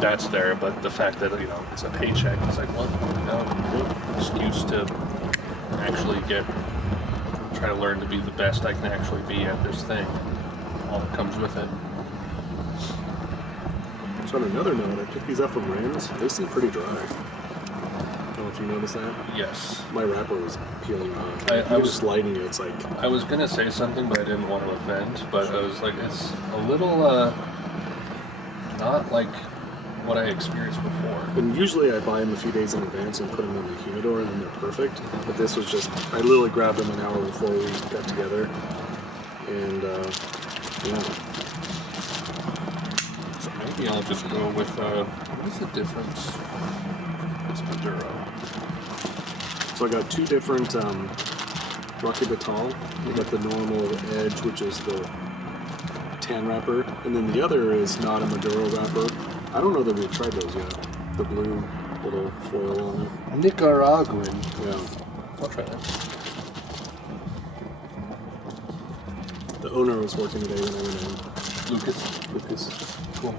that's there, but the fact that it's a paycheck, it's like, well, excuse to actually try to learn to be the best I can actually be at this thing. All that comes with it. So on another note, I picked these up from Rams. They seem pretty dry. I don't know if you noticed that. Yes. My wrapper was peeling off. I was just lighting it. It's like I was gonna say something, but I didn't want to offend. But I was like, it's a little not like what I experienced before. And usually I buy them a few days in advance and put them in the humidor, and then they're perfect. But this was just, I literally grabbed them an hour before we got together. And, yeah. So maybe I'll just go with, what is the difference? It's Maduro. So I got two different Rocky Batal. You got the normal edge, which is the tan wrapper. And then the other is not a Maduro wrapper. I don't know that we've tried those yet. The blue little foil on it. Nicaraguan. Yeah. I'll try that. The owner was working today when I went in. Lucas. Cool.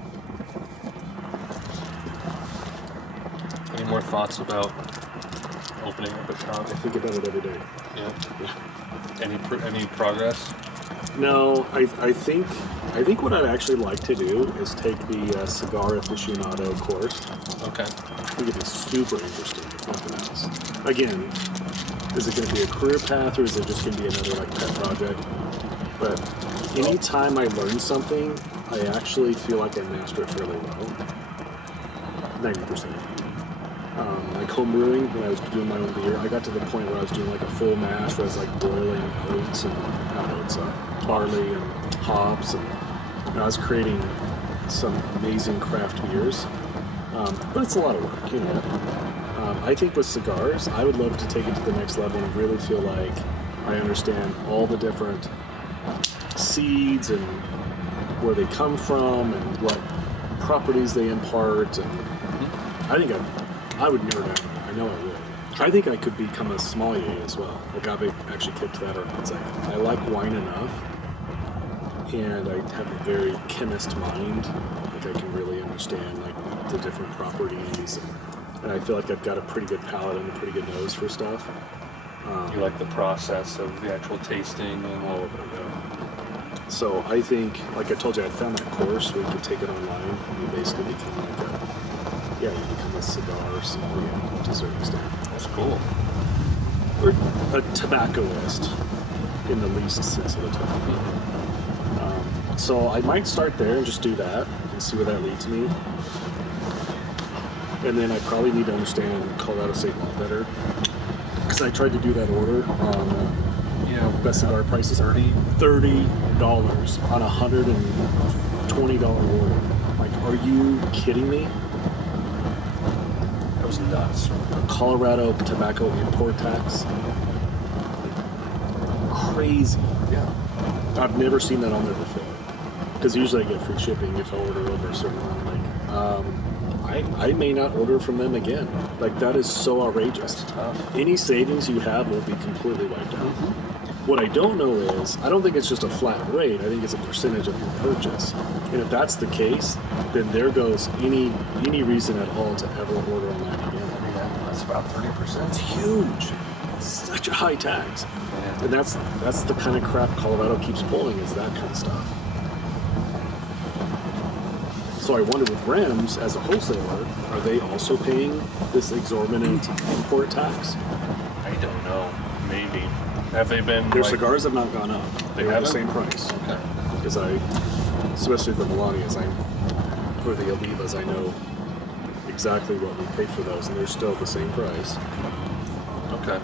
Any more thoughts about opening up a shop? I think about it every day. Yeah. Any progress? No, I think what I'd actually like to do is take the cigar aficionado course. Okay. I think it'd be super interesting, if nothing else. Again, is it going to be a career path, or is it just going to be another like pet project? But anytime I learn something, I actually feel like I master it fairly well. 90%. Like home brewing, when I was doing my own beer, I got to the point where I was doing like a full mash where I was like boiling oats and not oats, barley and hops, and I was creating some amazing craft beers. But it's a lot of work, I think with cigars, I would love to take it to the next level and really feel like I understand all the different seeds and where they come from and what properties they impart. And I think I would nerd out. I know I would. I think I could become a sommelier as well. Like I've actually kicked that around. It's like I like wine enough, and I have a very chemist mind. Like I can really understand like the different properties, and I feel like I've got a pretty good palate and a pretty good nose for stuff. You like the process of the actual tasting and All of it, yeah. So I think, like I told you, I found that course where you could take it online, and you basically become like you become a cigar sommelier to a certain extent. That's cool. Or a tobaccoist in the least sense of the term. So I might start there and just do that and see where that leads me. And then I probably need to understand Colorado state law better, because I tried to do that order on best cigar prices. $30 on a $120 order. Like, are you kidding me? That was nuts. Colorado tobacco import tax. Crazy. Yeah. I've never seen that on there before. Because usually I get free shipping if I order over a certain amount. I may not order from them again. Like, that is so outrageous. Tough. Any savings you have will be completely wiped out. What I don't know is, I don't think it's just a flat rate. I think it's a percentage of your purchase. And if that's the case, then there goes any reason at all to ever order online again. That's about 30%. It's huge. It's such a high tax. And that's the kind of crap Colorado keeps pulling, is that kind of stuff. So I wonder with Rams, as a wholesaler, are they also paying this exorbitant import tax? I don't know. Maybe. Have they been? Their like, cigars have not gone up. They're the haven't? same price. Okay. Because especially the Melanias, or the Olivas, I know exactly what we paid for those, and they're still the same price. Okay.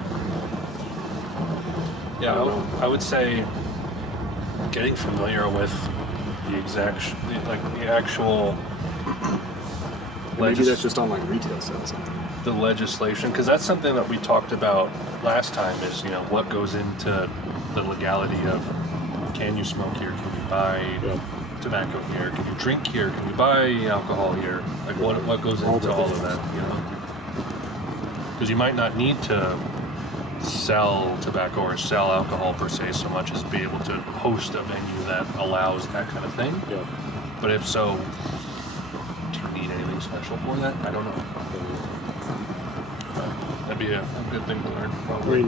Yeah, I would say getting familiar with the the actual. Maybe that's just online retail sales. The legislation, because that's something that we talked about last time. Is what goes into the legality of can you smoke here? Can you buy tobacco here? Can you drink here? Can you buy alcohol here? Like what goes into all of that? Because you might not need to sell tobacco or sell alcohol per se so much as be able to host a venue that allows that kind of thing. Yeah. But if so, do you need anything special for that? I don't know. That'd be a good thing to learn, probably.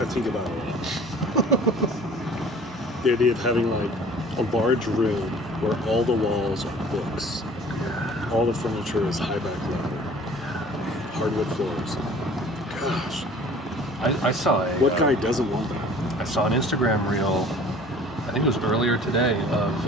I think about it a lot. The idea of having like a large room where all the walls are books, all the furniture is high back leather, hardwood floors. Gosh, I saw what guy doesn't want that? I saw an Instagram reel, I think it was earlier today, of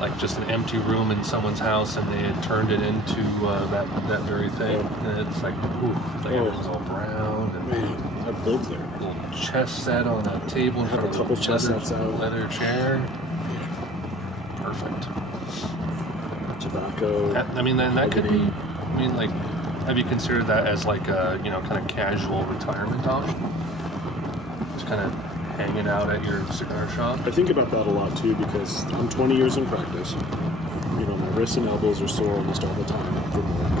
like just an empty room in someone's house, and they had turned it into that very thing. And it's like, it was all brown. And Man, I've lived there. little chess set on a table in Have front a of couple chess sets out. leather chair. Perfect. Tobacco. I mean, then that could be. I mean, like, have you considered that as like a kind of casual retirement option? Just kind of hanging out at your cigar shop. I think about that a lot too because I'm 20 years in practice. My wrists and elbows are sore almost all the time from work.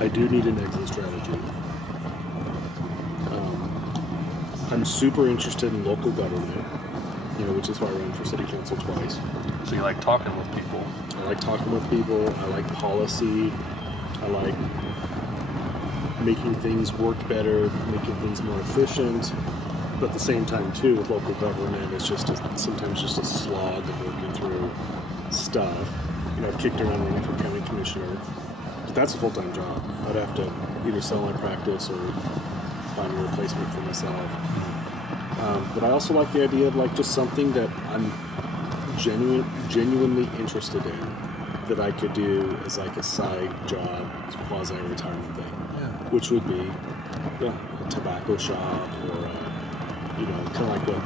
I do need an exit strategy. I'm super interested in local government, which is why I ran for city council twice. So you like talking with people. I like talking with people. I like policy. I like making things work better, making things more efficient. But at the same time, too, with local government, it's sometimes just a slog of working through stuff. I've kicked around running for county commissioner. But that's a full-time job. I'd have to either sell my practice or find a replacement for myself. But I also like the idea of like just something that I'm genuinely interested in that I could do as like a side job, quasi-retirement thing. Which would be, a tobacco shop or, kind of like what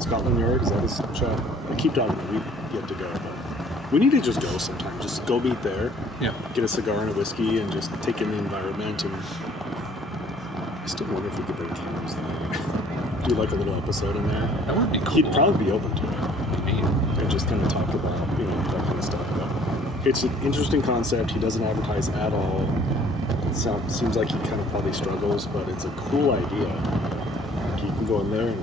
Scotland Yard, is that his shop? I keep talking about we yet to go, but we need to just go sometime. Just go meet there, get a cigar and a whiskey, and just take in the environment. And I still wonder if we could bring cameras in there. Do like a little episode in there. That would be cool. He'd probably be open to it. Neat. And just kind of talk about, that kind of stuff. But it's an interesting concept. He doesn't advertise at all. Seems like he kind of probably struggles, but it's a cool idea. Like you can go in there and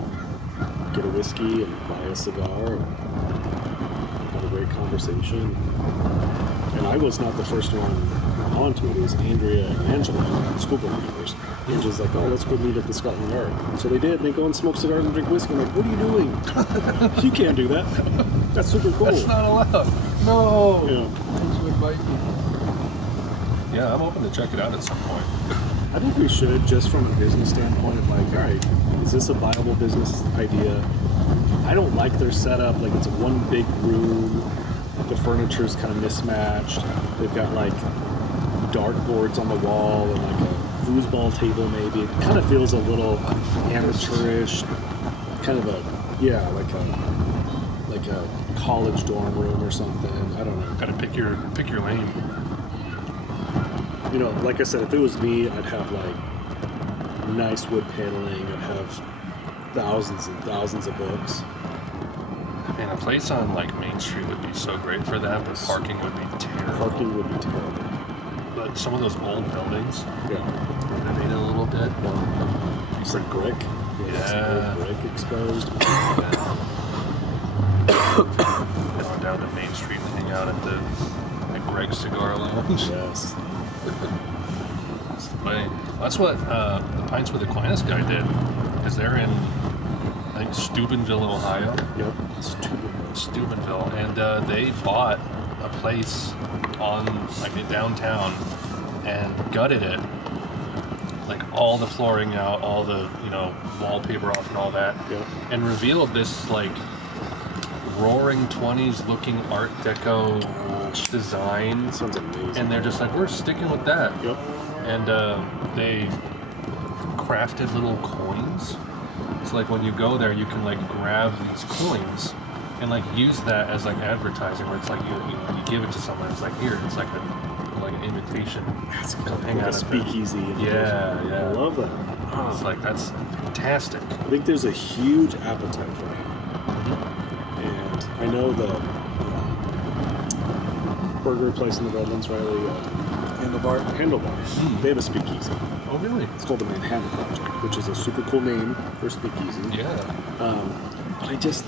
get a whiskey and buy a cigar and have a great conversation. And I was not the first one onto it. It was Andrea and Angela, schoolboy members. Angela's like, let's go meet at the Scotland Yard. So they did. They go and smoke cigars and drink whiskey. I'm like, what are you doing? You can't do that. That's super cool. That's not allowed. No. Yeah. Yeah, I'm open to check it out at some point. I think we should, just from a business standpoint, of like, all right, is this a viable business idea? I don't like their setup. Like, it's one big room. The furniture's kind of mismatched. They've got like dartboards on the wall and like a foosball table maybe. It kind of feels a little amateurish, kind of like a college dorm room or something. I don't know. Gotta pick your lane. Like I said, if it was me, I'd have like nice wood paneling. I'd have thousands and thousands of books. Man, a place on like Main Street would be so great for that, but parking would be terrible. Parking would be terrible. But some of those old buildings, Yeah. renovated a little bit. It's like brick. Yeah. Brick exposed. Head on down to Main Street and hang out at the Greg's Cigar Lounge. Yes. That's the way. That's what the Pints with Aquinas guy did, because they're in, I think, Steubenville, Ohio. Yep. It's too Steubenville, and they bought a place on like in downtown and gutted it, like all the flooring out, all the wallpaper off and all that, Yep. and revealed this like roaring 20s looking Art Deco design. Sounds amazing. And they're just like, we're sticking with that. Yep. And they crafted little coins. So like when you go there, you can like grab these coins and like use that as like advertising, where it's like you give it to someone. It's like here, it's like an invitation. That's Hang like out a at speakeasy. Yeah. I love that. It's like that's fantastic. I think there's a huge appetite for that. And I know the burger place in the Redlands, Riley, Handlebars. They have a speakeasy. Oh really? It's called the Manhattan Project, which is a super cool name for a speakeasy. Yeah. But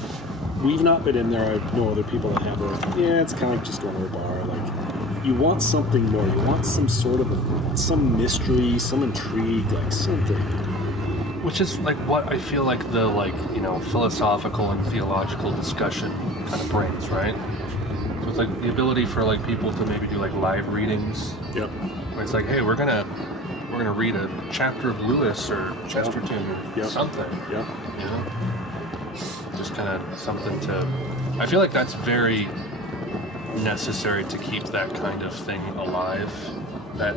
we've not been in there. I know other people that have it. Yeah, it's kind of like just going to a bar. Like, you want something more. You want some sort of some mystery, some intrigue, like something. Which is like what I feel like the philosophical and theological discussion kind of brings, right? So it's like the ability for like people to maybe do like live readings. Yep. Where it's like, hey, we're gonna read a chapter of Lewis or Chesterton or something. Yep. You know? Just kind of something to. I feel like that's very necessary to keep that kind of thing alive. That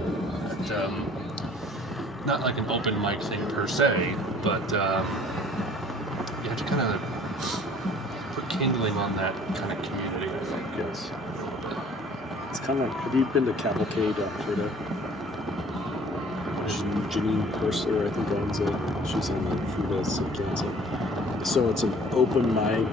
not like an open mic thing per se, but you have to kind of put kindling on that kind of community, I think. Yes. It's kind of like, have you been to Cavalcade up Frida? Janine Purser, I think, owns it. She's on the Frida's Kansas. So it's an open mic,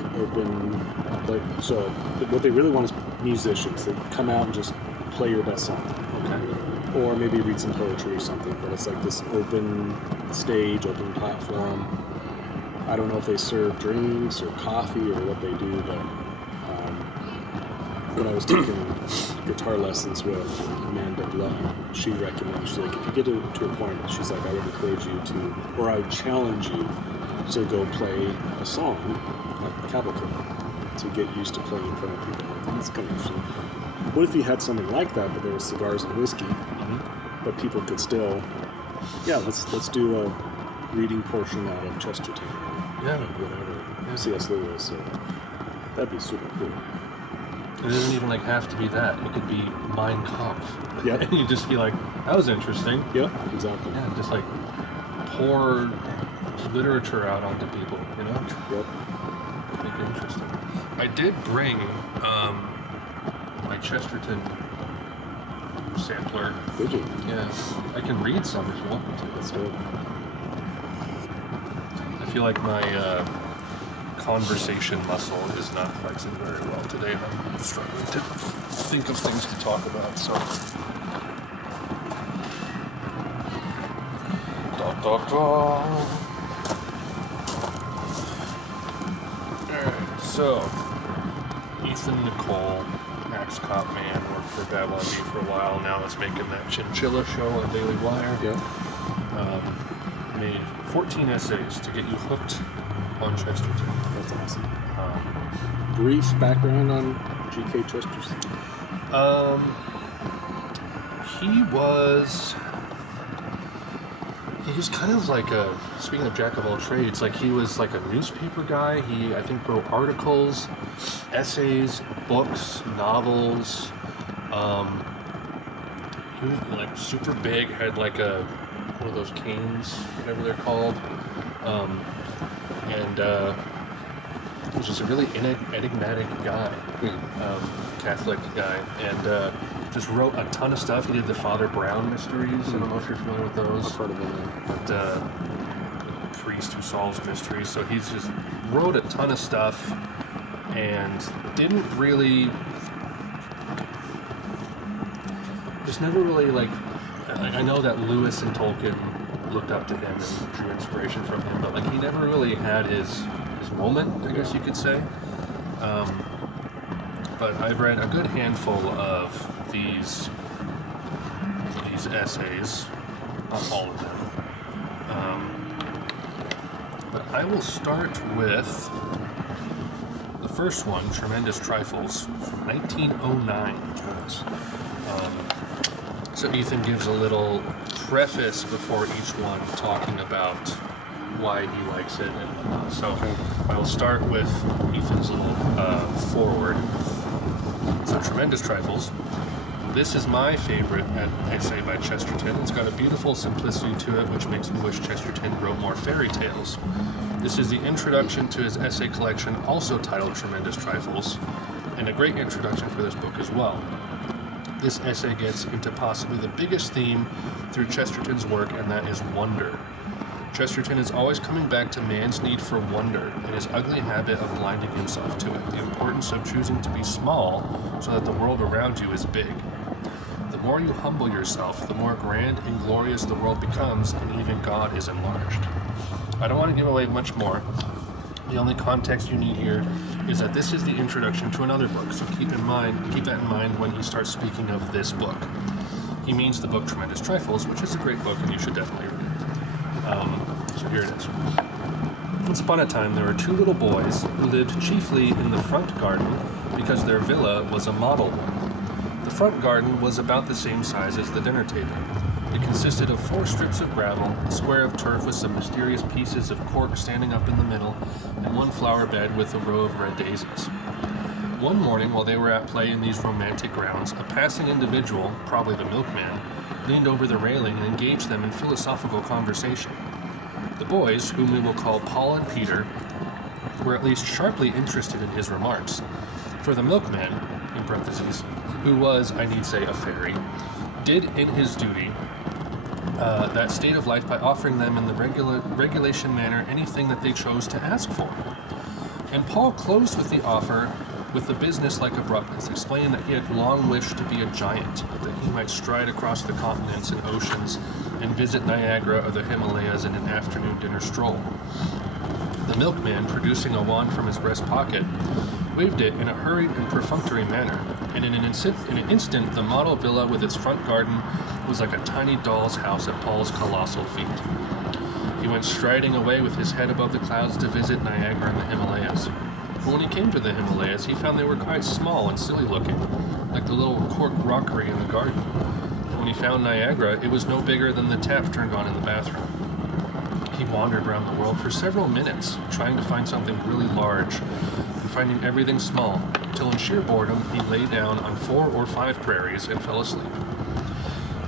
so what they really want is musicians. They come out and just play your best song. Okay. Or maybe read some poetry or something, but it's like this open stage, open platform. I don't know if they serve drinks or coffee or what they do, but when I was taking guitar lessons with Amanda Blunt, she recommended, she's like, if you get to a point, she's like, I would encourage you to, or I would challenge you to go play a song at Cavalcade to get used to playing in front of people. That's kind of interesting. What if you had something like that, but there was cigars and whiskey, but people could still, let's do a reading portion out of Chesterton, or whatever, C.S. Lewis. So that'd be super cool. It doesn't even have to be that. It could be Mein Kampf. Yep. And you just be like, that was interesting. Yep, exactly. Yeah, just pour literature out onto people, Yep. Make it interesting. I did bring my Chesterton sampler. Did you? Yeah, I can read some if you want me to. That's good. I feel like my conversation muscle is not flexing very well today. I'm struggling to think of things to talk about, so. Alright, so Ethan Nicole, ex-cop man, worked for Babylon Bee for a while. Now is making that Chinchilla show on Daily Wire. Yeah. Made 14 essays to get you hooked on Chesterton. That's awesome. Brief background on G.K. Chesterton. He was kind of like speaking of jack of all trades, like he was like a newspaper guy. He, I think, wrote articles, essays, books, novels. He was like super big, had like one of those canes, whatever they're called. And he was just a really enigmatic guy, Catholic guy, and just wrote a ton of stuff. He did the Father Brown mysteries. I don't know if you're familiar with those. Part of it. But priest who solves mysteries. So he's just wrote a ton of stuff, and didn't really, just never really like, I know that Lewis and Tolkien looked up to him and drew inspiration from him, but like he never really had his moment, I guess you could say. But I've read a good handful of these essays, not all of them. But I will start with the first one, Tremendous Trifles, from 1909. So Ethan gives a little preface before each one, talking about why he likes it and whatnot. So I will start with Ethan's little foreword. So Tremendous Trifles. This is my favorite essay by Chesterton. It's got a beautiful simplicity to it, which makes me wish Chesterton wrote more fairy tales. This is the introduction to his essay collection, also titled Tremendous Trifles, and a great introduction for this book as well. This essay gets into possibly the biggest theme through Chesterton's work, and that is wonder. Chesterton is always coming back to man's need for wonder and his ugly habit of blinding himself to it, the importance of choosing to be small so that the world around you is big. The more you humble yourself, the more grand and glorious the world becomes, and even God is enlarged. I don't want to give away much more. The only context you need here is that this is the introduction to another book, so keep that in mind when he starts speaking of this book. He means the book Tremendous Trifles, which is a great book and you should definitely read it. So here it is. Once upon a time, there were two little boys who lived chiefly in the front garden because their villa was a model one. The front garden was about the same size as the dinner table. It consisted of 4 strips of gravel, a square of turf with some mysterious pieces of cork standing up in the middle, and 1 flower bed with a row of red daisies. One morning, while they were at play in these romantic grounds, a passing individual, probably the milkman, leaned over the railing and engaged them in philosophical conversation. The boys, whom we will call Paul and Peter, were at least sharply interested in his remarks, for the milkman, in parentheses, who was, I need say, a fairy, did in his duty that state of life by offering them in the regulation manner anything that they chose to ask for. And Paul closed with the offer with the business-like abruptness, explaining that he had long wished to be a giant, that he might stride across the continents and oceans and visit Niagara or the Himalayas in an afternoon dinner stroll. The milkman, producing a wand from his breast pocket, waved it in a hurried and perfunctory manner, and in an instant the model villa with its front garden was like a tiny doll's house at Paul's colossal feet. He went striding away with his head above the clouds to visit Niagara and the Himalayas. But when he came to the Himalayas, he found they were quite small and silly looking, like the little cork rockery in the garden. And when he found Niagara, it was no bigger than the tap turned on in the bathroom. He wandered around the world for several minutes, trying to find something really large, and finding everything small, until in sheer boredom he lay down on 4 or 5 prairies and fell asleep.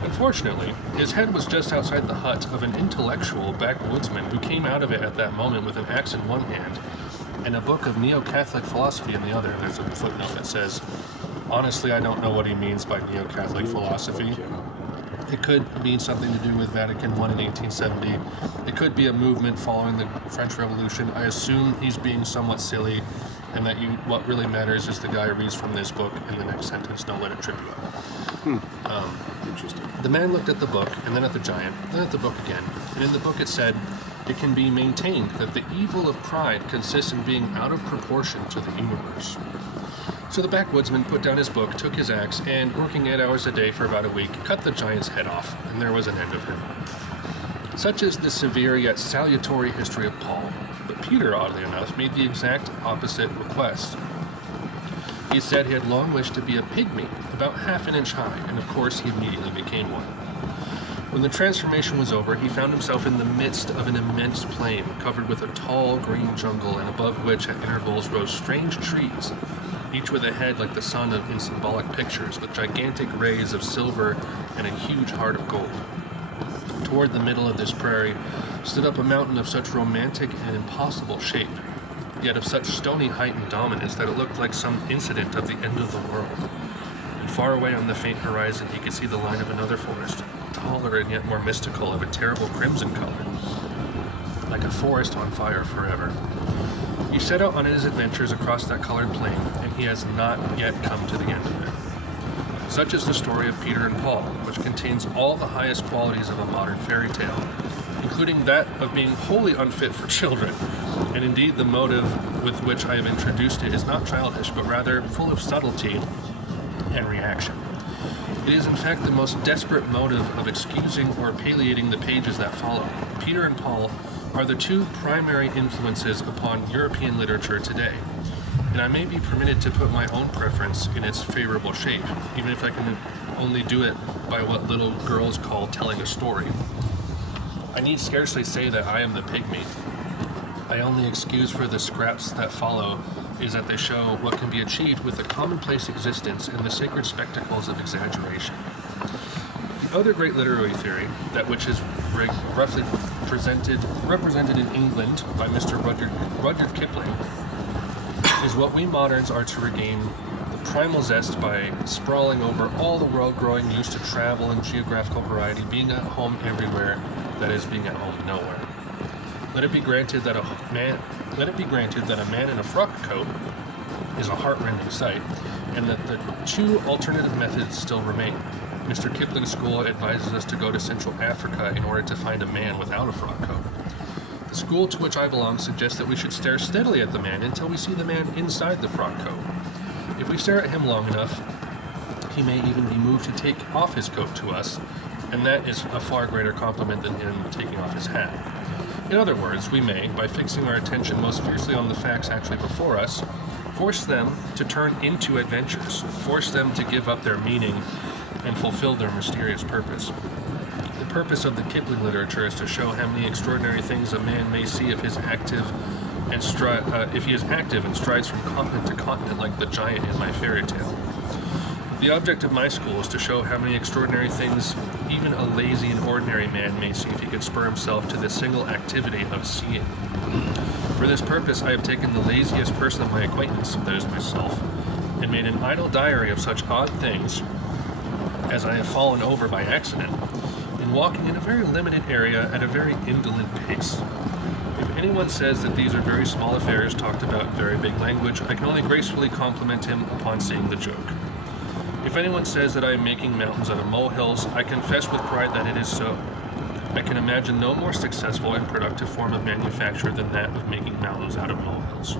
Unfortunately, his head was just outside the hut of an intellectual backwoodsman who came out of it at that moment with an axe in one hand and a book of Neo-Catholic philosophy in the other. There's a footnote that says, honestly, I don't know what he means by Neo-Catholic philosophy. It could mean something to do with Vatican I in 1870. It could be a movement following the French Revolution. I assume he's being somewhat silly, and that what really matters is the guy reads from this book in the next sentence. Don't let it trip you up. Interesting. The man looked at the book, and then at the giant, then at the book again, and in the book it said, it can be maintained that the evil of pride consists in being out of proportion to the universe. So the backwoodsman put down his book, took his axe, and, working 8 hours a day for about a week, cut the giant's head off, and there was an end of him. Such is the severe yet salutary history of Paul, but Peter, oddly enough, made the exact opposite request. He said he had long wished to be a pygmy, about half an inch high, and of course he immediately became one. When the transformation was over, he found himself in the midst of an immense plain, covered with a tall green jungle, and above which at intervals rose strange trees, each with a head like the sun in symbolic pictures, with gigantic rays of silver and a huge heart of gold. Toward the middle of this prairie stood up a mountain of such romantic and impossible shape, yet of such stony height and dominance that it looked like some incident of the end of the world. And far away on the faint horizon he could see the line of another forest, taller and yet more mystical, of a terrible crimson color, like a forest on fire forever. He set out on his adventures across that colored plain, and he has not yet come to the end of it. Such is the story of Peter and Paul, which contains all the highest qualities of a modern fairy tale, including that of being wholly unfit for children. And indeed, the motive with which I have introduced it is not childish, but rather full of subtlety and reaction. It is in fact the most desperate motive of excusing or palliating the pages that follow. Peter and Paul are the two primary influences upon European literature today, and I may be permitted to put my own preference in its favorable shape, even if I can only do it by what little girls call telling a story. I need scarcely say that I am the pygmy. My only excuse for the scraps that follow is that they show what can be achieved with a commonplace existence and the sacred spectacles of exaggeration. The other great literary theory, that which is roughly represented in England by Mr. Rudyard Kipling, is what we moderns are to regain the primal zest by sprawling over all the world, growing used to travel and geographical variety, being at home everywhere, that is, being at home nowhere. Let it be granted that a man in a frock coat is a heart-rending sight, and that the two alternative methods still remain. Mr. Kipling's school advises us to go to Central Africa in order to find a man without a frock coat. The school to which I belong suggests that we should stare steadily at the man until we see the man inside the frock coat. If we stare at him long enough, he may even be moved to take off his coat to us, and that is a far greater compliment than him taking off his hat. In other words, we may, by fixing our attention most fiercely on the facts actually before us, force them to turn into adventures, force them to give up their meaning and fulfill their mysterious purpose. The purpose of the Kipling literature is to show how many extraordinary things a man may see if he is active and strides from continent to continent like the giant in my fairy tale. The object of my school is to show how many extraordinary things even a lazy and ordinary man may see if he could spur himself to the single activity of seeing. For this purpose, I have taken the laziest person of my acquaintance, that is myself, and made an idle diary of such odd things as I have fallen over by accident, in walking in a very limited area at a very indolent pace. If anyone says that these are very small affairs talked about in very big language, I can only gracefully compliment him upon seeing the joke. If anyone says that I am making mountains out of molehills, I confess with pride that it is so. I can imagine no more successful and productive form of manufacture than that of making mountains out of molehills.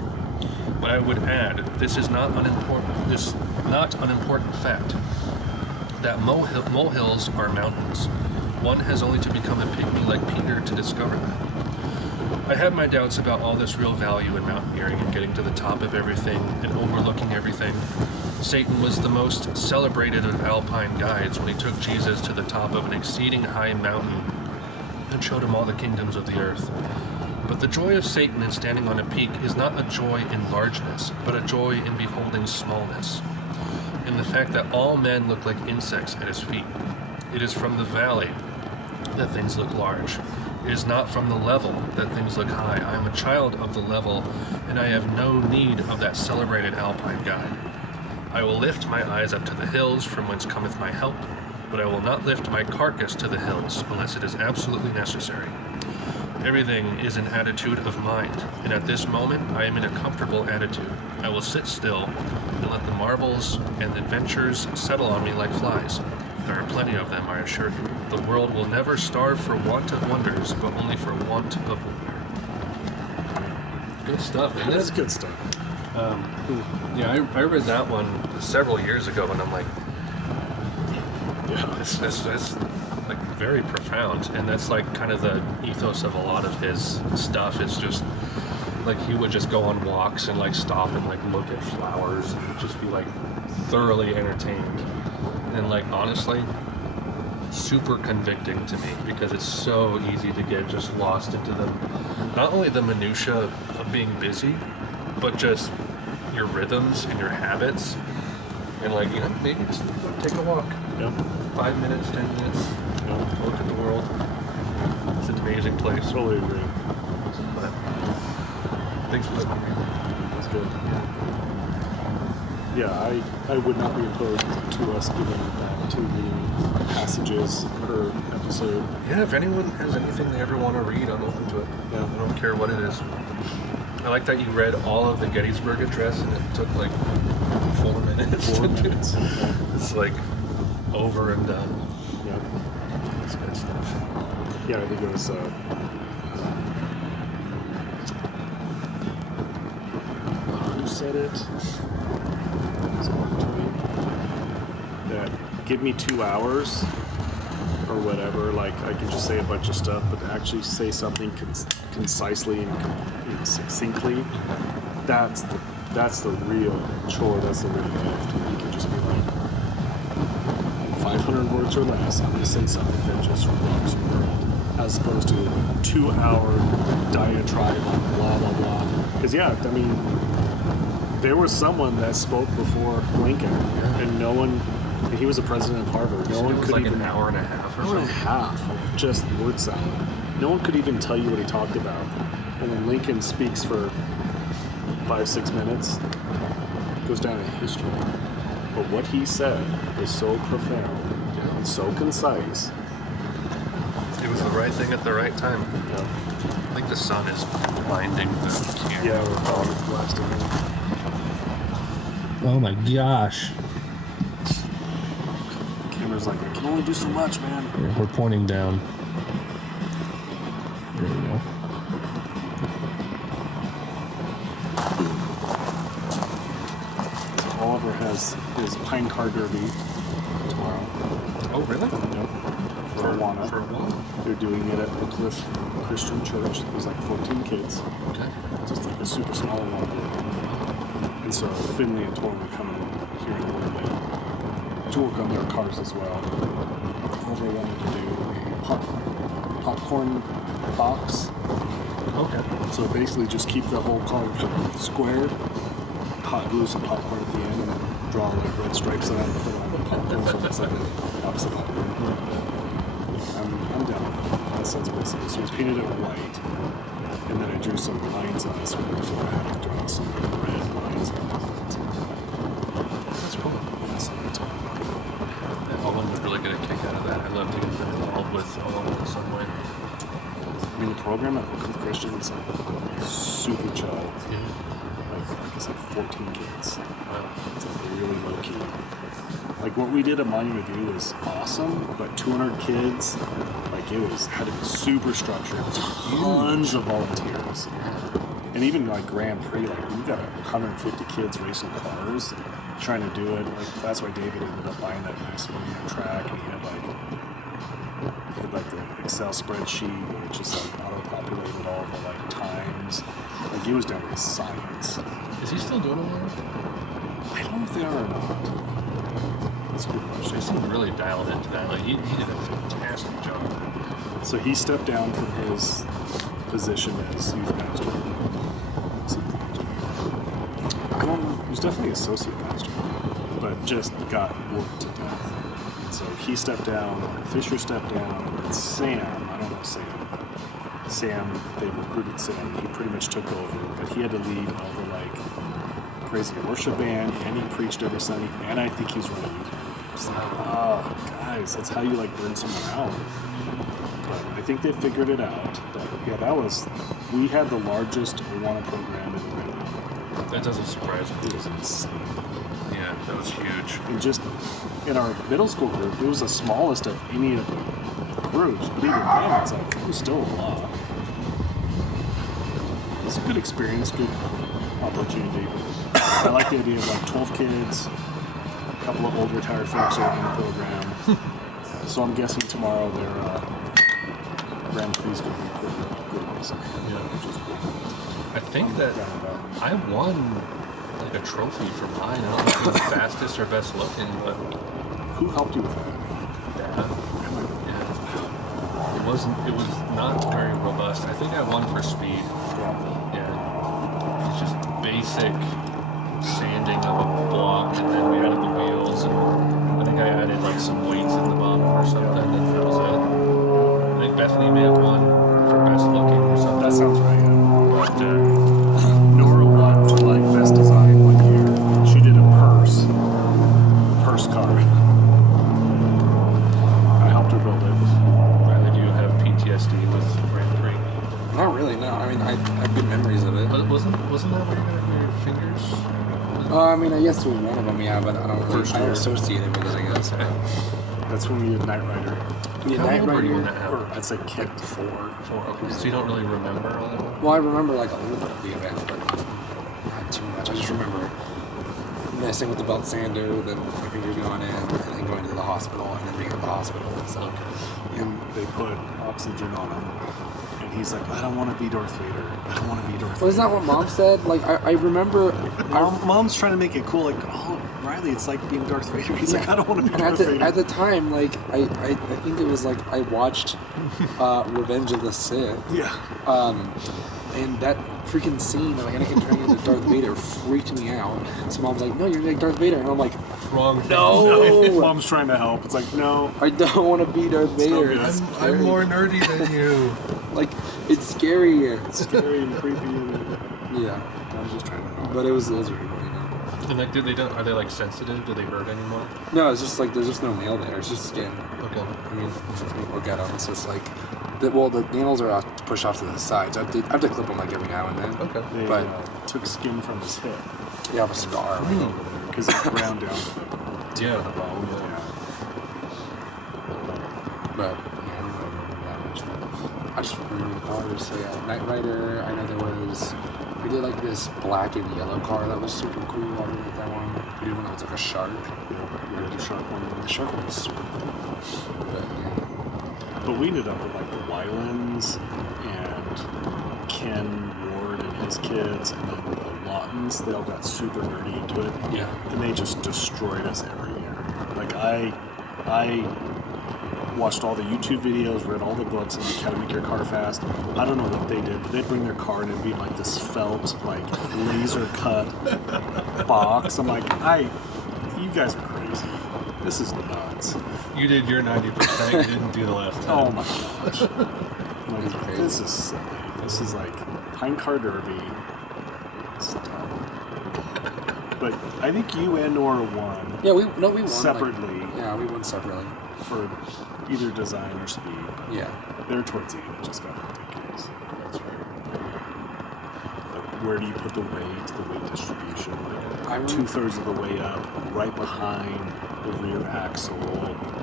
But I would add, this is not unimportant fact, that molehills are mountains. One has only to become a pygmy like Peter to discover that. I have my doubts about all this real value in mountaineering and getting to the top of everything and overlooking everything. Satan was the most celebrated of alpine guides when he took Jesus to the top of an exceeding high mountain and showed him all the kingdoms of the earth. But the joy of Satan in standing on a peak is not a joy in largeness, but a joy in beholding smallness, in the fact that all men look like insects at his feet. It is from the valley that things look large. It is not from the level that things look high. I am a child of the level, and I have no need of that celebrated alpine guide. I will lift my eyes up to the hills, from whence cometh my help, but I will not lift my carcass to the hills, unless it is absolutely necessary. Everything is an attitude of mind, and at this moment I am in a comfortable attitude. I will sit still, and let the marvels and adventures settle on me like flies. There are plenty of them, I assure you. The world will never starve for want of wonders, but only for want of wonder. Good stuff, man. That's good stuff. Yeah, I read that one several years ago, and I'm like, yeah, it's like very profound, and that's like kind of the ethos of a lot of his stuff. It's just like he would just go on walks and like stop and like look at flowers and just be like thoroughly entertained. And like honestly, super convicting to me, because it's so easy to get just lost into not only the minutia of being busy, but just your rhythms and your habits. And like, you know, maybe just take a walk. Yep. 5 minutes, 10 minutes. Yep. Look at the world. It's an amazing place. Totally agree. But thanks for listening. That's good. Yeah, I would not be opposed to us giving back to the passages per episode. Yeah, if anyone has anything they ever want to read, I'm open to it. Yeah. I don't care what it is. I like that you read all of the Gettysburg Address and it took like 4 minutes. 4 minutes. It's like over and done. Yep. That's good stuff. Yeah, I think it was. Who said it? Was it Mark Twain? That give me 2 hours or whatever. Like I can just say a bunch of stuff, but to actually say something concisely and succinctly, that's the real chore. That's the real gift. You can just be like, in 500 words or less, I'm going to say something that just rocks your world, as opposed to a 2-hour diatribe on blah blah blah. Because yeah, I mean, there was someone that spoke before Lincoln, and no one. He was the president of Harvard. No one it was could like even an hour and a half or hour and a something. half of just word salad. No one could even tell you what he talked about. And then Lincoln speaks for 5-6 minutes, goes down in history. But what he said was so profound and so concise. It was the right thing at the right time. I think the sun is blinding the camera. Yeah, we're probably blasting him. Oh my gosh. Camera's like, I can only do so much, man. Here, we're pointing down. There we go. Oliver has his Pine Car Derby tomorrow. Oh, really? Yep. For Awana. For a while? They're doing it at the Cliff Christian Church. There's like 14 kids. Okay. Just like a super small one. And so Finley and Torm are coming here in a little bit to work on their cars as well. Over wanted to do a popcorn box. Okay. So basically just keep the whole car square, hot glue some popcorn at the end, and then draw like red stripes on it and put it on the popcorn so it's like a box of popcorn. I'm down with it. That sounds basic. So he's painted it white, and then I drew some lines on this one before I had to draw some red lines on it. That's cool. Yeah, so that's all. Owen would really get a kick out of that. I'd love to get them involved with Owen in some way. I mean, the program at Cliff Christian is like super chill. Like it's like 14 kids. Wow. It's like really low key. Like what we did at Monument View was awesome, but 200 kids, like it had to be super structured. Tons of volunteers. And even like Grand Prix, like we've got 150 kids racing cars, trying to do it. Like that's why David ended up buying that nice 1-year track, and he had like the Excel spreadsheet, which is like auto-populated all the like times. Like it was down to the science. Is he still doing it? I don't know if they are or not. That's a good They question. seem really dialed into that. Like he did a fantastic job. So he stepped down from his position as youth pastor. I don't know. He was definitely associate pastor, but just got worked to death. And so he stepped down, Mark Fisher stepped down, and then Sam, I don't know Sam, but Sam, they recruited Sam. He pretty much took over, but he had to lead all the like praise and worship band, and he preached every Sunday, and I think he's running youth group. It's like, oh, guys, that's how you like burn someone out. But I think they figured it out. But yeah, we had the largest Awana program in the Red River. That doesn't surprise me. It was insane. Yeah, that was huge. And just in our middle school group, it was the smallest of any of the groups. But even then, it's like, it was still a lot. It's a good experience, good opportunity. I like the idea of like 12 kids, a couple of old retired folks are in the program. So I'm guessing tomorrow their Grand Prix is going to be pretty good racing. Yeah. Which is good. I think that I won like a trophy for mine. I don't know if it was fastest or best looking, but Who helped you with that? yeah. It was not very robust. I think I won for speed. Yeah. Yeah. It's just basic sanding of a block, and then we added the wheels, and I think I added like some weights in the bottom or something, and that was it. I think Bethany may have won for best looking or something. That sounds right, yeah. But Nora won for like best design one year. She did a purse car. I helped her build it. Riley, do you have PTSD with Grand Prix? Not really, no. I mean, I have good memories of it. But wasn't Wasn't that where you're gonna do your fingers? I mean, I guess with one of them, yeah, but I don't really, I don't associate it with it, I guess. That's when we did Knight Rider. Yeah, How Knight old were you Rider. now? Or I'd say Kid 4. Okay, so you don't really remember all that? Well, I remember like a little bit of the event, but not too much. I just remember messing with the belt sander, then my fingers going in, and then going to the hospital, and then being at the hospital. So, And they put oxygen on him. And he's like, I don't want to be Darth Vader. I don't want to be Darth Vader. well, isn't that what Mom said? Like, I remember. Mom's trying to make it cool. Like, oh, Riley, it's like being Darth Vader. He's like, I don't want to be And Darth Vader. at the time, like, I think it was like I watched Revenge of the Sith. Yeah. And that freaking scene of Anakin turning into Darth Vader freaked me out. So Mom's like, no, you're like Darth Vader. And I'm like, Wrong. no! Mom's trying to help. It's like, no. I don't want to be Darth Vader. good. It's I'm scary. more nerdy than you. Like, it's scary. It's scary and creepy. And Yeah. I'm just trying to help. But it was really cool, you know. And like, are they like sensitive? Do they hurt anymore? No, it's just like, there's just no nail there. It's just skin. Okay. I mean, if you look at them, it's just like, the nails are pushed off to the sides. I have to clip them like every now and then. Okay. They But- took skin from his hip You have a scar. over there because it ground down to Yeah. the bone. Yeah. But yeah, I don't remember that much. I just remember the cars. So yeah, Knight Rider. I know there was. We did like this black and yellow car that was super cool. I really like that one. We did one that was like a shark. We did the shark one. The shark one was super cool. But yeah. But we ended up with like the Wylands and Ken Ward and his kids, and then the Lawtons. They all got super nerdy into it. Yeah. And they just destroyed us every year. Like I watched all the YouTube videos, read all the books on how to make your car fast. I don't know what they did, but they'd bring their car and it'd be like this felt, like laser cut box. I'm like, you guys are crazy. This is nuts. You did your 90%. You didn't do the last 10. Oh my gosh. Like, this is silly. This is like Pine Car Derby. It's dumb. But I think you and Nora won Yeah, we won separately Like, yeah, we won separately. for either design or speed. Yeah. They're towards the end. It just got ridiculous. That's right. Like, where do you put the weight distribution? I Like remember- 2/3 of the way up, right behind the rear axle.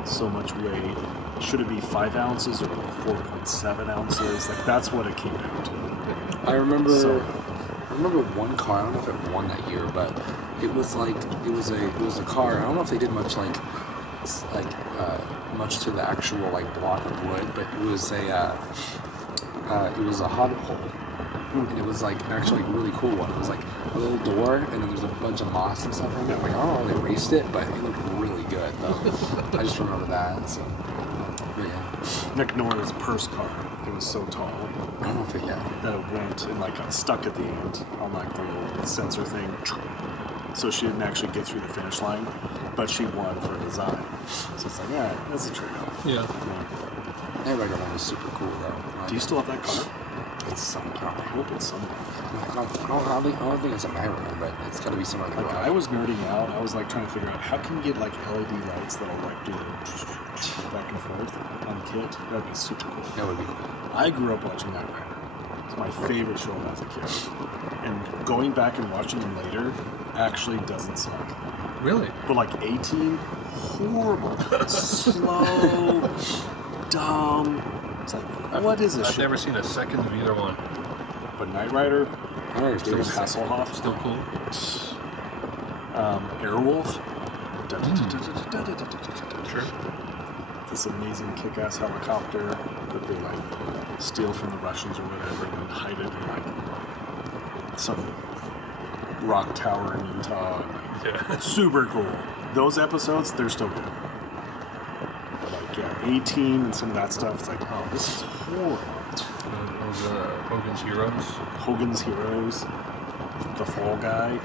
So much weight. Should it be 5 ounces or 4.7 ounces? Like that's what it came down to. I remember. So- I remember one car. I don't know if it won that year, but it was like it was a car. I don't know if they did much much to the actual like block of wood, but it was a hobble hole, and it was like actually a really cool one. It was like a little door, and then there's a bunch of moss and stuff on it. Like I don't know how they erased it, but it looked really good though. I just remember that. So, but yeah, Nick Nora's purse car. It was so tall I don't know if it that it went and like got stuck at the end on like the little sensor thing. So she didn't actually get through the finish line, but she won for design. So it's like, yeah, that's a trade-off. Yeah. Knight Rider one was super cool though. Do you still have that car? It's somewhere. I hope it's somewhere. I don't think it's a Knight Rider, but it's got to be somewhere. Like I was nerding out. I was like trying to figure out how can you get like LED lights that'll like do back and forth on kit. That'd be super cool. That would be cool. I grew up watching Knight Rider. It's my favorite show as a kid. And going back and watching them later actually doesn't suck. Really? But like 18, horrible, slow, dumb. It's like, what is this I've shit? never seen a second of either one. But Knight Rider, Knight Rider's David pretty sick. Hasselhoff, Still cool. Airwolf. Sure. This amazing kick-ass helicopter that they like steal from the Russians or whatever and then hide it in like some rock tower in Utah. And, like, Yeah. super cool. Those episodes, they're still good. But like, yeah, 18 and some of that stuff, it's like, oh, this is horrible. Those Hogan's Heroes. Hogan's Heroes, The Fall Guy.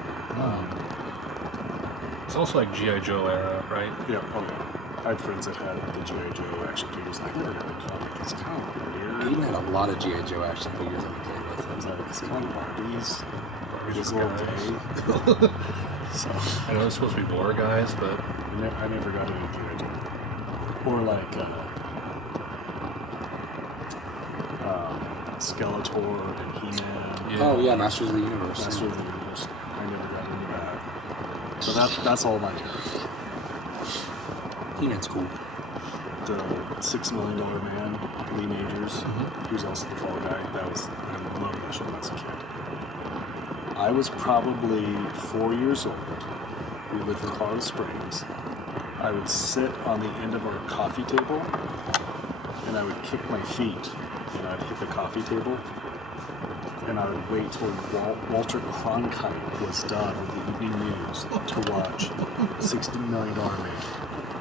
It's also like G.I. Joe era, right? Yeah, oh yeah. I had friends that had the G.I. Joe action figures. I never got into it. Like, it's kind of weird. Aiden had a lot of G.I. Joe action figures that we played with. I was like, it's kind of Barbies. Just Physical guys. day. So, I know it's supposed to be Boar guys, but I never got into G.I. Joe. Or like, Skeletor and He-Man. Yeah. Oh yeah, Masters of the Universe. Master of the Universe. I never got into that. So that's all my era. He-Man's cool. The $6 Million Man, Lee Majors, who's also the Fall Guy. I loved that show as a kid. I was probably 4 years old. We lived in Colorado Springs. I would sit on the end of our coffee table, and I would kick my feet, and I'd hit the coffee table, and I would wait till Walter Cronkite was done with the evening news to watch $60 Million Man.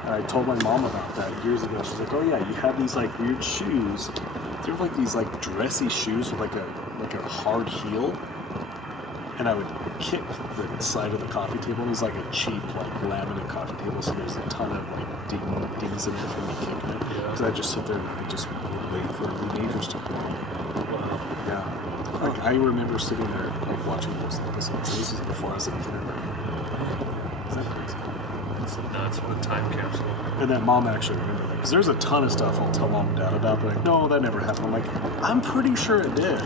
And I told my mom about that years ago. She's like, "Oh yeah, you have these like weird shoes. They're like these like dressy shoes with like a hard heel." And I would kick the side of the coffee table. And it was like a cheap like laminate coffee table, so there's a ton of like dings in it for me kicking it. Because I just sit there and I just wait for Lee Majors to come on. Wow. Yeah. Like I remember sitting there like watching those episodes. This was before I was in kindergarten. Is that crazy? It's nuts. What a time capsule. And then mom actually remembered that. Because there's a ton of stuff I'll tell mom and dad about. They're like, no, that never happened. I'm like, I'm pretty sure it did.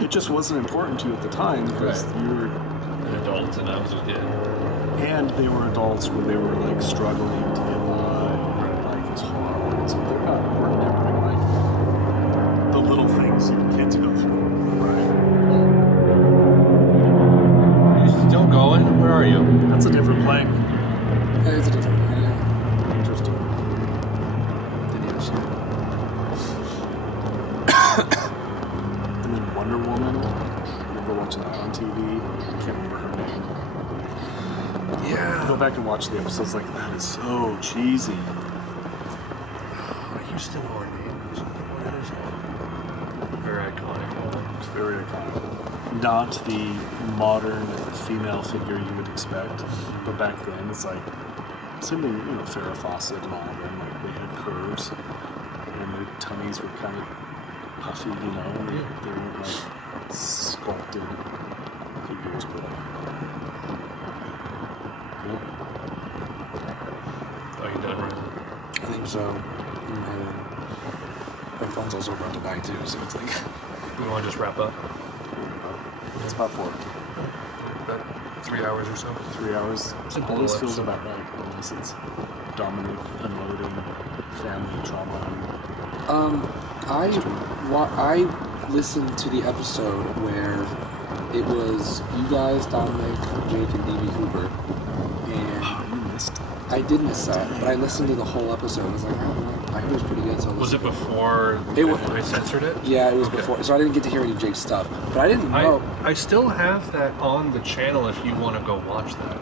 It just wasn't important to you at the time because Right. you were An adult and I was a kid. and they were adults when they were like struggling to get by and life was hard. And so they're not remembering like the little things your kids go through. Right. Are you still going? Where are you? That's a different plane. Yeah, it's a different one, yeah. Interesting. Didn't even see it. And then Wonder Woman. I remember watching that on TV. I can't remember her name. Yeah. Go back and watch the episodes. Like that is so cheesy. I used to know her name. What is it? Very iconic. It's very iconic. Not the modern female figure you would expect, but back then it's like same thing. You know, Farrah Fawcett and all of them. Like they had curves, and their tummies were kind of puffy. You know, and they weren't like sculpted figures, but yeah. Oh, you done, right? I think so. My phone's also about to die too, so it's like. We want to just wrap up? It's about 4. About 3 hours or so? 3 hours. Simple Always little feels episode. about right, unless it's Dominic unloading family trauma. I listened to the episode where it was you guys, Dominic, Jake, and D.B. Cooper, and You missed it. I did miss that, but I listened to the whole episode. I was like, I heard it was pretty good. So I Was it listened. before It wa- they censored it? Yeah, it was Okay. before, so I didn't get to hear any Jake's stuff. But I didn't know. I still have that on the channel if you want to go watch that.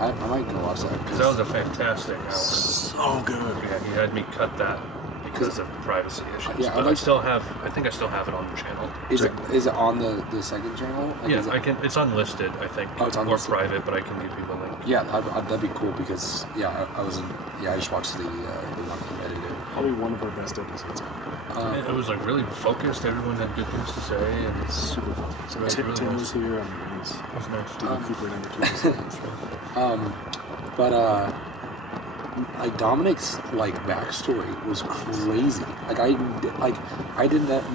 I might go watch that Because that was a fantastic hour. So good. Yeah, he had me cut that because of privacy issues. Yeah, I but like- I think I still have it on the channel. Is it on the second channel? Like, Yeah, is it- I can. It's unlisted, I think, Oh, it's or unlisted. private, but I can give you the link. Yeah, that'd be cool because I wasn't. Yeah, I just watched the one he edited. Probably one of our best episodes ever. It was like really focused. Everyone had good things to say, and it's Super fun. So Right, Tim, really Tim nice. was here. I mean, it was it was nice. Cooper number 2. But like Dominic's like backstory was crazy. Like I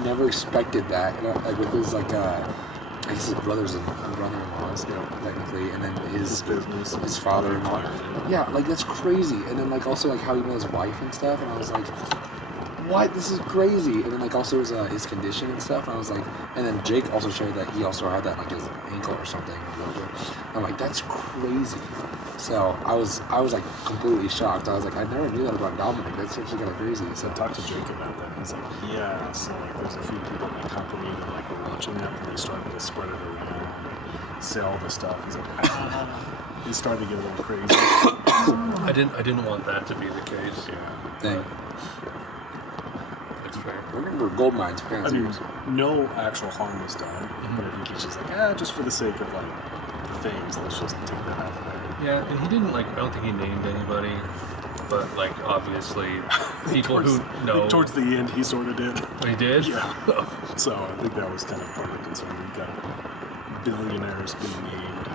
never expected that. And like with his like I guess his brothers and brother-in-laws, technically, and then his business, his father-in-law. Yeah, like that's crazy. And then like also like how he met his wife and stuff. And I was like, what? This is crazy. And then like also his condition and stuff. And I was like, and then Jake also shared that he also had that like his ankle or something. I'm like, that's crazy. So I was like completely shocked. I was like, I never knew that about Dominic. That's actually kind of crazy. So I talked to Jake about that. He's like, yeah. So like, there's a few people in my company that like were watching that, and they started to spread it around and say all this stuff. He's like, he started to get a little crazy. I didn't want that to be the case. Yeah. Dang. It's fair. Remember gold mines? For I mean, no actual harm was done. But I think he's just like, just for the sake of like the things, let's just take that out of there. Yeah, and he didn't like. I don't think he named anybody, but like obviously people who know. Towards the end, he sort of did. Oh, he did. Yeah. So I think that was kind of part of the concern. We got billionaires being named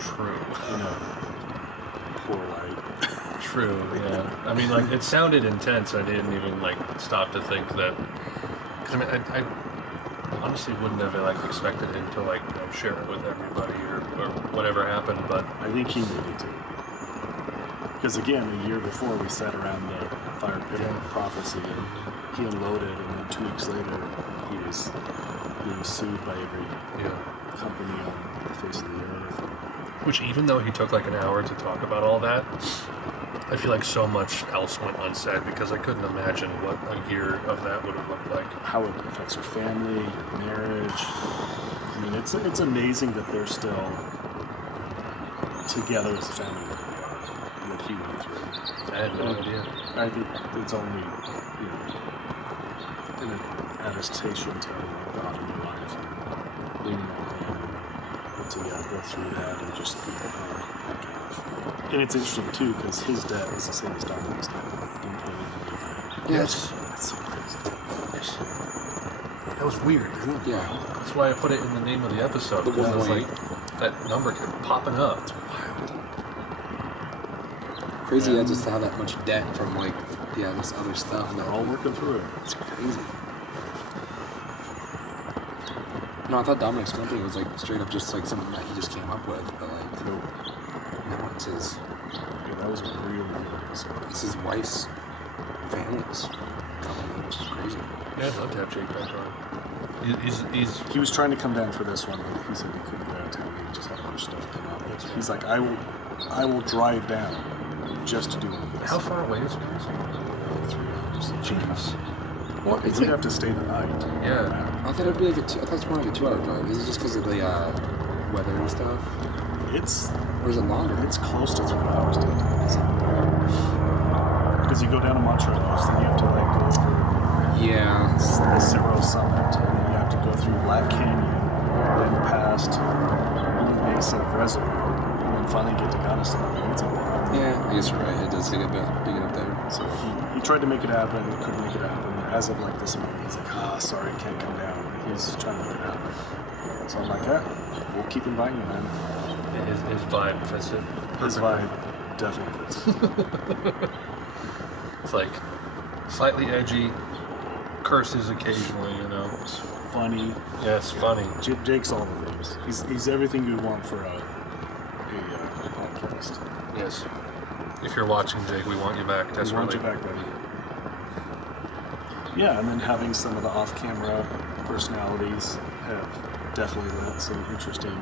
True. in a poor light. True. Yeah. I mean, like it sounded intense. I didn't even like stop to think that. Cause I mean, honestly wouldn't have like expected him to like share it with everybody or whatever happened, but I think he needed to. Because again, a year before we sat around the fire pit of prophecy and he unloaded, and then 2 weeks later he was being sued by every company on the face of the earth. which even though he took like an hour to talk about all that, I feel like so much else went unsaid because I couldn't imagine what a year of that would have looked like. How it affects your family, marriage. I mean, it's amazing that they're still together as a family like they are, what he went through. I had no idea. I think it's only, an attestation to God in your life and leaning on Him, but to go through that and just be my gosh. And it's interesting too because his debt is the same as Dominic's debt. Yes. That's so crazy. That was weird. Yeah. That's why I put it in the name of the episode. The Because I was 1.8. like, that number kept popping up. Crazy, just to have that much debt from like, this other stuff. And they're all working through it. It's crazy. No, I thought Dominic's company was like straight up just like something that he just came up with, but like, now it's his. Yeah, that was a really good episode. It's his wife's family's company, which is crazy. Yeah, I'd love to have Jake back on. He was trying to come down for this one, but he said he couldn't get out of town. He just had other stuff come up. He's like, I will drive down just to do one of this. How far away is it? 3 hours. Jeez. Well, it's You'd like, have to stay the night. Yeah. I thought it'd be like I thought it's more like a 2-hour drive. Is it just because of the weather and stuff? It's Or is it longer? It's close to 3 hours, dude. Because you go down to Montreal, then you have to like go over Yeah. the Cerro Summit, and then you have to go through Black Canyon, then past Blue Mesa Reservoir, and then finally get to Gunnison. I mean, it's a lot. Yeah, I guess you're right. It does take a bit to get up there. So he tried to make it happen, couldn't make it happen. As of like this morning, he's like, sorry, can't come down. He's trying to make it happen. So I'm like, we'll keep inviting you, man. His vibe fits it. His vibe definitely fits it. It's like slightly edgy, curses occasionally, It's funny. Yeah, it's funny. Jake's all the things. He's everything you want for a podcast. Yes. If you're watching, Jake, we want you back We desperately. want you back, buddy. Yeah, and then having some of the off-camera personalities have definitely led some interesting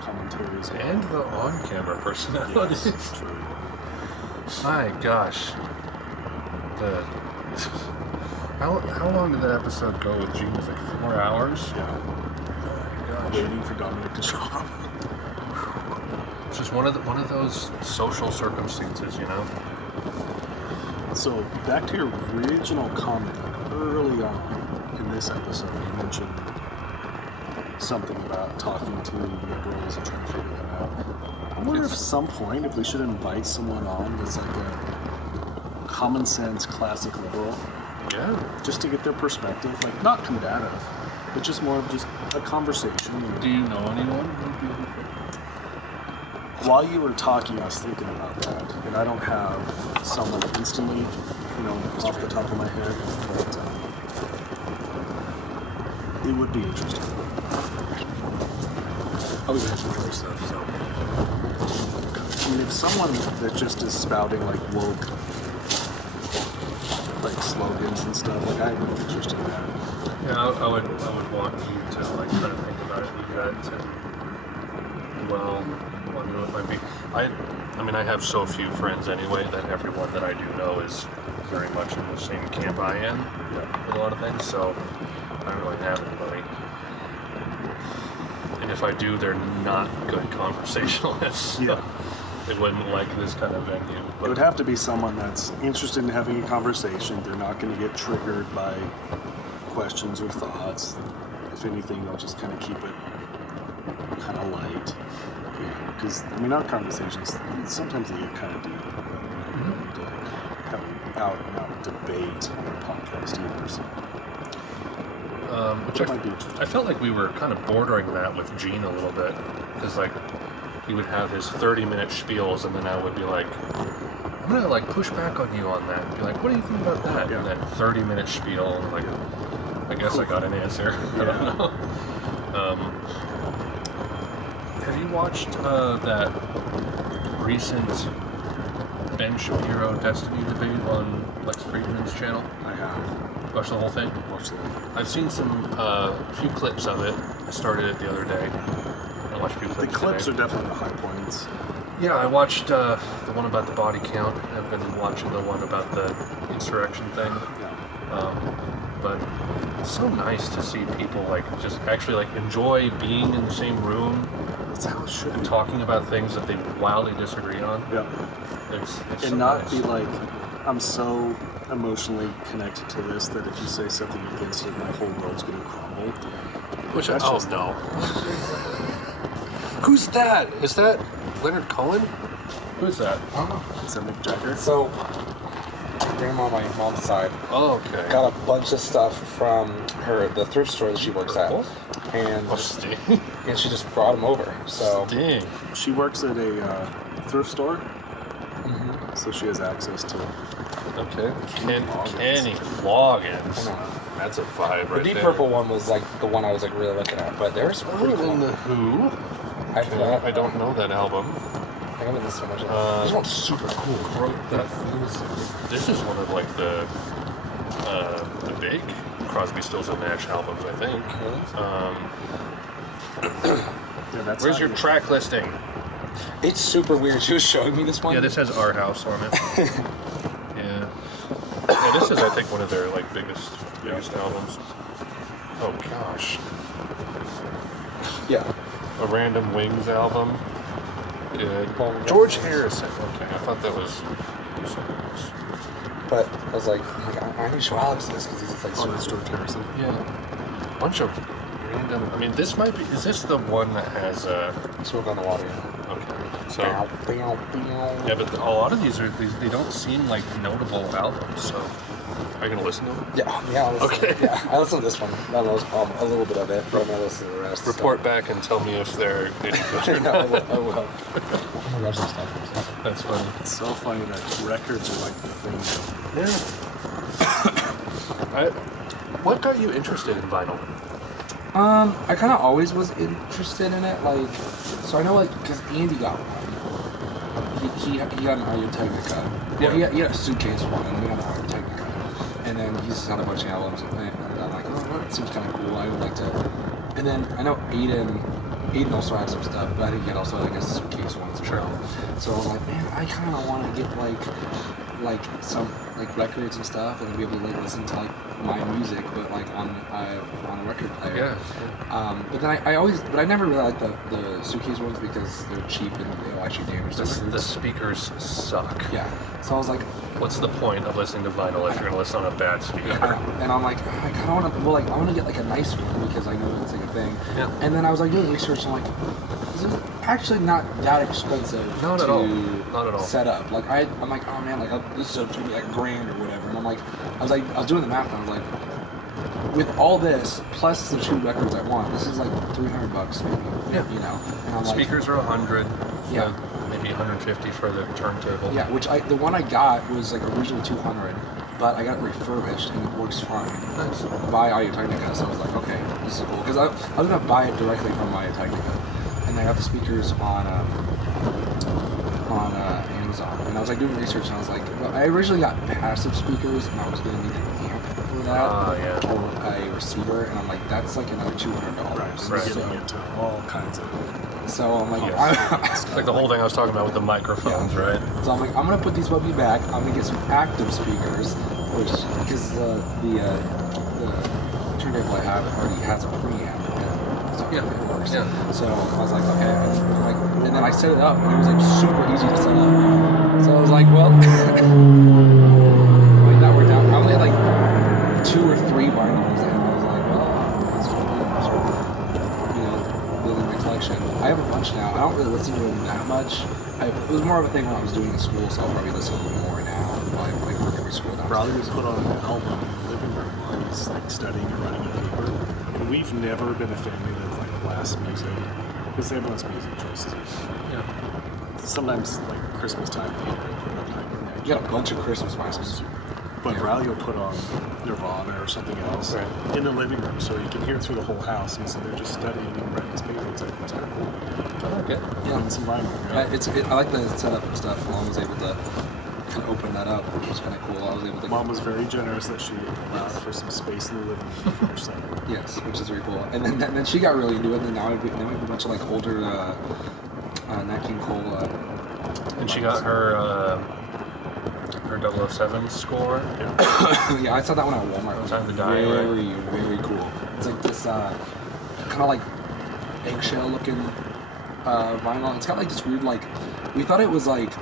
commentaries. And the on-camera personalities. Yes, true. My gosh. How long did that episode go with Gene? It was like 4 hours? Yeah. Oh my gosh. Waiting for Dominic to show up. It's just one of those social circumstances, you know? So back to your original comment, like early on in this episode, you mentioned something about talking to liberals and trying to figure them out. I wonder if at some point if we should invite someone on that's like a common sense classic liberal, Yeah. just to get their perspective, like not combative, but just more of just a conversation. You know? Do you know anyone? While you were talking, I was thinking about that, and I don't have someone instantly, off the top of my head, but it would be interesting. I was actually for stuff, so. I mean, if someone that just is spouting like woke, like slogans and stuff, like I'd be interested in that. Yeah, I would want you to like try to think about it, look at it, and wonder what it might be. I mean, I have so few friends anyway that everyone that I do know is very much in the same camp I am with a lot of things, so I don't really have anybody. And if I do, they're not good conversationalists. Yeah. They wouldn't like this kind of venue. It would have to be someone that's interested in having a conversation. They're not going to get triggered by questions or thoughts. If anything, they'll just kind of keep it kind of light. Because, I mean, our conversations, sometimes they get kind of deep. But we don't need to have an out-and-out debate on our podcast either. So. Which might be interesting. I felt like we were kind of bordering that with Gene a little bit. Because, like, he would have his 30-minute spiels, and then I would be like, I'm going to, like, push back on you on that. And be like, what do you think about that? Yeah. And then 30-minute spiel. And, like, I guess I got an answer. I don't know. Have you watched that recent Ben Shapiro Destiny debate on Lex Friedman's channel? I have. Watched the whole thing? Watched it. I've seen some few clips of it. I started it the other day. I watched a few clips. The clips today. are definitely the high points. Yeah, I watched the one about the body count. I've been watching the one about the insurrection thing. Yeah. But it's so nice to see people like just actually like enjoy being in the same room That's how it should and be. talking about things that they wildly disagree on. Yeah. It's And so not nice. be like, I'm so emotionally connected to this that if you say something against it, my whole world's gonna crumble. Which That's oh just- no. Who's that? Is that Leonard Cohen? Who's that? I don't know. Is that Mick Jagger? So, grandma on my mom's side Oh, okay. got a bunch of stuff from the thrift store that she works at, Purple? and Oh, Sting. she just brought them over. So Dang. She works at a thrift store, Mhm. so she has access to Okay. Kenny I Loggins. know. That's a vibe the right deep there. purple one was like the one I was like really looking at, but there's Oh, pretty cool. and the Who? I Okay, forgot. I don't know that album. I haven't listened so much. This one's super cool. This is one of like the big Crosby, Stills and Nash albums, I think. yeah, that's Where's not your even- track listing? It's super weird. She was showing me this one. Yeah, this has Our House on it. Yeah. Yeah, this is I think one of their like biggest albums. Oh gosh. Yeah. A Random Wings album. Good. Paul George McCartney. Harrison. Okay, I thought that was something else. But I was like, I need to show Alex this because he's like, Oh, that's George Harrison. Yeah. Bunch of random. I mean, this might be. Is this the one that has? Smoke on the Water. Okay. So. Bow, bow, bow. Yeah, but a lot of these they don't seem like notable albums. So, are you gonna listen to them? Yeah, I'll listen. Okay. Yeah, I listened to this one. I know a little bit of it, but I'm not listening to the rest. Report back and tell me if they're any good So. or Yeah, not. I will. Oh my gosh, some stuff. That's funny. It's so funny that records are like the thing. Yeah. What got you interested in vinyl? I kind of always was interested in it. Like, so I know, like, because Andy got one. He got an Audio Technica. Well, Yeah. he had a suitcase one, and then we had an Audio Technica. And then he's just had a bunch of albums, and I'm like, oh, that seems kind of cool. I would like to. And then I know Aiden also had some stuff, but I think he had also like a suitcase one as well. So I was like, man, I kind of want to get like some like records and stuff, and be able to like listen to like my music, but like on a record player. Yeah. But then I never really liked the suitcase ones because they're cheap and they'll actually damage the records. The speakers suck. Yeah. So I was like, What's the point of listening to vinyl if you're gonna listen on a bad speaker? and I'm like, I kind of want to. Well, like I want to get like a nice one because I know it's like a thing. Yeah. And then I was like doing research and I'm like, this is actually not that expensive. Not at all. Not at all. Set up. Like I'm like, oh man, like this is gonna be like $1,000 or whatever. And I'm like, I was doing the math and I was like, with all this plus the 2 records I want, this is like $300 maybe. Yeah. You know. And I'm Speakers are 100. Yeah. Maybe 150 for the turntable. Yeah, which the one I got was like originally 200, but I got it refurbished and it works fine. Nice. By Audio Technica, so I was like, okay, this is cool. Because I was gonna buy it directly from Audio Technica, and I got the speakers on Amazon. And I was like doing research, and I was like, well, I originally got passive speakers, and I was gonna need an amp for that, Yeah. or a receiver, and I'm like, that's like another $200. Right. Getting into all kinds of. So I'm like, It's like the whole thing I was talking about with the microphones, right? So I'm like, I'm gonna put these puppy back. I'm gonna get some active speakers, which because the turntable I have already has a preamp, so Yeah, it works. yeah. So I was like, okay, and then I set it up, and it was like super easy to set up. So I was like, well, like that worked out. I only had like 2 or 3 vinyls, and I was like, well, let's building my collection. I have a bunch now. I don't really listen to them that much. It was more of a thing when I was doing in school, so I'll probably listen to them more now. While I work every school now. Brother would put on an album in the living room while he's like studying or writing a paper. And we've never been a family that like blasts music because everyone's music choices are different. Yeah. Sometimes like Christmas time, you put up like You got a bunch of Christmas vinyls. But Riley will put on Nirvana or something else in the living room, so you can hear it through the whole house. And so they're just studying and writing his paper. It's kind of cool. I like it. Yeah. And some vinyl. I like the setup and stuff. Mom was able to kind of open that up, which was kind of cool. I was able to. Mom was very generous that she allowed for some space in the living room for her son. Yes, which is very cool. And then she got really into it. And now we have a bunch of like older Nat King Cole. And she got her 007 score. Yeah, I saw that one at Walmart. No Time to Die, Very, very cool. It's like this kind of like eggshell looking vinyl. It's got like this weird like. We thought it was like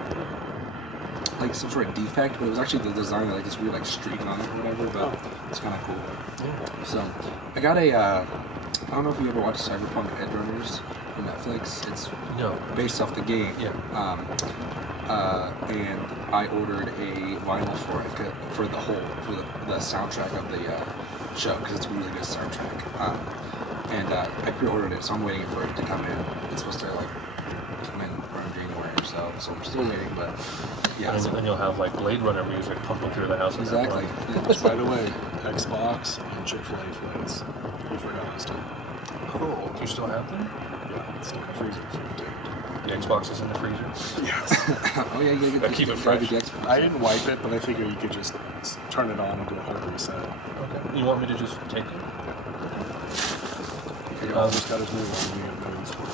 some sort of defect, but it was actually the design, like this weird like streak on it or whatever. But it's kind of cool. So I got a. I don't know if you ever watched Cyberpunk Edgerunners on Netflix. It's based off the game. Yeah. And I ordered a vinyl for it for the soundtrack of the show because it's a really good soundtrack. And I pre-ordered it, so I'm waiting for it to come in. It's supposed to like come in around January or so I'm still waiting. But yeah, And then you'll have like Blade Runner music pumping through the house. exactly. At By the way, Xbox and Chick-fil-A flights. You forgot last time. Oh, you still have them? Yeah, it's in the freezer for you too. The Xbox is in the freezer. Yes. Oh yeah, you gotta Keep it you fresh. gotta get the Xbox. I didn't wipe it, but I figure you could just turn it on and do a hard reset. Okay. You want me to just take it? Just got his new one. We have codes for it.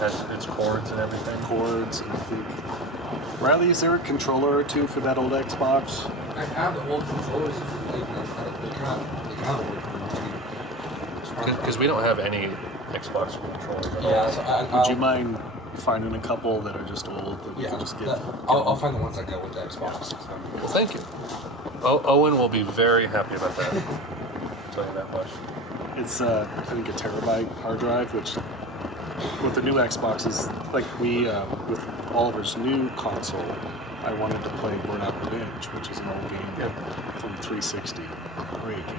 Has its cords and everything. Cords, and I think. Riley, is there a controller or two for that old Xbox? I have the old controllers. They kind of Because we don't have any Xbox controllers at all. Yeah, so Would you mind finding a couple that are just old that we could just get? I'll find the ones that go with the Xbox. Well, thank you. Owen will be very happy about that. I'll tell you that much. It's I think a terabyte hard drive, which with the new Xbox is like with Oliver's new console. I wanted to play Burnout Revenge, which is an old game from 360. Great game.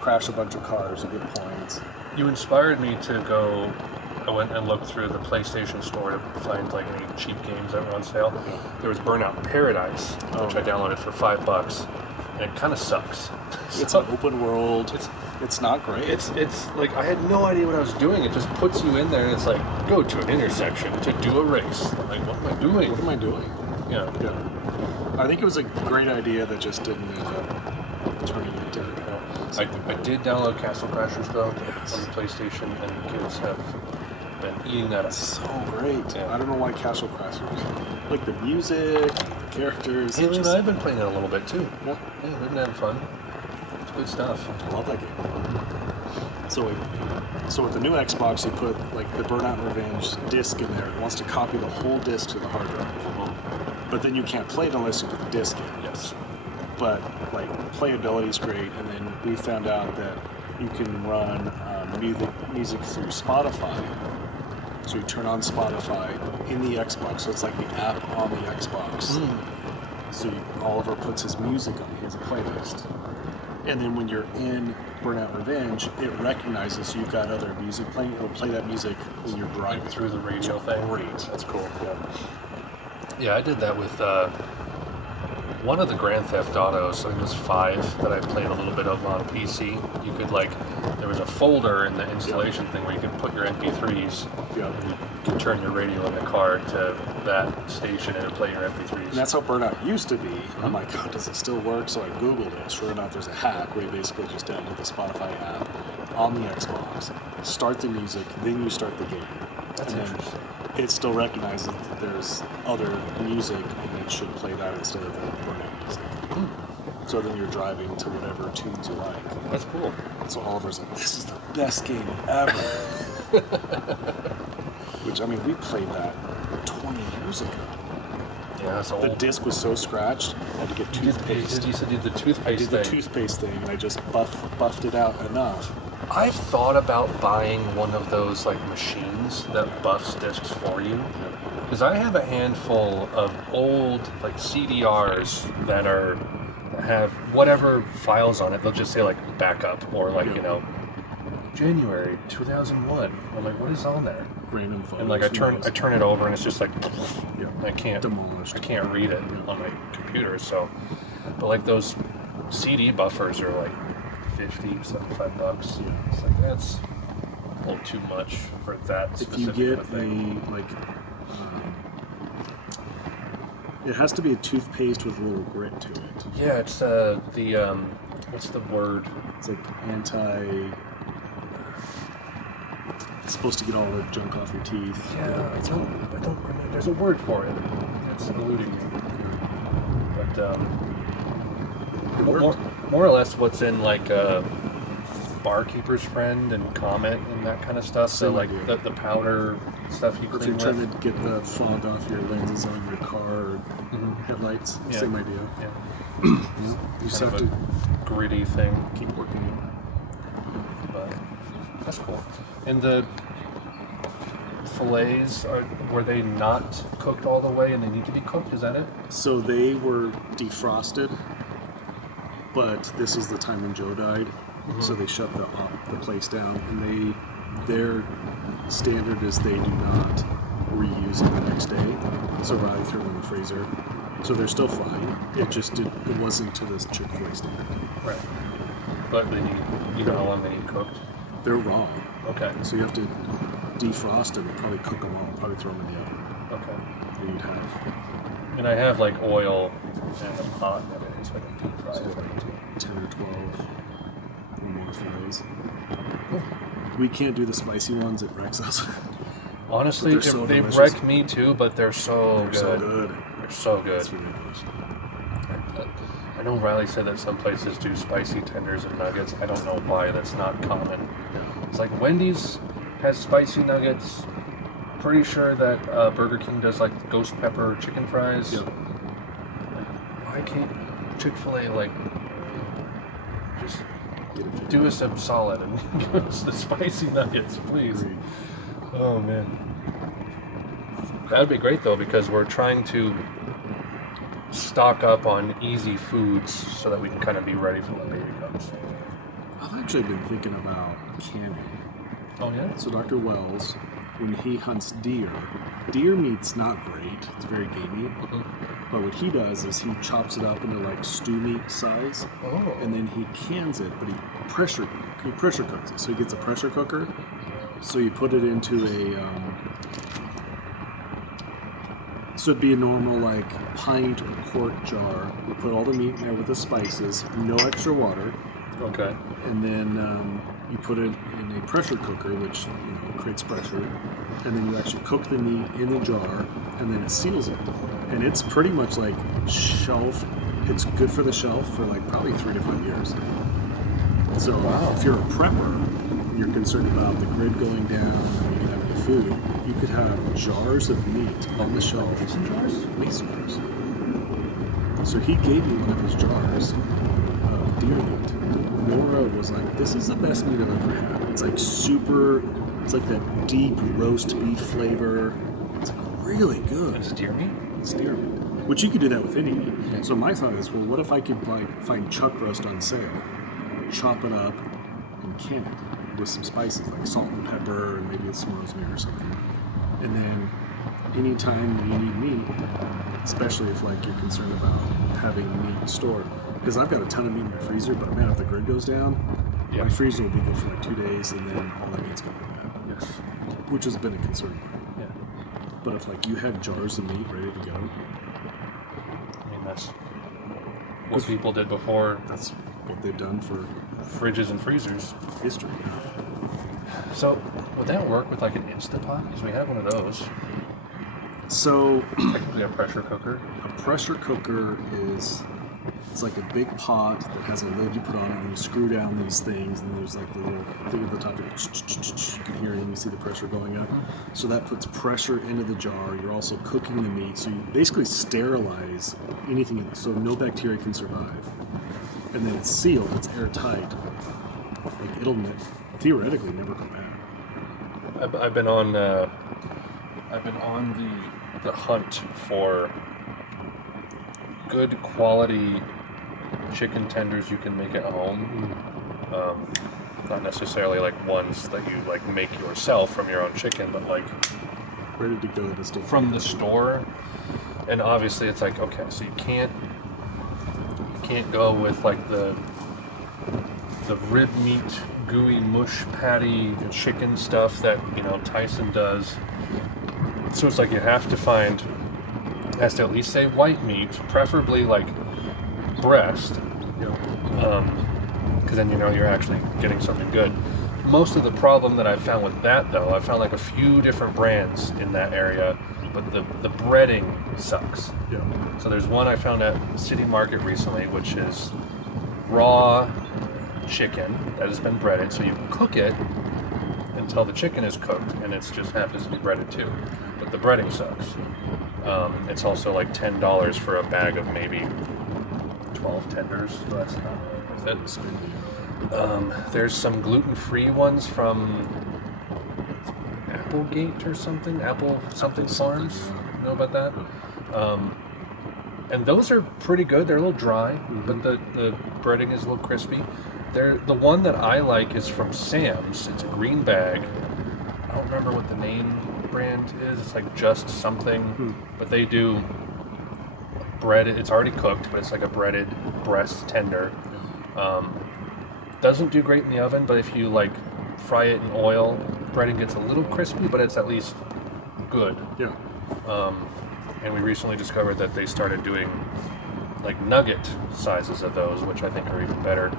Crash a bunch of cars and get points. You inspired me to go. I went and looked through the PlayStation store to find like any cheap games that were on sale. There was Burnout Paradise, which I downloaded for $5, and it kind of sucks. It's an open world. It's not great. It's like I had no idea what I was doing. It just puts you in there, and it's like go to an intersection to do a race. I'm like, what am I doing? What am I doing? Yeah. I think it was a great idea that just didn't end up turning into. I did download Castle Crashers though on the PlayStation, and the kids have been eating that up. So great. Yeah. I don't know why Castle Crashers. Like the music, the characters. Haley and I have been playing it a little bit too. Yeah. Yeah, we've been having fun. It's good stuff. I love that game. So with the new Xbox, you put like the Burnout Revenge disc in there. It wants to copy the whole disc to the hard drive. But then you can't play it unless you put the disc in. Yes. But like playability is great, and then we found out that you can run music through Spotify. So you turn on Spotify in the Xbox, so it's like the app on the Xbox. So Oliver puts his music on. He has a playlist, and then when you're in Burnout Revenge, it recognizes you've got other music playing. It'll play that music when you're driving Like through the radio thing. Great. That's cool. Yeah, I did that with one of the Grand Theft Autos. I think it was 5 that I played a little bit of on PC. You could there was a folder in the installation thing where you could put your MP3s. Yeah. And you could turn your radio in the car to that station and play your MP3s. And that's how Burnout used to be. I'm like, God, does it still work? So I Googled it. Sure enough, there's a hack where you basically just download the Spotify app on the Xbox, start the music, then you start the game. That's and interesting. Then it still recognizes that there's other music and it should play that instead of the Burnout music. So then you're driving to whatever tunes you like. That's cool. So Oliver's like, this is the best game ever. Which, I mean, we played that 20 years ago. Yeah, that's old. The disc was so scratched, I had to get toothpaste. You said you did the toothpaste I did the thing. toothpaste thing, and I just buffed it out enough. I've thought about buying one of those machines that buffs discs for you. Because I have a handful of old CDRs that have whatever files on it. They'll just say backup or January 2001. I'm like, what is on there? random photos. And like I turn it over and it's just like Yeah. I can't Demolished. I can't read it on my computer. So, but like those CD buffers are like $50, $75. Yeah. It's like that's a little too much for that If you specific get thing. it has to be a toothpaste with a little grit to it. Yeah, it's what's the word? It's like it's supposed to get all the junk off your teeth. Yeah, I don't remember. There's a word for it. It's eluding me. But more or less what's in like a Barkeeper's Friend and Comment and that kind of stuff. So Same like idea. the powder stuff you If clean you're trying with. to get the fog off your lenses on your car or Mhm. headlights, Yeah. same idea. Yeah. You just Kind have of to a gritty thing. keep working it. But that's cool. And the fillets, were they not cooked all the way and they need to be cooked? Is that it? So they were defrosted, but this is the time when Joe died, so they shut the place down, and their standard is they do not reuse it the next day, so rather throw them in the freezer. So they're still fine. It wasn't to this Chick-fil-A standard. Right. But they need, you know how long they need cooked? They're raw, Okay. so you have to defrost them and probably cook them all, probably throw them in the oven. Okay. And you'd have And I have like oil and a pot and everything, so I can deep fry so it. like 10 or 12 or more fillets. We can't do the spicy ones at Rex's. Honestly, But they're so they delicious. wreck me too, but they're so They're good. so good. They're so good. It's ridiculous. I know Riley said that some places do spicy tenders and nuggets. I don't know why that's not common. Yeah. It's like Wendy's has spicy nuggets. Pretty sure that Burger King does like ghost pepper chicken fries. Yeah. Why can't Chick-fil-A like just Get it. do us a solid and give us the spicy nuggets, please? Agreed. Oh man, that'd be great though, because we're trying to stock up on easy foods so that we can kind of be ready for when baby comes. I've actually been thinking about canning. Oh yeah. So Dr. Wells, when he hunts deer meat's not great. It's very gamey. But what he does is he chops it up into like stew meat size, Oh. and then he cans it, but he pressure cooks it. So he gets a pressure cooker. So you put it into so it'd be a normal like pint or quart jar. You put all the meat in there with the spices, no extra water, Okay. and then you put it in a pressure cooker, which creates pressure, and then you actually cook the meat in the jar, and then it seals it. And it's pretty much like shelf. It's good for the shelf for like probably 3 to 5 years. So if you're a prepper, and you're concerned about the grid going down, and you can have any food, you could have jars of meat on the shelf. Mason jars? Mason jars. So he gave me one of his jars of deer meat. Nora was like, "This is the best meat I've ever had. It's like it's like that deep roast beef flavor. It's like really good. It's deer meat. It's deer meat." Which you could do that with any meat. So my thought is, well, what if I could like find chuck roast on sale, chop it up, and can it with some spices like salt and pepper and maybe some rosemary or something. And then anytime you need meat, especially if like you're concerned about having meat stored, because I've got a ton of meat in my freezer, but man, if the grid goes down, Yeah. my freezer will be good for like 2 days, and then all that meat's gonna go bad. Yes. Which has been a concern. Yeah. But if like you had jars of meat ready to go, I mean that's what people did before that's what they've done for fridges and freezers. history. So would that work with like an Instapot? Because we have one of those. So Technically a pressure cooker. a pressure cooker it's like a big pot that has a lid you put on it, and you screw down these things, and there's like the little thing at the top. You can hear it, and you see the pressure going up. So that puts pressure into the jar. You're also cooking the meat, so you basically sterilize anything in it, so no bacteria can survive. And then it's sealed. It's airtight. Like it'll theoretically never go bad. I've been on the hunt for good quality chicken tenders you can make at home. Not necessarily like ones that you like make yourself from your own chicken, but like Where did it go to stay? from the store. And obviously it's like, okay, so you can't go with like the rib meat gooey mush patty chicken stuff that, you know, Tyson does. So it's like you have to find, it has to at least say white meat, preferably like breast, because then you know you're actually getting something good. Most of the problem that I've found with that, though, I've found like a few different brands in that area, but the breading sucks. Yeah. So there's one I found at City Market recently, which is raw chicken that has been breaded. So you cook it until the chicken is cooked, and it just happens to be breaded too. But the breading sucks. It's also like $10 for a bag of maybe 12 tenders. So that's not worth it. There's some gluten-free ones from Applegate or something. Apple something Farms. You know about that? And those are pretty good. They're a little dry, but the breading is a little crispy. The one that I like is from Sam's. It's a green bag. I don't remember what the name brand is. It's like Just Something, but they do breaded. It's already cooked, but it's like a breaded breast tender. Doesn't do great in the oven, but if you like fry it in oil, breading gets a little crispy, but it's at least good. Yeah. And we recently discovered that they started doing like nugget sizes of those, which I think are even better.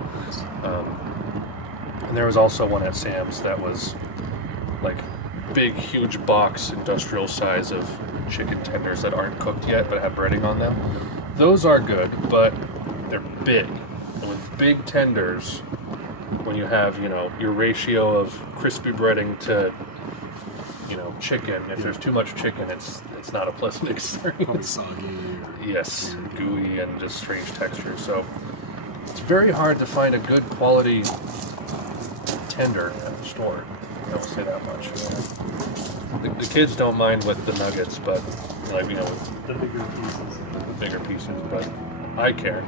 And there was also one at Sam's that was like big, huge box, industrial size of chicken tenders that aren't cooked yet but have breading on them. Those are good, but they're big. And with big tenders, when you have, you know, your ratio of crispy breading to, you know, chicken, if there's too much chicken, it's not a pleasant Probably experience. soggy. Yes, gooey and just strange texture. So it's very hard to find a good quality tender at the store. I don't say that much. The kids don't mind with the nuggets, but like, you know, with The bigger pieces. the bigger pieces, but I care.